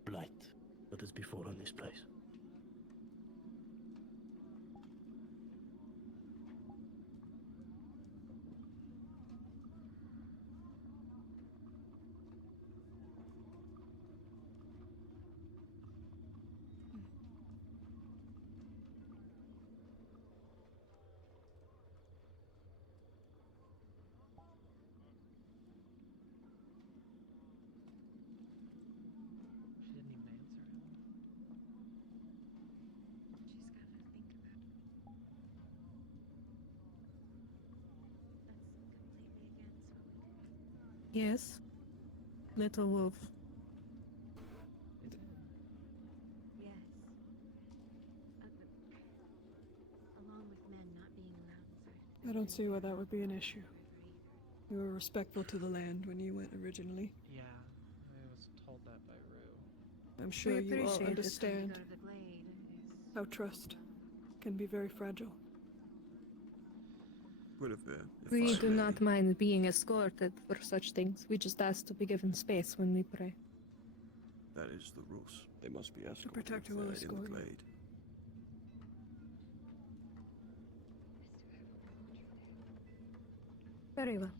blight that has befallen this place. She didn't even answer him. Yes. Little wolf. Yes. Along with men not being allowed inside. I don't see why that would be an issue. You were respectful to the land when you went originally. Yeah, I was told that by Rue. I'm sure you all appreciate it. understand The glade is how trust can be very fragile. Well, if We I do may, not mind being escorted for such things. We just ask to be given space when we pray. that is the rules. They must be escorted protector will in escort the you. glade. Very well.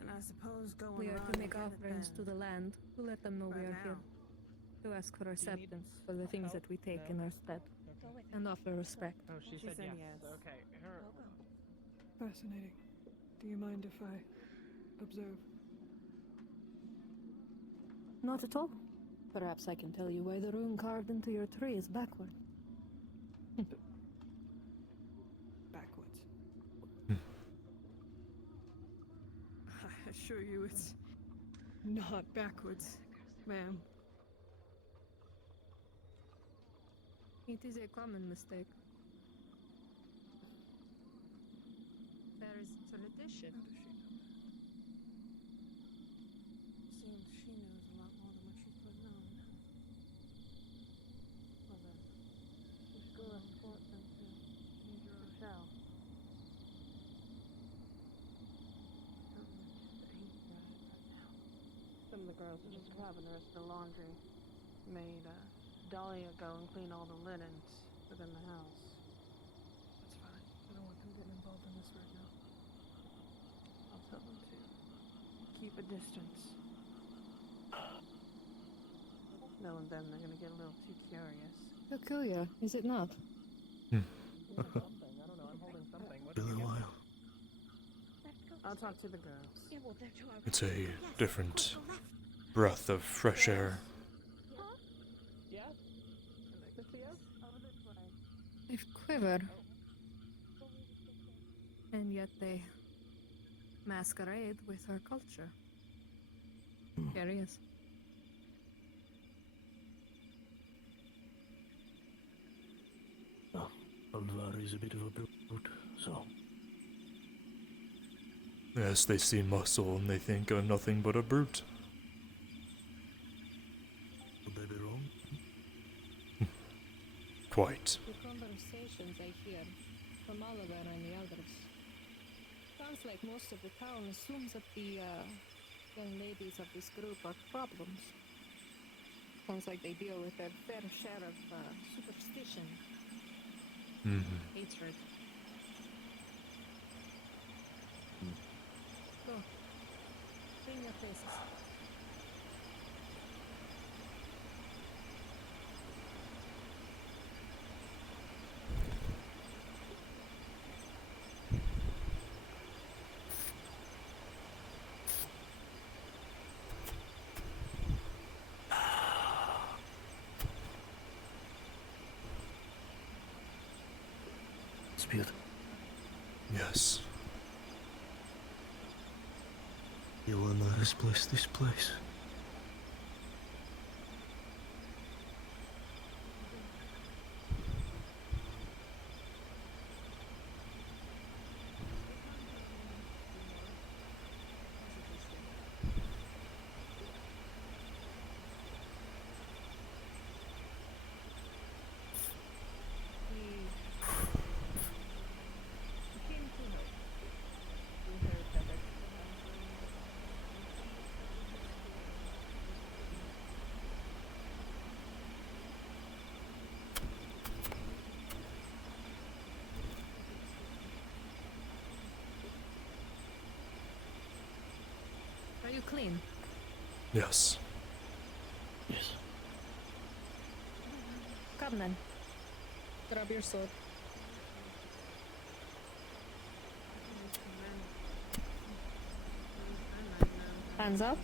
And I suppose going We are around to make again offerings to then. the land, to let them know we Right are here. now. To ask for acceptance for the things that we take in our stead. And offer respect. Oh, she said yes. Okay, her. Fascinating. Do you mind if I observe? Not at all. Perhaps I can tell you why the rune carved into your tree is backward. Backwards. I assure you it's not backwards, ma'am. It is a common mistake. There is tradition. Seems she knows a lot more than what she's putting on. Well then, we should go escort them to the shell. Something just ain't right now. Some of the girls are just grabbing the rest of the laundry. Made Dahlia go and clean all the linens within the house. That's fine. I don't want them getting involved in this right now. I'll tell them to keep a distance. Knowing them, they're gonna get a little too curious. Peculiar, is it not? Been a while. I'll talk to the girls. It's a different breath of fresh air. They quiver. And yet they masquerade with our culture. Curious. Alvar is a bit of a brute, so... Yes, they see muscle and they think of nothing but a brute. Would they be wrong? Quite. The conversations I hear from Oliver and the others. Sounds like most of the town assumes that the young ladies of this group are problems. Sounds like they deal with their fair share of superstition. Hatred. Go. Clean your faces. Speed. Yes. You will not displace this place. Are you clean? Yes. Yes. Come then. Grab your sword. Hands up.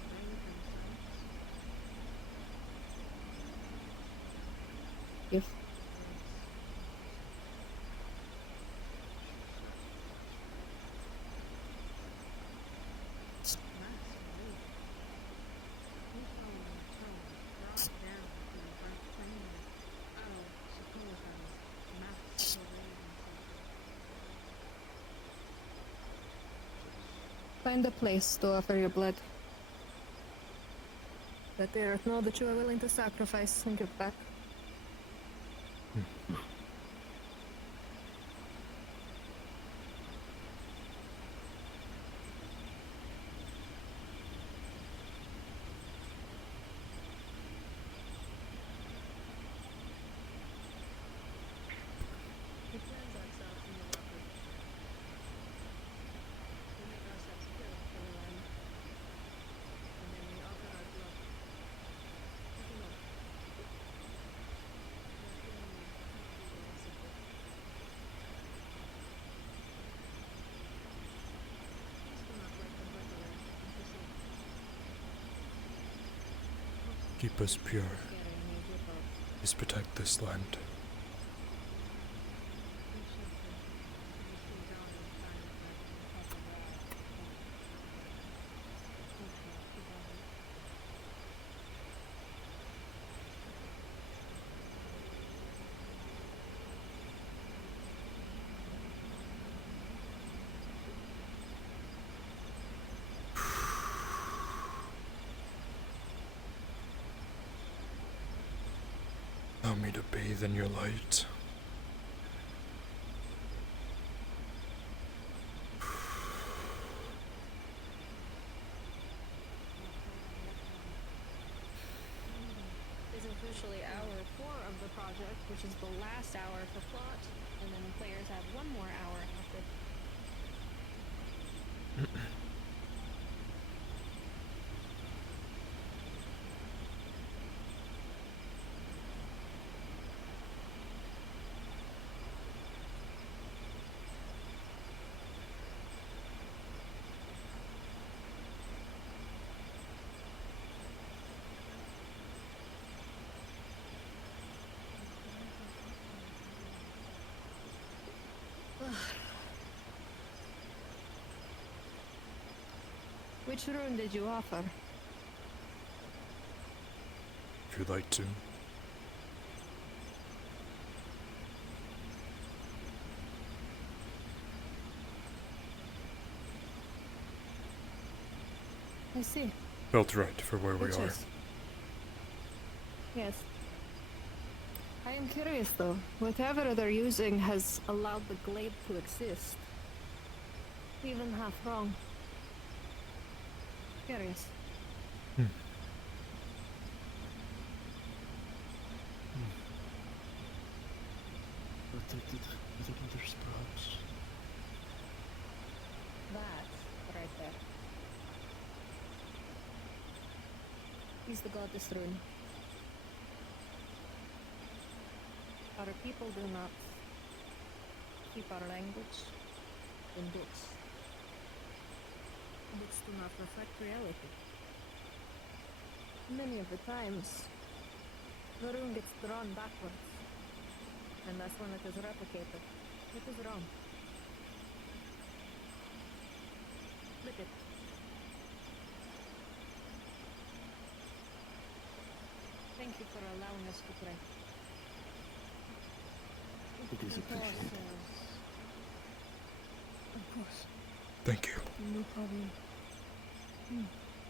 Yes. Find a place to offer your blood. Let the earth know that you are willing to sacrifice and give back. Keep us pure. Please protect this land. Allow me to bathe in your light. Is officially hour 4 of the project, which is the last hour for plot, and then players have one more hour after. Which rune did you offer? If you'd like to. I see. Felt right for where we Which are. is? Yes. I am curious though. Whatever they're using has allowed the glade to exist. Even half wrong. Curious. Protected their sprouts. That right there. He's the goddess rune. Our people do not keep our language in books. Books do not reflect reality. Many of the times, the rune gets drawn backwards, and that's when it is replicated. It is wrong. Flip it. Thank you for allowing us to pray. It is appreciated. Of course. Thank you. No problem.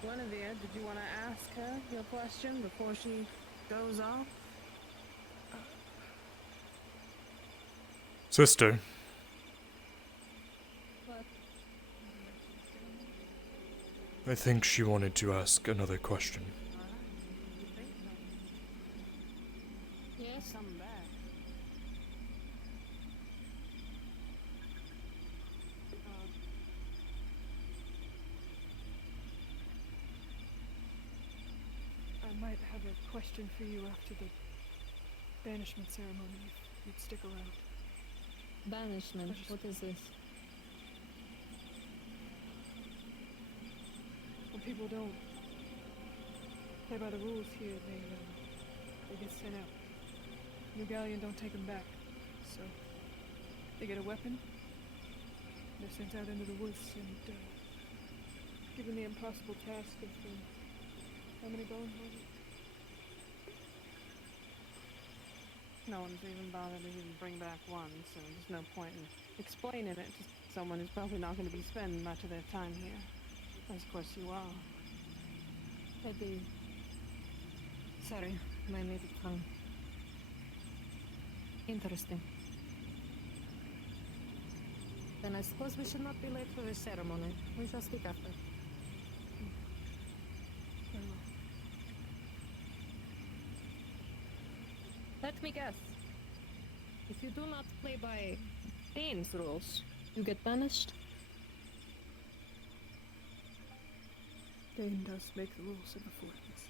Guinevere, did you want to ask her your question before she goes off? Sister, What? I think she wanted to ask another question. Yes? Come back. I might have a question for you after the banishment ceremony, if you'd stick around. Banishment. What is this? When people don't play by the rules here, they get sent out. New Galleon don't take them back, so they get a weapon. They're sent out into the woods and given the impossible task of how many bones was it? No one's even bothered to even bring back one, so there's no point in explaining it to someone who's probably not going to be spending much of their time here. As of course you are. I do. Sorry, my native tongue. Interesting. Then I suppose we should not be late for the ceremony. We shall speak after. Very well. Let me guess. If you do not play by Dane's rules, you get banished? Dane does make the rules of the fort, yes.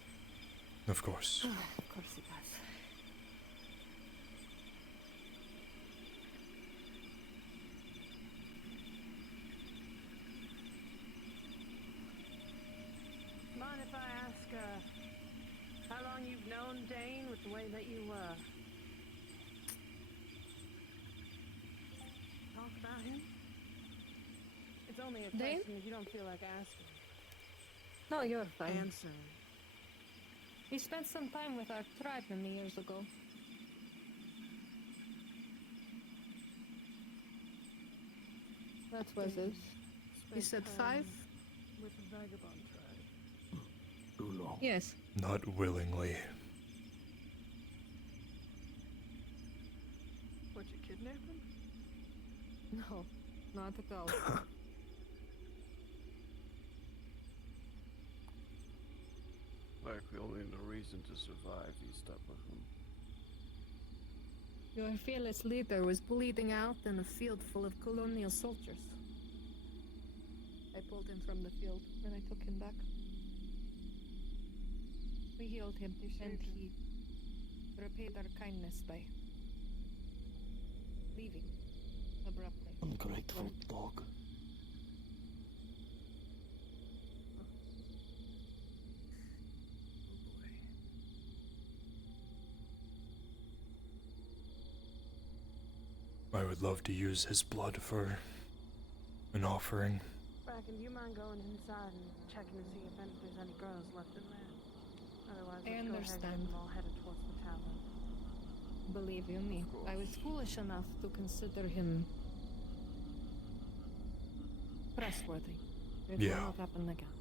Of course. Of course he does. Mind if I ask, how long you've known Dane with the way that you, talk about him? It's only a Dane? question if you don't feel like asking. No, you're fine. Answer. He spent some time with our tribe many years ago. That was it. You said Spent 5? time with the vagabond tribe. Too long. Yes. Not willingly. Nervin? No, not at all. Blackwell ain't a reason to survive these type of them. Your fearless leader was bleeding out in a field full of colonial soldiers. I pulled him from the field and I took him back. We healed him and he repaid our kindness by leaving abruptly. Ungrateful dog. I would love to use his blood for an offering. Bracken, do you mind going inside and checking to see if there's any girls left in there? Otherwise, I let's go ahead and get understand. them all headed towards the tavern. Believe you me, I was foolish enough to consider him trustworthy. It Yeah. will not happen again.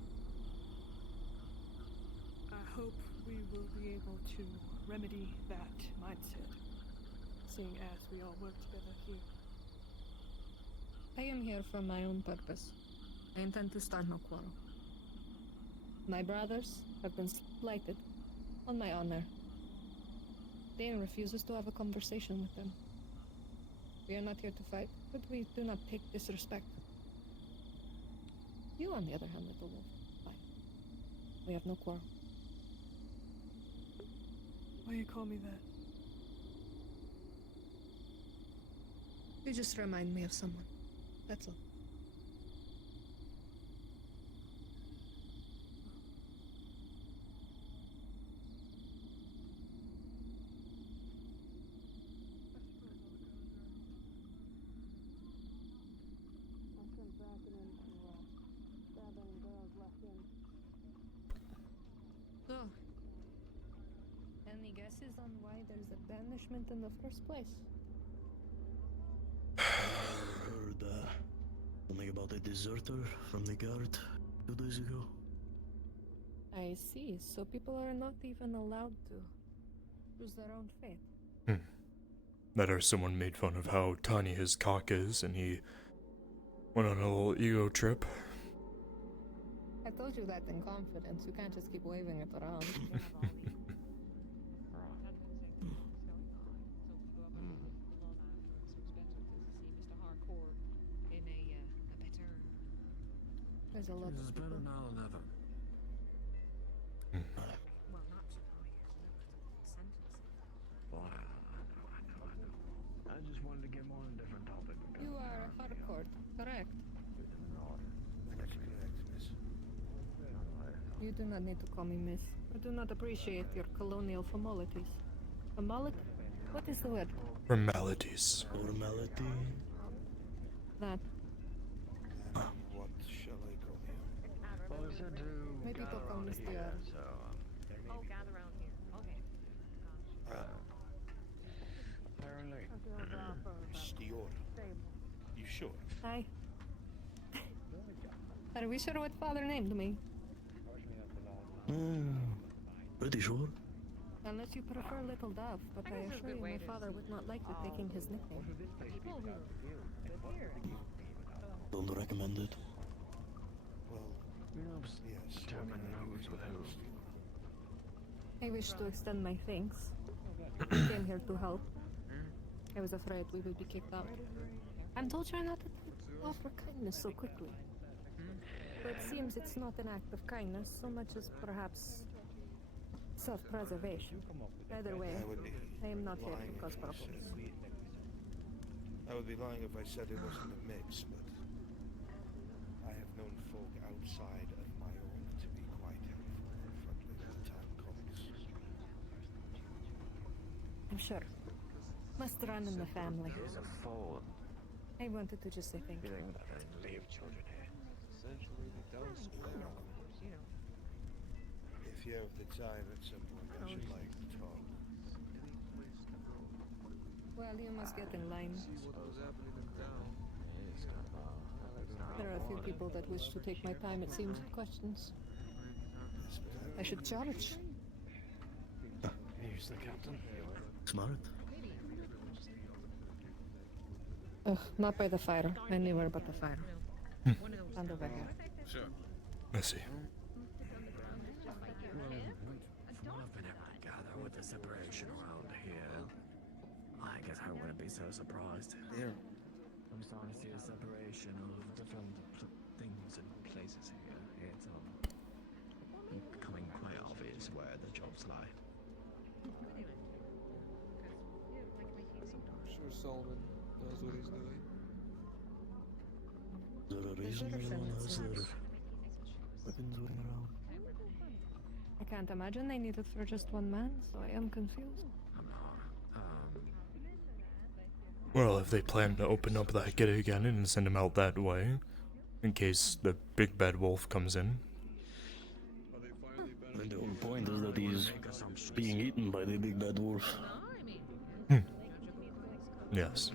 I hope we will be able to remedy that mindset, seeing as we all work together here. I am here for my own purpose. I intend to start no quarrel. My brothers have been slighted on my honor. Dane refuses to have a conversation with them. We are not here to fight, but we do not take disrespect. You, on the other hand, little wolf, fine. We have no quarrel. Why you call me that? You just remind me of someone. That's all. So, any guesses on why there's a banishment in the first place? I heard something about a deserter from the guard 2 days ago. I see. So people are not even allowed to choose their own fate. That or someone made fun of how tiny his cock is and he went on a little ego trip. I told you that in confidence. You can't just keep waving it around. There's a lot This of is better people. now than ever. Well, I just wanted to get more on a different topic. You are Harcourt, correct? That's correct, miss. You do not need to call me miss. I do not appreciate your colonial formalities. What is the word? Formalities. Formality? That. What shall I call you? Well, we said to Maybe gather talk on around this here, DR. so Oh, gather around here. Okay. apparently. Stior. You sure? Hi. Are we sure what father named me? Pretty sure. Unless you prefer Little Dove, but I assure you my father would not like you taking his nickname. Don't recommend it. Well, yes. Determine who's with who. I wish to extend my thanks. I came here to help. I was afraid we would be kicked out. I'm told try not to offer kindness so quickly. But it seems it's not an act of kindness so much as perhaps self-preservation. Either way, I am not here to cause problems. I would be lying if I said it wasn't a mix, but I have known folk outside of my own to be quite helpful and friendly to the town commons. I'm sure. Must run in the family. He's a fool. I wanted to just say thank you. Feeling that I leave children here. Essentially, the dose. If you have the time at some point, I should like to talk. Well, you must get in line. See what was happening in town. There are a few people that wish to take my time, it seems, with questions. I should charge. Here's the captain. Smart. Ugh, not by the fire. Anywhere but the fire. And over here. Sure. I see. From what I've been able to gather with the separation around here, I guess I wouldn't be so surprised. There. I'm starting to see a separation of different things and places here. It's becoming quite obvious where the jobs lie. I'm sure Solomon knows what he's doing. Is there a reason everyone has their weapons running around? I can't imagine they need it for just one man, so I am confused. Well, if they plan to open up that gate again and send him out that way, in case the big bad wolf comes in. And the whole point is that he's being eaten by the big bad wolf. Yes.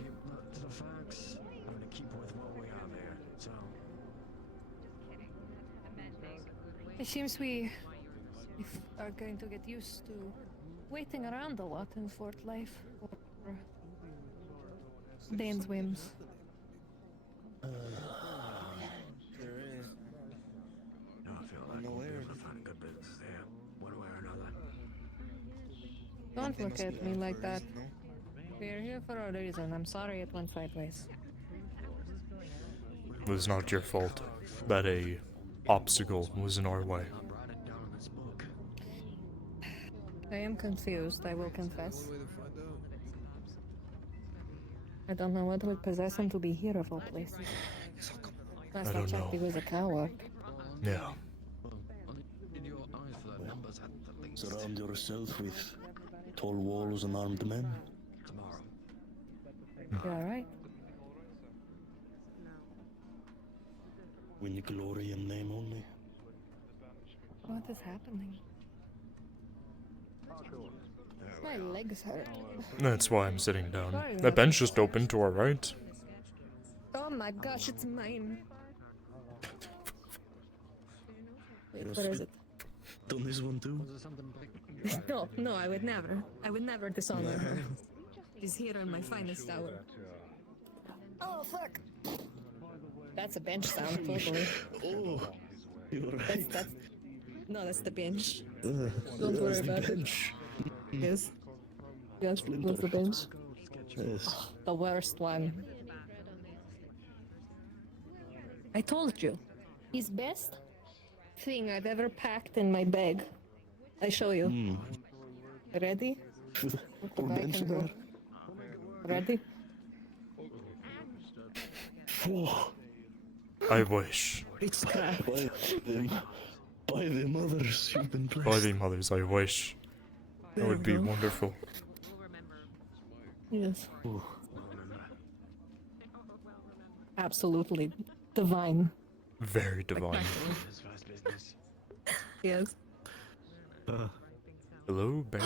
To the facts, I'm gonna keep with what we have here. So It seems we are going to get used to waiting around a lot in Fort Life for Dane's whims. no, I feel like we'll be able to find good business there, one way or another. Don't look at me like that. We're here for a reason. I'm sorry it went sideways. It was not your fault that a obstacle was in our way. I am confused, I will confess. I don't know what would possess him to be here of all places. Last I don't checked, know. he was a coward. Yeah. Surround yourself with tall walls and armed men. You alright? Win glory in name only. What is happening? My legs hurt. That's why I'm sitting down. Sorry, That bench just opened to our right. Oh my gosh, it's mine. Wait, Yes, what is it? Done this one too? No, I would never. I would never dishonor her. She's here in my finest hour. Oh, fuck! That's a bench sound, totally. Oh, you're right. That's... No, that's the bench. Don't worry about it. Yes. Yes, that's the bench. Yes. The worst one. I told you. His best thing I've ever packed in my bag. I show you. Ready? Or bench there. Ready? Oh, I wish. It's crap. By the mothers, you've been blessed. By the mothers, I wish. That would be wonderful. Yes. Absolutely divine. Very divine. Yes. Hello, Bear.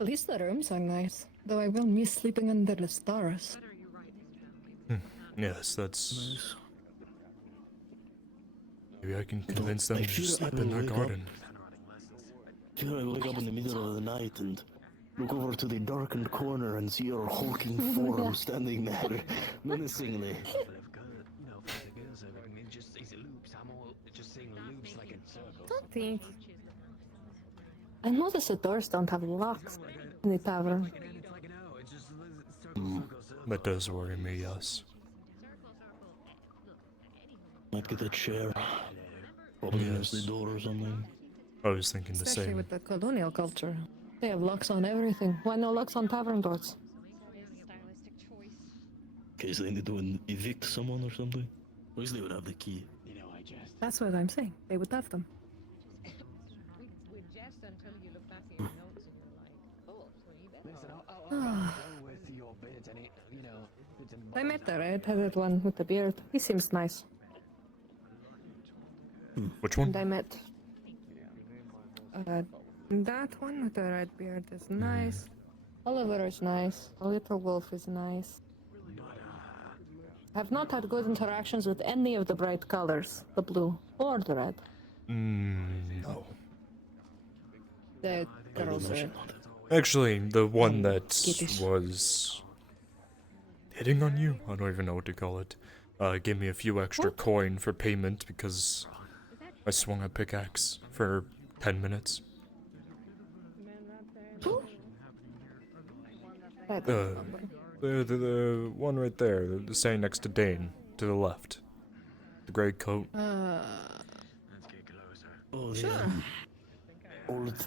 At least the rooms are nice, though I will miss sleeping under the stars. Yes, that's... Maybe I can convince them to fear sleep I in will their wake up. garden. Here I wake up in the middle of the night and look over to the darkened corner and see your hulking form standing there menacingly. Don't think. I noticed the doors don't have locks in the tavern. That does worry me, yes. Might get a chair. Probably against the door or something. I was thinking the Especially same. with the colonial culture. They have locks on everything. Why no locks on tavern doors? In case they need to evict someone or something. At least they would have the key. That's what I'm saying. They would have them. I met the red-headed one with the beard. He seems nice. Which one? And I met that one with the red beard is nice. Oliver is nice. The little wolf is nice. I've not had good interactions with any of the bright colors, the blue or the red. No. The girls are... Actually, the one that was hitting on you? I don't even know what to call it. Gave me a few extra coin for payment because I swung a pickaxe for 10 minutes. The one right there, the saying next to Dane, to the left. The gray coat. Sure.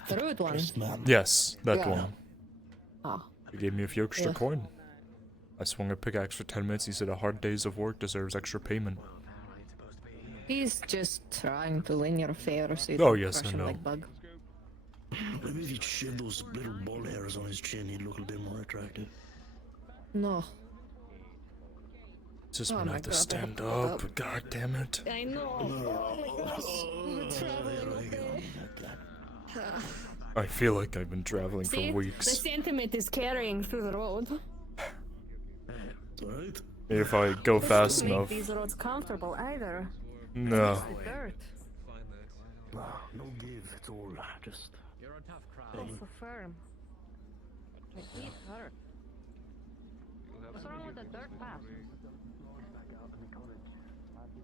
The rude one. Yes, that Yeah. one. Ah. He gave me a few extra Yeah. coin. I swung a pickaxe for 10 minutes. He said a hard day's of work deserves extra payment. He's just trying to win your favor so you Oh, don't yes, crush I him know. like bug. Maybe if you'd shave those little ball hairs on his chin, he'd look a bit more attractive. No. Just Oh when I my have to God, I stand have to up. get God damn it. I know. Oh my gosh. We're traveling okay. I feel like I've been traveling See, for the weeks. sentiment is carrying through the road. Alright. If I go fast Doesn't make enough. these roads comfortable either. No. It's the dirt. No give, it's all just... You're a tough crowd. Oh, for firm. My feet hurt. What's wrong with the dirt path?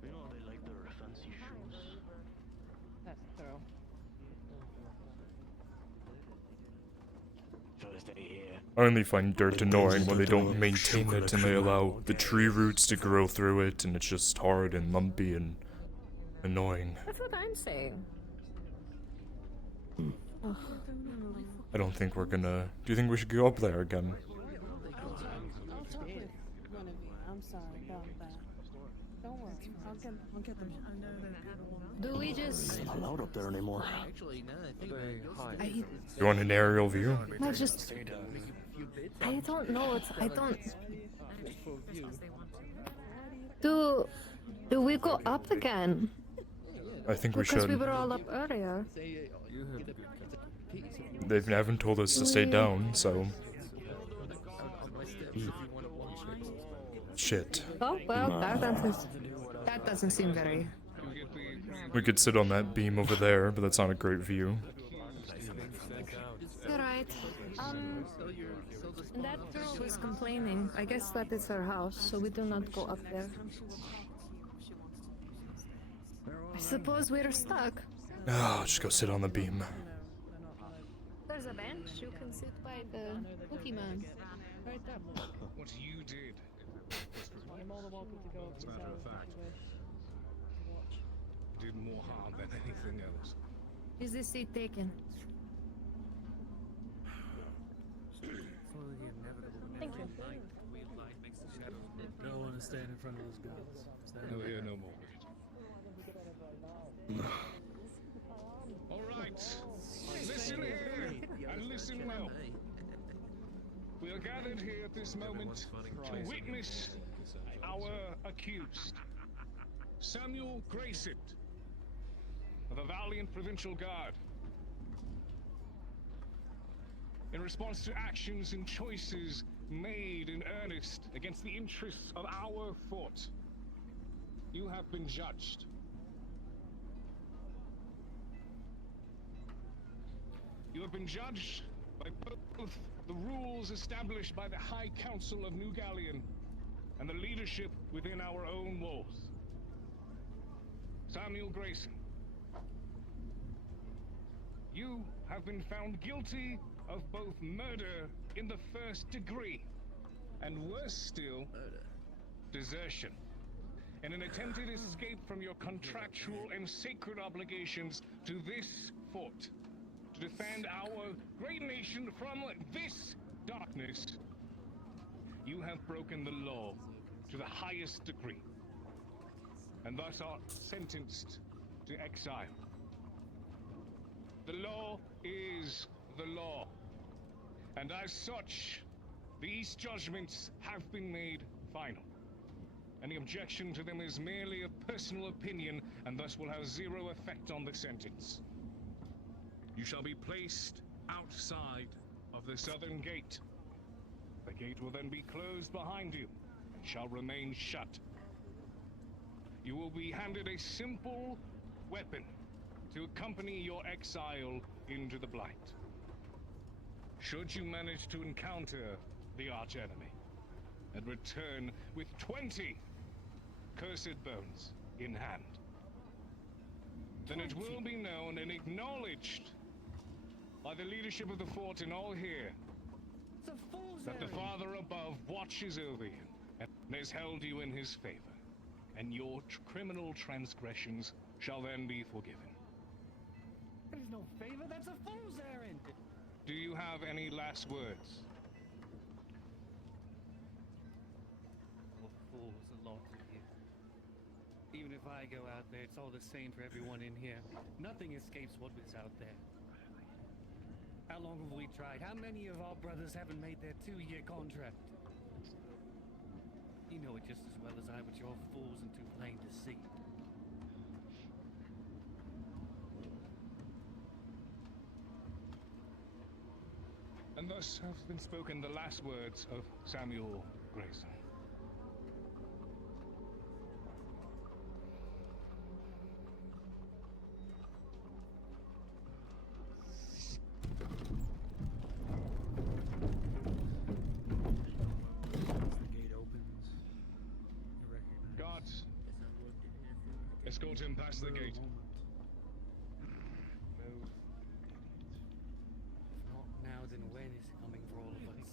You know they like their fancy shoes. That's true. I only find dirt annoying when they don't maintain it and they allow the tree roots to grow through it and it's just hard and lumpy and annoying. That's what I'm saying. Ugh. I don't think we're gonna... Do you think we should go up there again? I'm sorry about that. Don't worry. I'll get them. Do we just... They're not allowed up there anymore. You want an aerial view? I just... I don't know. I don't... Do we go up again? I think we Because should. we were all up earlier. They haven't told us to stay down, so... Shit. Oh, well, that doesn't seem very... We could sit on that beam over there, but that's not a great view. You're right. That girl was complaining. I guess that is her house, so we do not go up there. I suppose we're stuck. Oh, just go sit on the beam. There's a bench. You can sit by the Pokemon. Right there. What you did, I'm more than welcome to go up as a matter of fact, did more harm than anything else. Is this seat taken? Thank you. Don't want to stand in front of those guys. No here, no more. All right, listen here and listen well. We are gathered here at this moment to witness our accused, Samuel Grayson, of the valiant Provincial Guard. In response to actions and choices made in earnest against the interests of our fort, you have been judged. You have been judged by both the rules established by the High Council of New Galleon and the leadership within our own walls. Samuel Grayson, you have been found guilty of both murder in the first degree and, worse still, desertion in an attempted escape from your contractual and sacred obligations to this fort to defend our great nation from this darkness. You have broken the law to the highest degree and thus are sentenced to exile. The law is the law, and as such, these judgments have been made final. Any objection to them is merely a personal opinion and thus will have zero effect on the sentence. You shall be placed outside of the southern gate. The gate will then be closed behind you and shall remain shut. You will be handed a simple weapon to accompany your exile into the Blight. Should you manage to encounter the archenemy, and return with 20 cursed bones in hand. Then it will be known and acknowledged by the leadership of the fort and all here that the Father above watches over you and has held you in his favor, and your criminal transgressions shall then be forgiven. There's no favor, that's a fool's errand! Do you have any last words? Well, fool's a lot to hear. Even if I go out there, it's all the same for everyone in here. Nothing escapes what was out there. How long have we tried? How many of our brothers haven't made their 2-year contract? You know it just as well as I, but you're fools and too plain to see. And thus have been spoken the last words of Samuel Grayson. Guards, escort him past the gate. Not now, then when is it coming for all of us?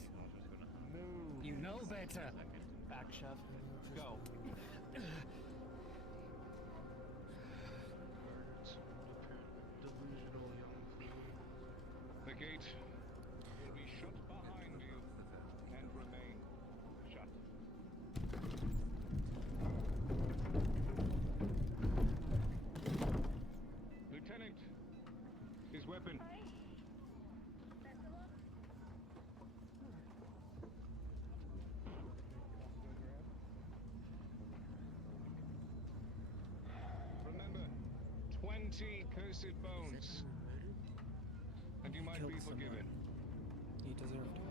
Move. You know better. Back, Chef. Go. The gate will be shut behind you and remain shut. Lieutenant, his weapon. Remember, 20 cursed bones, and you might be forgiven. He deserved it.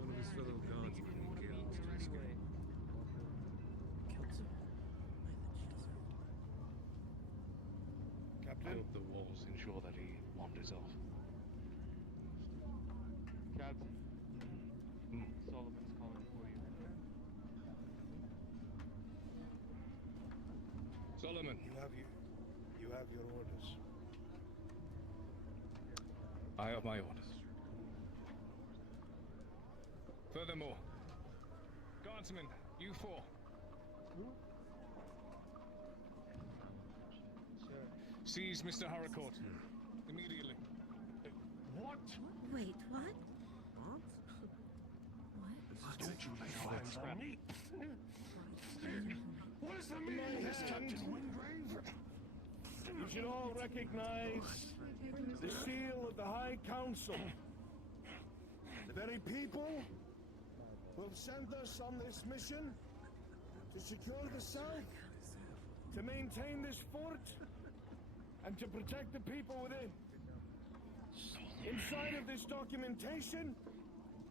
One of his fellow gods being killed to escape. Killed someone. I hope the walls ensure that he wanders off. Captain, Solomon's calling for you. Solomon. You have your orders. I have my orders. Furthermore, guardsmen, you 4. Seize Mr. Harcourt. Immediately. What? Wait, what? Don't you lay your hands on me. What is the meaning of this, Captain? You should all recognize the seal of the High Council. The very people who have sent us on this mission to secure the South, to maintain this fort, and to protect the people within. Inside of this documentation,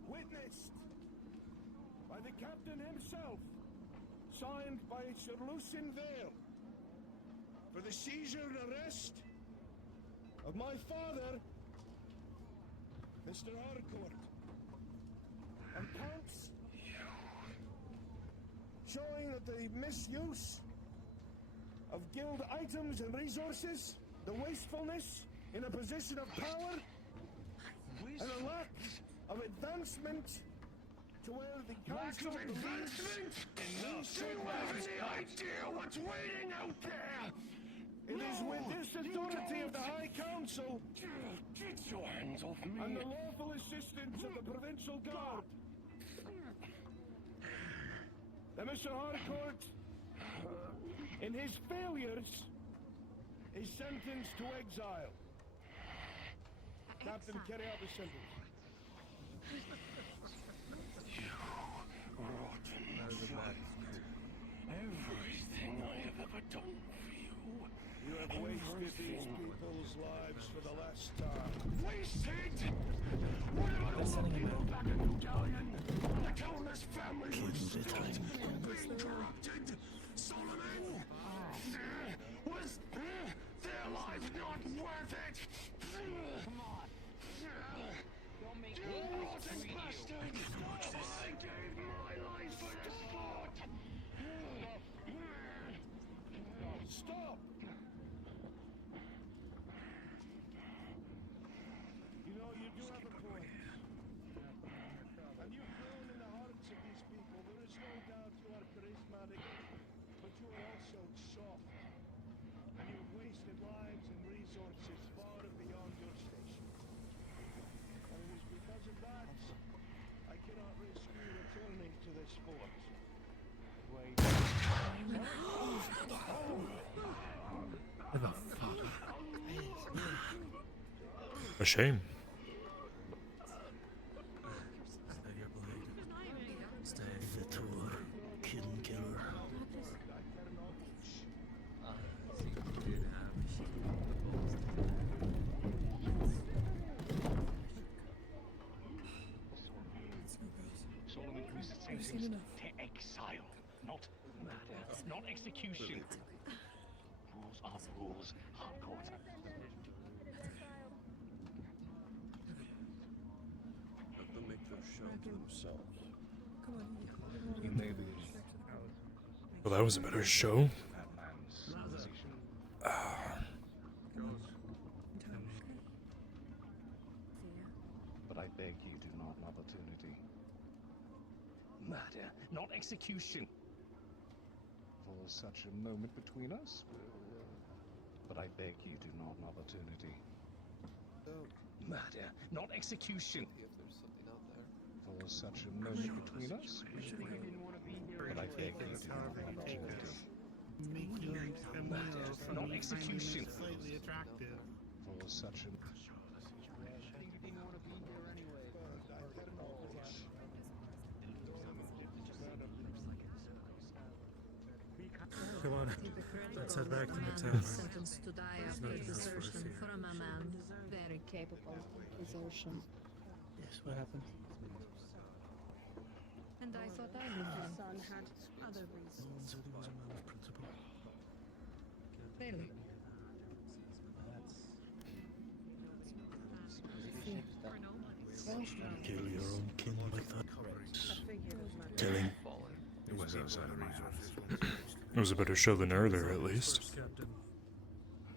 witnessed by the captain himself, signed by Sir Lucian Vale, for the seizure and arrest of my father, Mr. Harcourt, and counts showing that the misuse of guild items and resources, the wastefulness in a position of power, and a lack of advancement to where the council believes. Do you have any idea what's waiting out there? It is with this authority of the High Council Get your hands off me. and the lawful assistance of the Provincial Guard that Mr. Harcourt, in his failures, is sentenced to exile. Captain, carry out the sentence. You rotten slut. Everything I have ever done for you. You have wasted these people's lives for the last time. Wasted? What have I done to you back in Rebellion? The countless families were being corrupted. Solomon? Was their life not worth it? Come on. Don't make You rotten bastard! I gave my life for A shame. Vitor, kid and killer. Solomon Cruz is sentenced to exile, not murder, not execution. Rules are rules, Harcourt. Let them make their show to themselves. He may be. Well, that was a better show. That man's position. But I beg you, do not an opportunity. Murder, not execution. For such a moment between us, but I beg you, do not an opportunity. Murder, not execution. If there's something out there. For such a moment between us, but I beg you, do not an opportunity. Making a meal from Not me execution. finding it slightly attractive. For such a Come on, let's head back to the town. Sentenced to die after desertion from a man very capable of desertion. Yes, what happened? And I thought I knew him. Son had other reasons. Said he was a man of principle. Really? Kill your own kin like that. I figured as much. Killing. It was outside of resources. It was a better show than earlier, at least.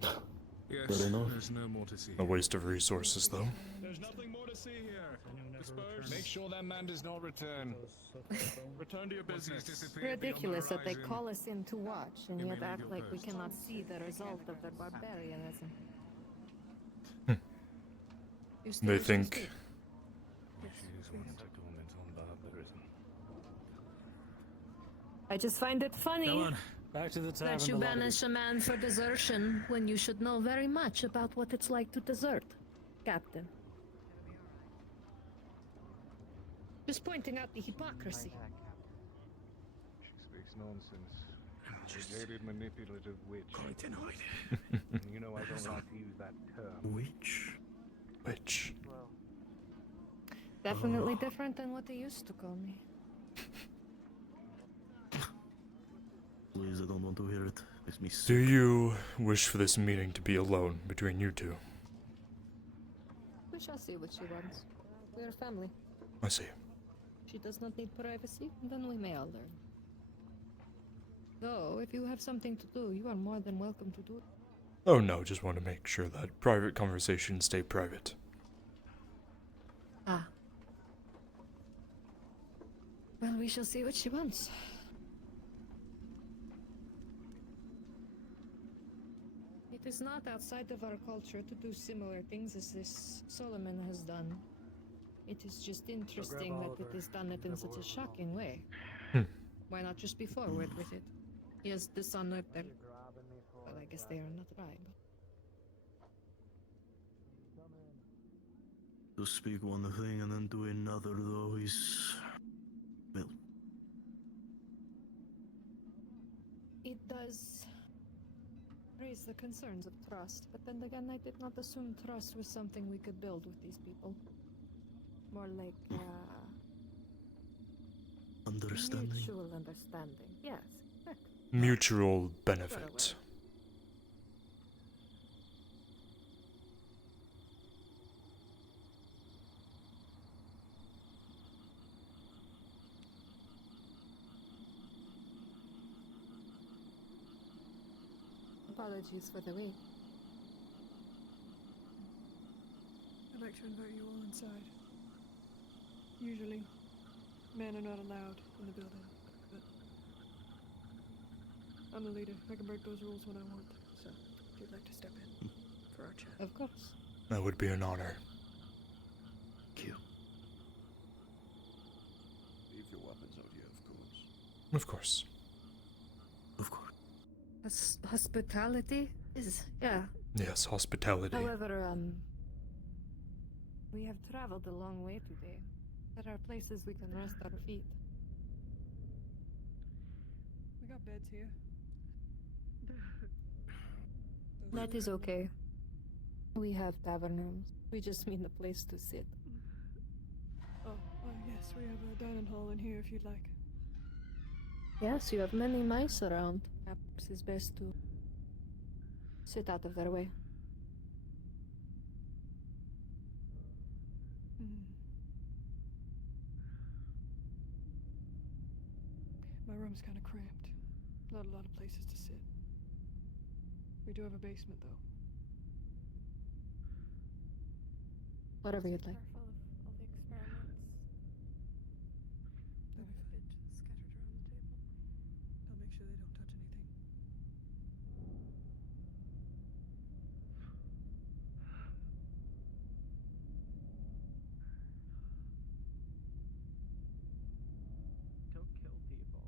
Yes, Better enough. there's no more to see. A waste of resources, though. There's nothing more to see here. Disperse. Make sure that man does not return. Return to your business. Ridiculous that they call us in to watch and yet act like we cannot see the result of their barbarianism. You still They wish to think speak? She's one to comment on barbarism. I just find it funny Come on, back to the tavern. that you the lobby. banish a man for desertion when you should know very much about what it's like to desert, Captain. Just pointing out the hypocrisy. She speaks nonsense. Jaded, manipulative witch. Quite annoyed. You know I don't like to use that term. Witch? Witch. Definitely different than what they used to call me. Please, I don't want to hear it. Makes me sick. Do you wish for this meeting to be alone between you two? We shall see what she wants. We are family. I see. She does not need privacy, then we may all learn. Though, if you have something to do, you are more than welcome to do it. Oh no, just want to make sure that private conversations stay private. Ah. Well, we shall see what she wants. It is not outside of our culture to do similar things as this Solomon has done. It is just interesting that it is done it in such a shocking way. Why not just be forward with it? He has dishonored them. Well, I guess they are not right. To speak one thing and then do another, though, is... well... It does raise the concerns of trust, but then again, I did not assume trust was something we could build with these people. More like, understanding? mutual understanding. Yes, correct. Mutual benefit. Apologies for the wait. I'd like to invite you all inside. Usually, men are not allowed in the building, but I'm the leader. I can break those rules when I want. So, if you'd like to step in for our chat. Of course. That would be an honor. Thank you. Leave your weapons out here, of course. Of course. Of course. Hospitality? Yeah. Yes, hospitality. However, we have traveled a long way today. There are places we can rest our feet. We got beds here. That is okay. We have tavern rooms. We just mean a place to sit. Oh, yes, we have a dining hall in here if you'd like. Yes, you have many mice around. Perhaps it's best to sit out of their way. My room's kind of cramped. Not a lot of places to sit. We do have a basement, though. Whatever you'd like. Careful of all the experiments. That'll be A bit scattered around the table. I'll make sure they don't touch anything. Don't kill people.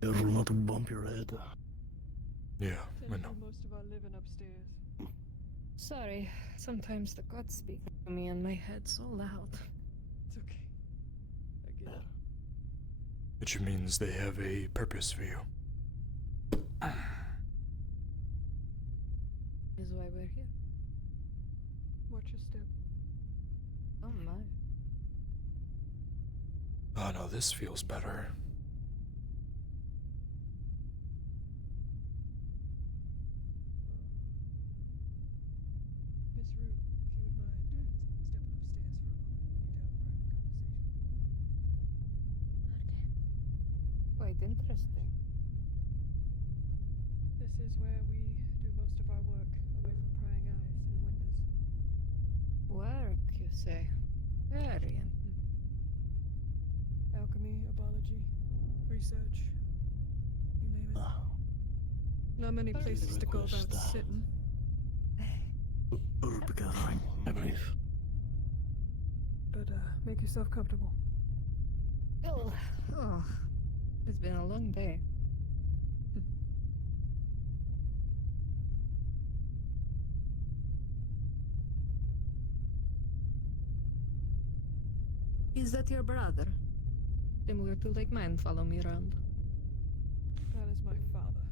Careful not to bump your head. Yeah, I Tend to know. do most of our living upstairs. Sorry, sometimes the gods speak to me and my head's so loud. It's okay. I get it. Which means they have a purpose for you. Is why we're here. Watch your step. Oh my. Oh no, this feels better. Miss Rue, if you would mind stepping upstairs for a moment. We need to have a private conversation. Quite interesting. This is where we do most of our work, away from prying eyes and windows. Work, you say? Very Alchemy, herbology, research, you name it. Not many places to go about sitting. Herb gathering, I believe. But make yourself comfortable. Oh, it's been a long day. Is that your brother? Similar to like mine, follow me around. That is my father.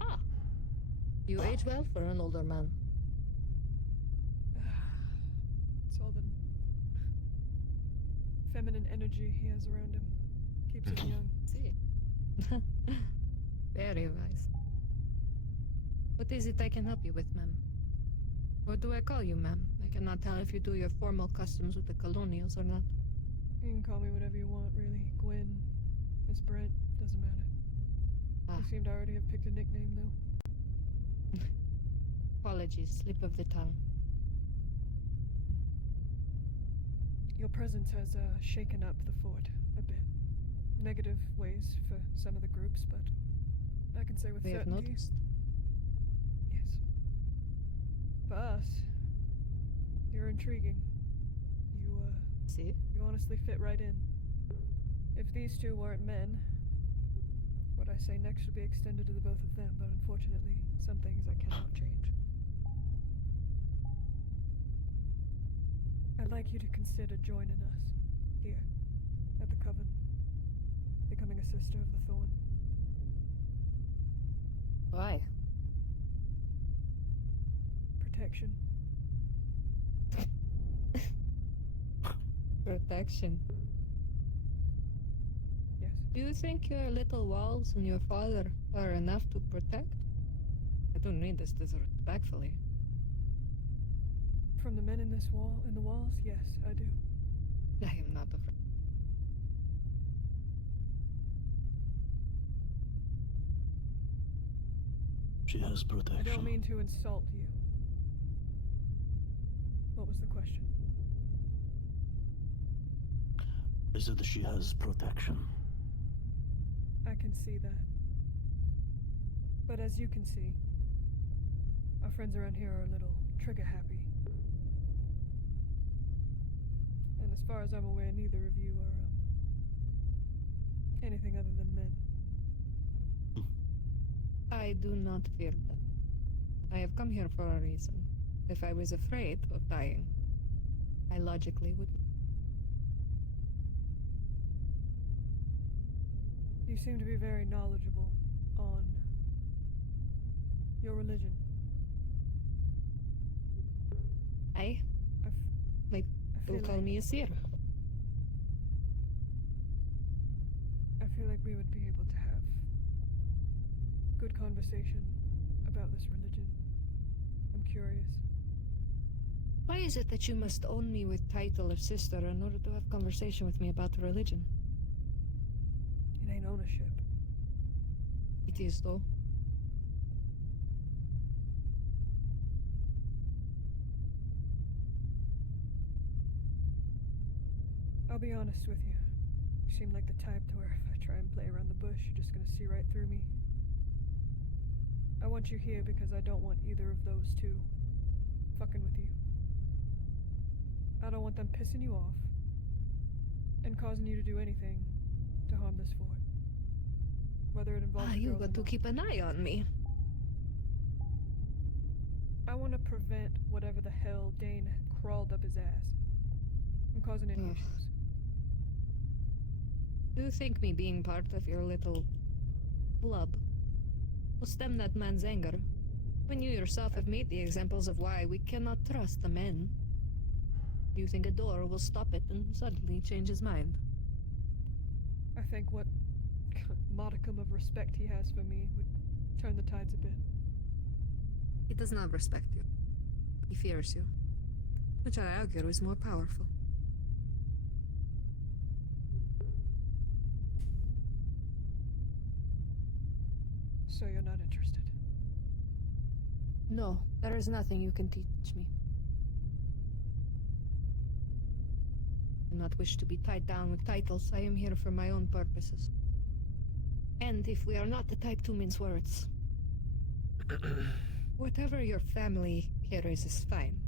Ah. You age well for an older man. It's all the feminine energy he has around him. Keeps him young. See. Very wise. What is it I can help you with, ma'am? What do I call you, ma'am? I cannot tell if you do your formal customs with the colonials or not. You can call me whatever you want, really. Gwen, Miss Brent, doesn't matter. You seem to already have picked a nickname, though. Apologies, slip of the tongue. Your presence has shaken up the fort a bit. Negative ways for some of the groups, but I can say with We have certainty. noticed. Yes. For us, you're intriguing. See? You honestly fit right in. If these two weren't men, what I say next should be extended to the both of them, but unfortunately, some things I cannot change. I'd like you to consider joining us here at the Coven, becoming a sister of the Thorn. Why? Protection. Protection. Yes. Do you think your little walls and your father are enough to protect? I don't mean this disrespectfully. From the men in this in the walls, yes, I do. I am not afraid. She has I protection. don't mean to insult you. What was the question? I said that she has protection. I can see that. But as you can see, Our friends around here are a little trigger happy. And as far as I'm aware, neither of you are, anything other than men. I do not fear that. I have come here for a reason. If I was afraid of dying, I logically would. You seem to be very knowledgeable on your religion. They'll call me a seer. I feel like we would be able to have good conversation about this religion. I'm curious. Why is it that you must own me with title of sister in order to have conversation with me about the religion? It ain't ownership. It is, though. I'll be honest with you. You seem like the type to where if I try and play around the bush, you're just gonna see right through me. I want you here because I don't want either of those two fucking with you. I don't want them pissing you off and causing you to do anything to harm this fort. Whether it involves you girls or got to not. keep an eye on me. I want to prevent whatever the hell Dane crawled up his ass from causing any issues. Do you think me being part of your little club will stem that man's anger? When you yourself have made the examples of why we cannot trust the men. Do you think a door will stop it and suddenly change his mind? I think what modicum of respect he has for me would turn the tides a bit. He does not respect you. He fears you, which I argue is more powerful. So you're not interested? No, there is nothing you can teach me. I do not wish to be tied down with titles. I am here for my own purposes. And if we are not the type to mince words, whatever your family here is fine.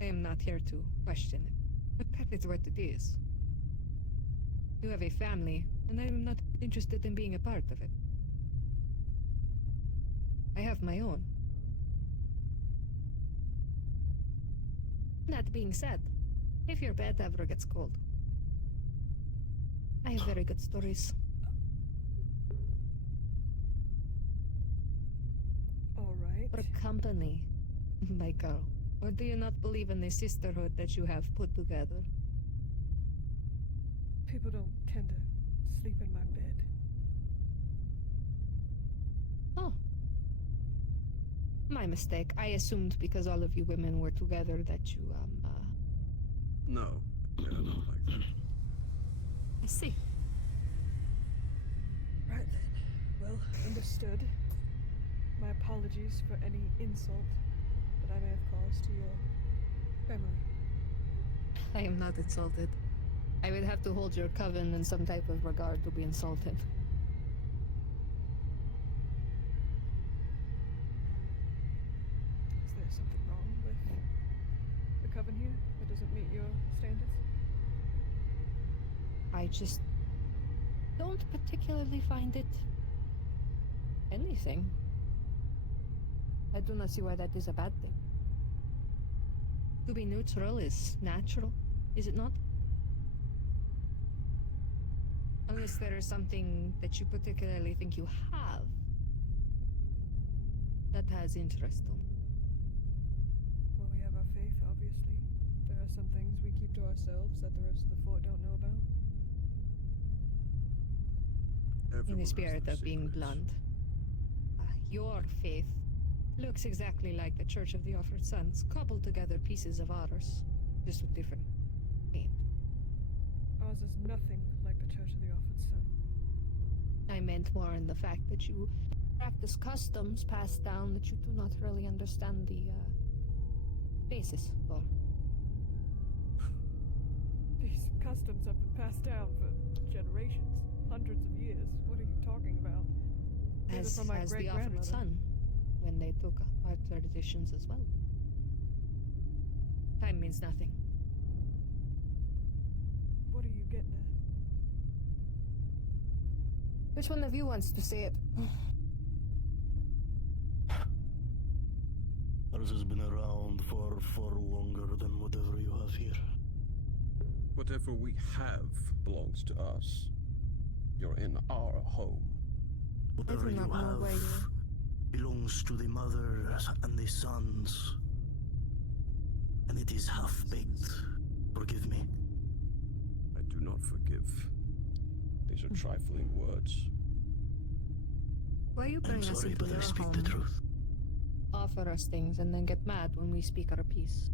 I am not here to question it, but that is what it is. You have a family, and I am not interested in being a part of it. I have my own. That being said, if your bed ever gets cold, I have very good stories. All right. For company, my girl. Or do you not believe in the sisterhood that you have put together? People don't tend to sleep in my bed. Oh. My mistake. I assumed because all of you women were together that you, No. Yeah, not like that. I see. Right then. Well, understood. My apologies for any insult that I may have caused to your family. I am not insulted. I would have to hold your coven in some type of regard to be insulted. Is there something wrong with the coven here that doesn't meet your standards? I just don't particularly find it anything. I do not see why that is a bad thing. To be neutral is natural, is it not? Unless there is something that you particularly think you have that has interest to me. Well, we have our faith, obviously. There are some things we keep to ourselves that the rest of the fort don't know about. In the spirit of being blunt, your faith looks exactly like the Church of the Offered Sons, cobbled together pieces of ours, just with different paint. Ours is nothing like the Church of the Offered Son. I meant more in the fact that you practice customs passed down that you do not really understand the basis for. These customs have been passed down for generations, hundreds of years. What are you talking about? These are As from my the Offered great-grandmother. Son, when they took our traditions as well. Time means nothing. What are you getting at? Which one of you wants to say it? Ours has been around for far longer than whatever you have here. Whatever we have belongs to us. You're in our home. Whatever you have belongs to the mothers and the sons. And it is half-baked. Forgive me. I do not forgive. These are trifling words. Why you bring I'm us sorry, into but I your speak home, the truth. offer us things, and then get mad when we speak our piece?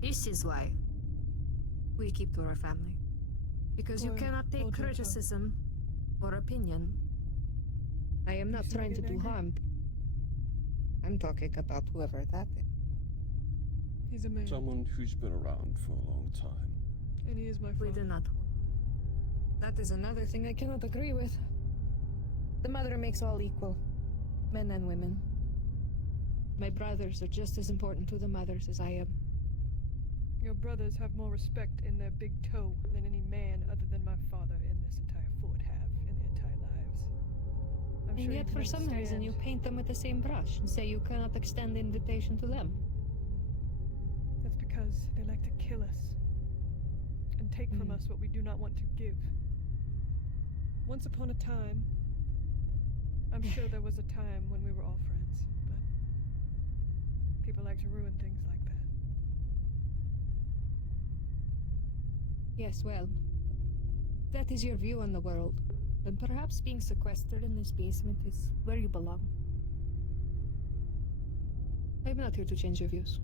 This is why we keep to our family. Because you Boy, cannot take hold your tongue. criticism or opinion. I am not see me trying to getting do angry? harm. I'm talking about whoever that is. He's a man, Someone who's been around for a long time. and he is my We father. do not hold. That is another thing I cannot agree with. The mother makes all equal, men and women. My brothers are just as important to the mothers as I am. Your brothers have more respect in their big toe than any man other than my father in this entire fort have in their entire lives. I'm And sure you yet, can for some reason, you understand. paint them with the same brush and say you cannot extend the invitation to them. That's because they like to kill us and take from us what we do not want to give. Once upon a time, I'm sure there was a time when we were all friends, but people like to ruin things like that. Yes, well, that is your view on the world. Then perhaps being sequestered in this basement is where you belong. I'm not here to change your views.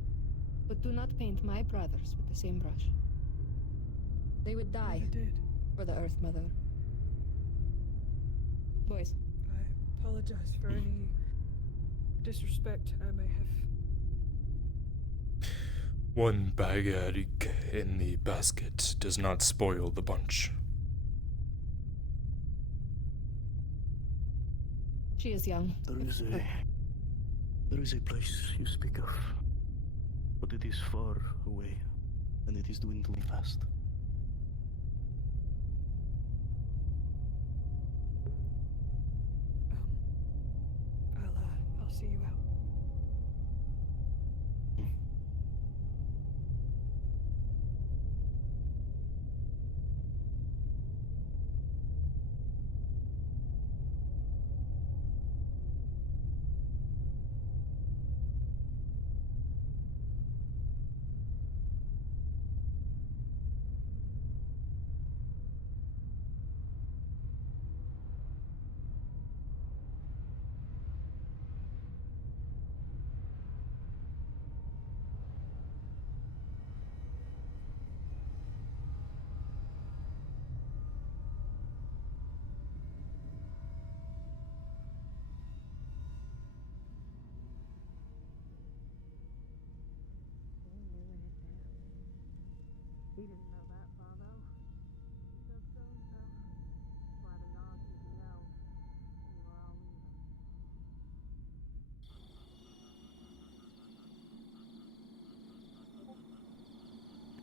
But do not paint my brothers with the same brush. They would die Never did. for the Earth Mother. Boys. I apologize for any disrespect I may have. One bag egg in the basket does not spoil the bunch. She is young. There is a place you speak of, but it is far away, and it is dwindling fast. I'll see you out. He didn't know that far, though. Just so himself. That's why they argued and yelled. We were all leaving.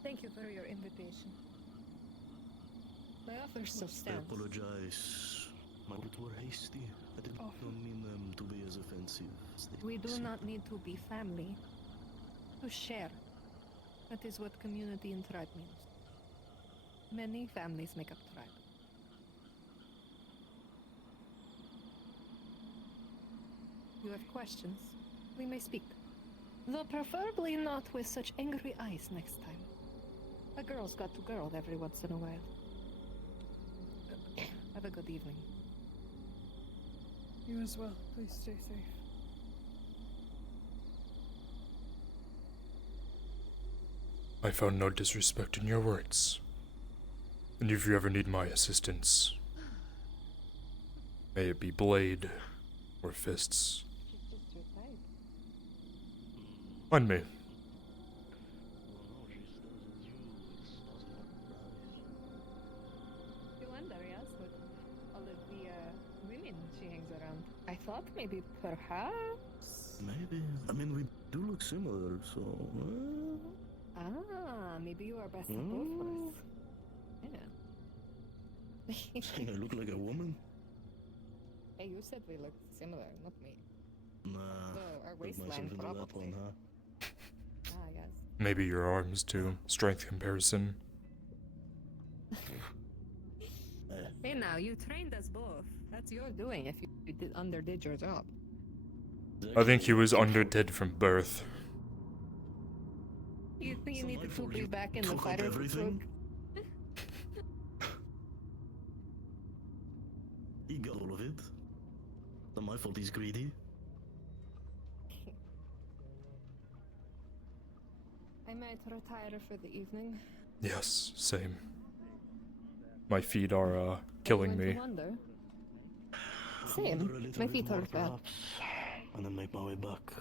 Thank you for your invitation. My offer still I stands. apologize. My words were hasty. I did not mean them to be as offensive as they We do seem. not need to be family. To share. That is what community and tribe means. Many families make up tribe. You have questions? We may speak. Though preferably not with such angry eyes next time. A girl's got to girl every once in a while. Have a good evening. You as well. Please stay safe. I found no disrespect in your words. And if you ever need my assistance, may it be blade or fists, find me. You wonder, yes, with all of the women she hangs around. I thought maybe perhaps Maybe. I mean, we do look similar, so. Maybe you are best of both worlds. Yeah. Saying I look like a woman? Hey, you said we look similar, not me. Nah. Though our put myself waistline into that probably. one, huh? Yes. Maybe your arms too. Strength comparison. Hey now, you trained us both. That's your doing if you underdid your job. I think he was underdid from birth. You think you needed to be back in the took up fighter everything? book? He got all of it. Not my fault he's greedy. I might retire for the evening. Yes, same. My feet are killing me. Wonder. Wander a Same. little My bit feet more, hurt bad. perhaps, and then make my way back.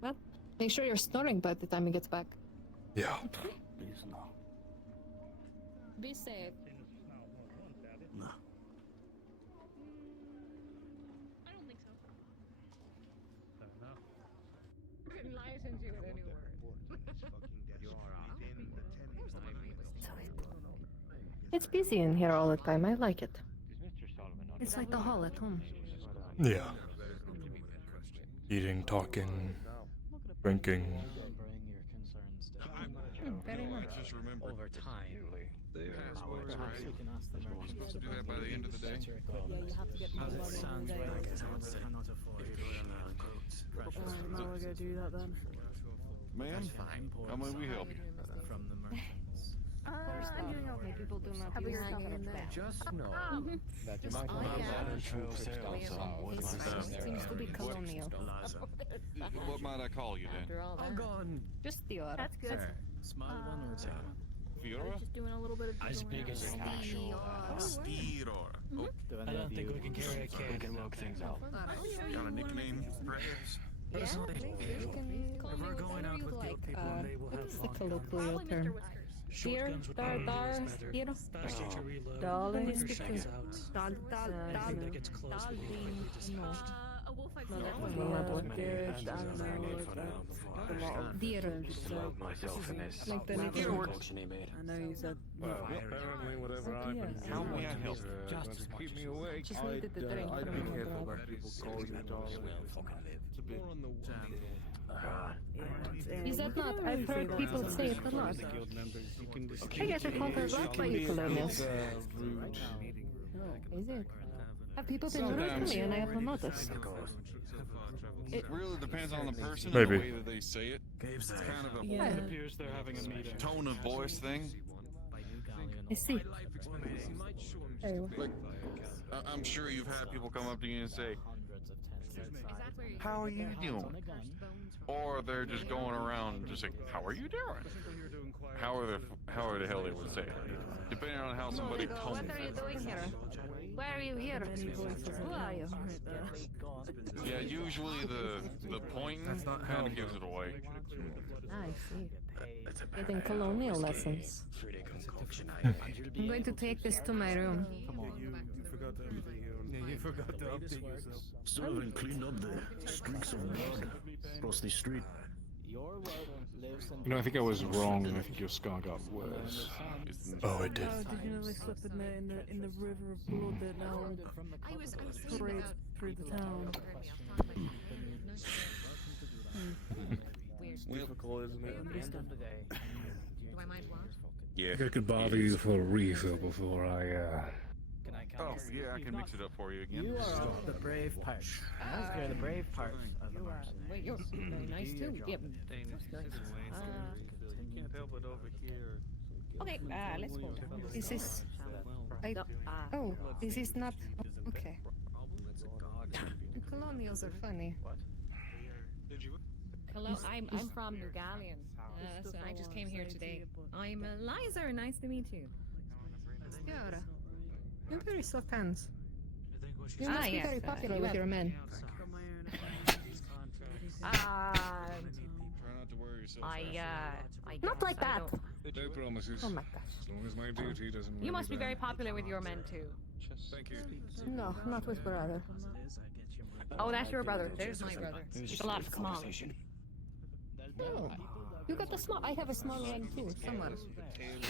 Well, make sure you're snoring by the time he gets back. Yeah. Please, no. Be safe. No. I don't think so. Couldn't license you with any word. It's busy in here all the time. I like it. It's like the hall at home. Yeah. Eating, talking, drinking. Very much. Just remember Over time. Perhaps we can ask them. We're supposed to do that by the end of the day. Yeah, you have to get As more it money sounds today. right, I guess I cannot afford Now we're gonna do that then. Ma'am, how may we help you? from the merchants. I'm doing okay. People do not use hanging in there. Just know that you might want to ladder through trips down south. Seems to be colonial. What might I call you then? After all that. Just the order. That's good. Small one or two? Fiora? Just doing a little bit of As doodling. big as an actual Steeror. Oh, I don't think we can carry a kid. We can work things out. got a nickname, perhaps? Yeah, Personally, you can call if me we're going whatever out you with like. guild people and they will What have is the long guns. colloquial Probably term? Mr. Whiskers. Dear, dar, here. Faster to reload. Darling. quicker shots out. I think that gets close. We'll be quickly dispatched. A wolf I No, that found. was We more have like like garage, I don't know, like a lot of deer. Love myself in this. Like the Concoction he made. I know you said Well, apparently whatever Like, I've yeah. been How doing much is is going to keep me awake. Just needed the drink I'd from be my careful brother. when people call you darling. It's a bit on the Is that not? I've heard people say it a lot. I guess I called her a lot by you colonials. rude. Oh, is it? Have people been rude to me and I have not noticed? It really depends on the person Maybe. and the way that they say it. It's kind of a Yeah. It appears they're having a meeting. tone of voice thing. I see. Very well. Like, I'm sure you've had people come up to you and say, "How are you doing?" Or they're just going around just like, "How are you doing?" How are the hell they would say it? Depending on how somebody tones What are you it. doing here? Why are you here? Who are you? Yeah, usually the pointing kind of gives it away. I see. Getting colonial lessons. I'm going to take this to my room. You forgot to update yourself. Still haven't cleaned up the streaks of blood across the street. Your world lives in You know, I think I was wrong, and I think your scar got worse. Oh, it did. Oh, did you know they slip in the river of blood that now parades through the town? It's difficult, isn't it? Yeah. I could bother you for a refill before I, Oh, yeah, I can mix it up for you again. You are the brave part. You're the brave part of the mercenary. Wait, you're very nice too. Yep. Can't help it over here. Okay, let's go. Is this? Oh, this is not. Okay. The colonials are funny. Hello, I'm from New Galleon. So I just came here today. I'm Liza. Nice to meet you. Yara. You're very soft hands. You must be yes, very popular you with have- your men. I Not like that. No promises. Oh my gosh. As long as my duty doesn't. You let must me be very down. popular with your men too. Thank you. No, not with brother. Oh, that's your brother. There's my brother. He's a lot smaller. Oh, you got the small. I have a small one too, somewhere.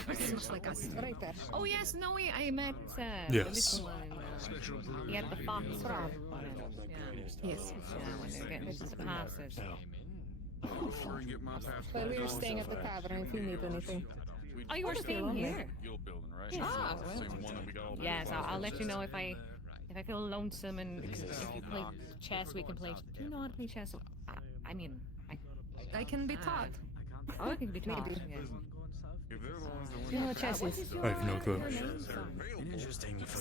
Looks like us. Right there. Oh yes, no, I met Yes. the little one. He had the fox frog on it. Yeah. Yes. Yeah, when they're getting to the passes. But we were staying at the tavern if you need anything. Oh, you were staying here? Guild building, right? Yes. Ah, well. Yes, I'll let you know if I feel lonesome and if you play chess, we can play. Do you know how to play chess? I mean, I can be taught. Oh, it can be taught. Maybe. Yes. You know what chess is? I have no clue.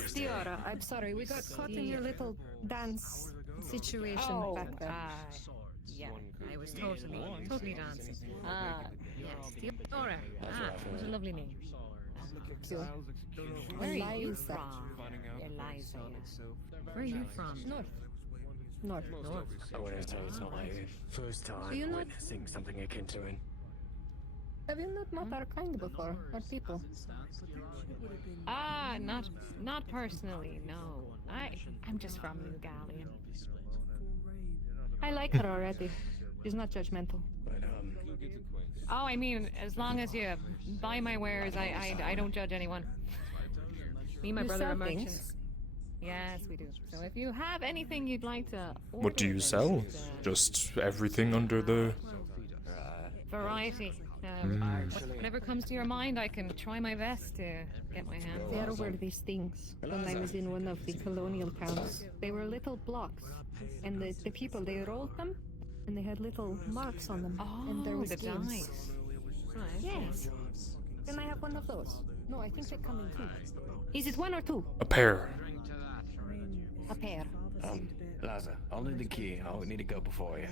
Stiora, I'm sorry, we got caught in your little dance situation back there. Yeah, I was totally dancing. Yes, Theodora. It was a lovely name. Where are you Eliza. from? Eliza, yes. Where are you from? North. I want to tell it's not my first time Do you not- witnessing something akin to it. Have you not met our kind before? Our people? Not personally, no. I'm just from New Gallium. I like her already. She's not judgmental. Oh, I mean, as long as you buy my wares, I don't judge anyone. Me and my You brother sell are merchants. things? Yes, we do. So if you have anything you'd like to What do order, you then sell? just, Just everything under the... variety. Whatever comes to your mind, I can try my best to get my hands There on. were these things when I was in one of the colonial towns. They were little blocks, and the people, they rolled them, and they had little marks on them. and there was the games. dice. Right. Yes. Can I have one of those? No, I think they come in two. Is it one or two? A pair. A pair. Liza, I'll need the key. I'll need to go before you.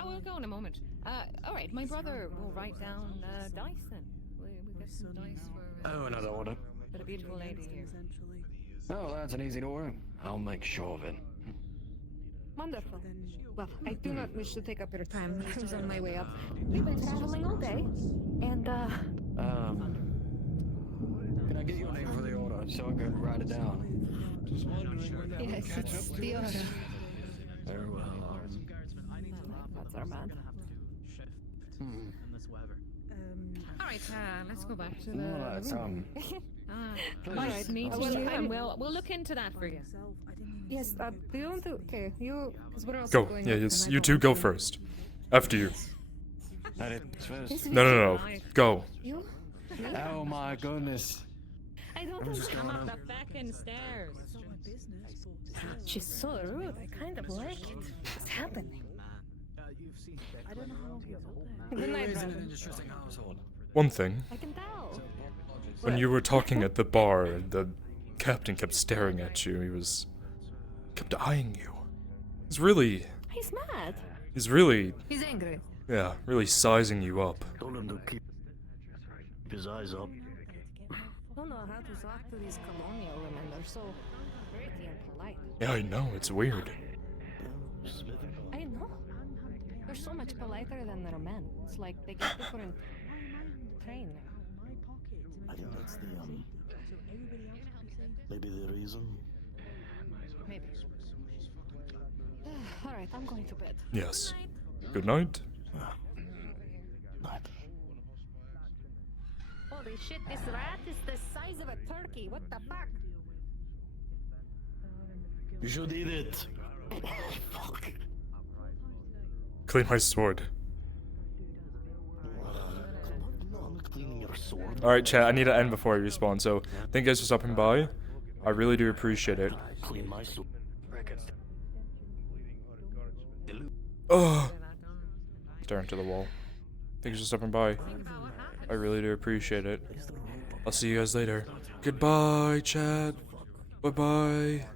Oh, we'll go in a moment. All right, my brother will write down dice then. We get some dice for Another order. the beautiful lady here. Oh, that's an easy order. I'll make sure of it. Wonderful. Well, I do not wish to take up your time. I was on my way up. We've been traveling all day, and Can I get your name for the order so I can write it down? yes, it's the order. Very well. That's our man. All right, let's go back to the Well, that's, room. Nice to meet Well, you, I'm- and we'll look into that for you. Yes, do you want to? Okay, you. Because we're also Go. going Yeah, up, yes, and I you don't two want go to- first. After you. That is first. No. Go. You? Oh my goodness. I don't I'm want just to going Up up. the fucking stairs. She's so rude. I kind of like it. What's happening? I don't know how long he was up there. Good night, Isn't brother. an interesting household? One thing. I can tell. When you were talking at the bar, the captain kept staring at you. He kept eyeing you. He's really, He's mad. He's angry. yeah, really sizing you up. Told him to keep his eyes up. Don't know how to talk to these colonial women. They're so pretty and polite. Yeah, I know, it's weird. I know. They're so much politer than their men. It's like they get different training. I think that's the maybe the reason. Maybe. All right, I'm going to bed. Yes. Good night. Holy shit, this rat is the size of a turkey. What the fuck? You should eat it. Fuck. Clean my sword. I'm cleaning your sword. Alright, chat, I need to end before I respawn, so thank you guys for stopping by. I really do appreciate it. Clean my sword. Ugh. Staring to the wall. Thank you for stopping by. I really do appreciate it. I'll see you guys later. Goodbye, chat. Bye-bye.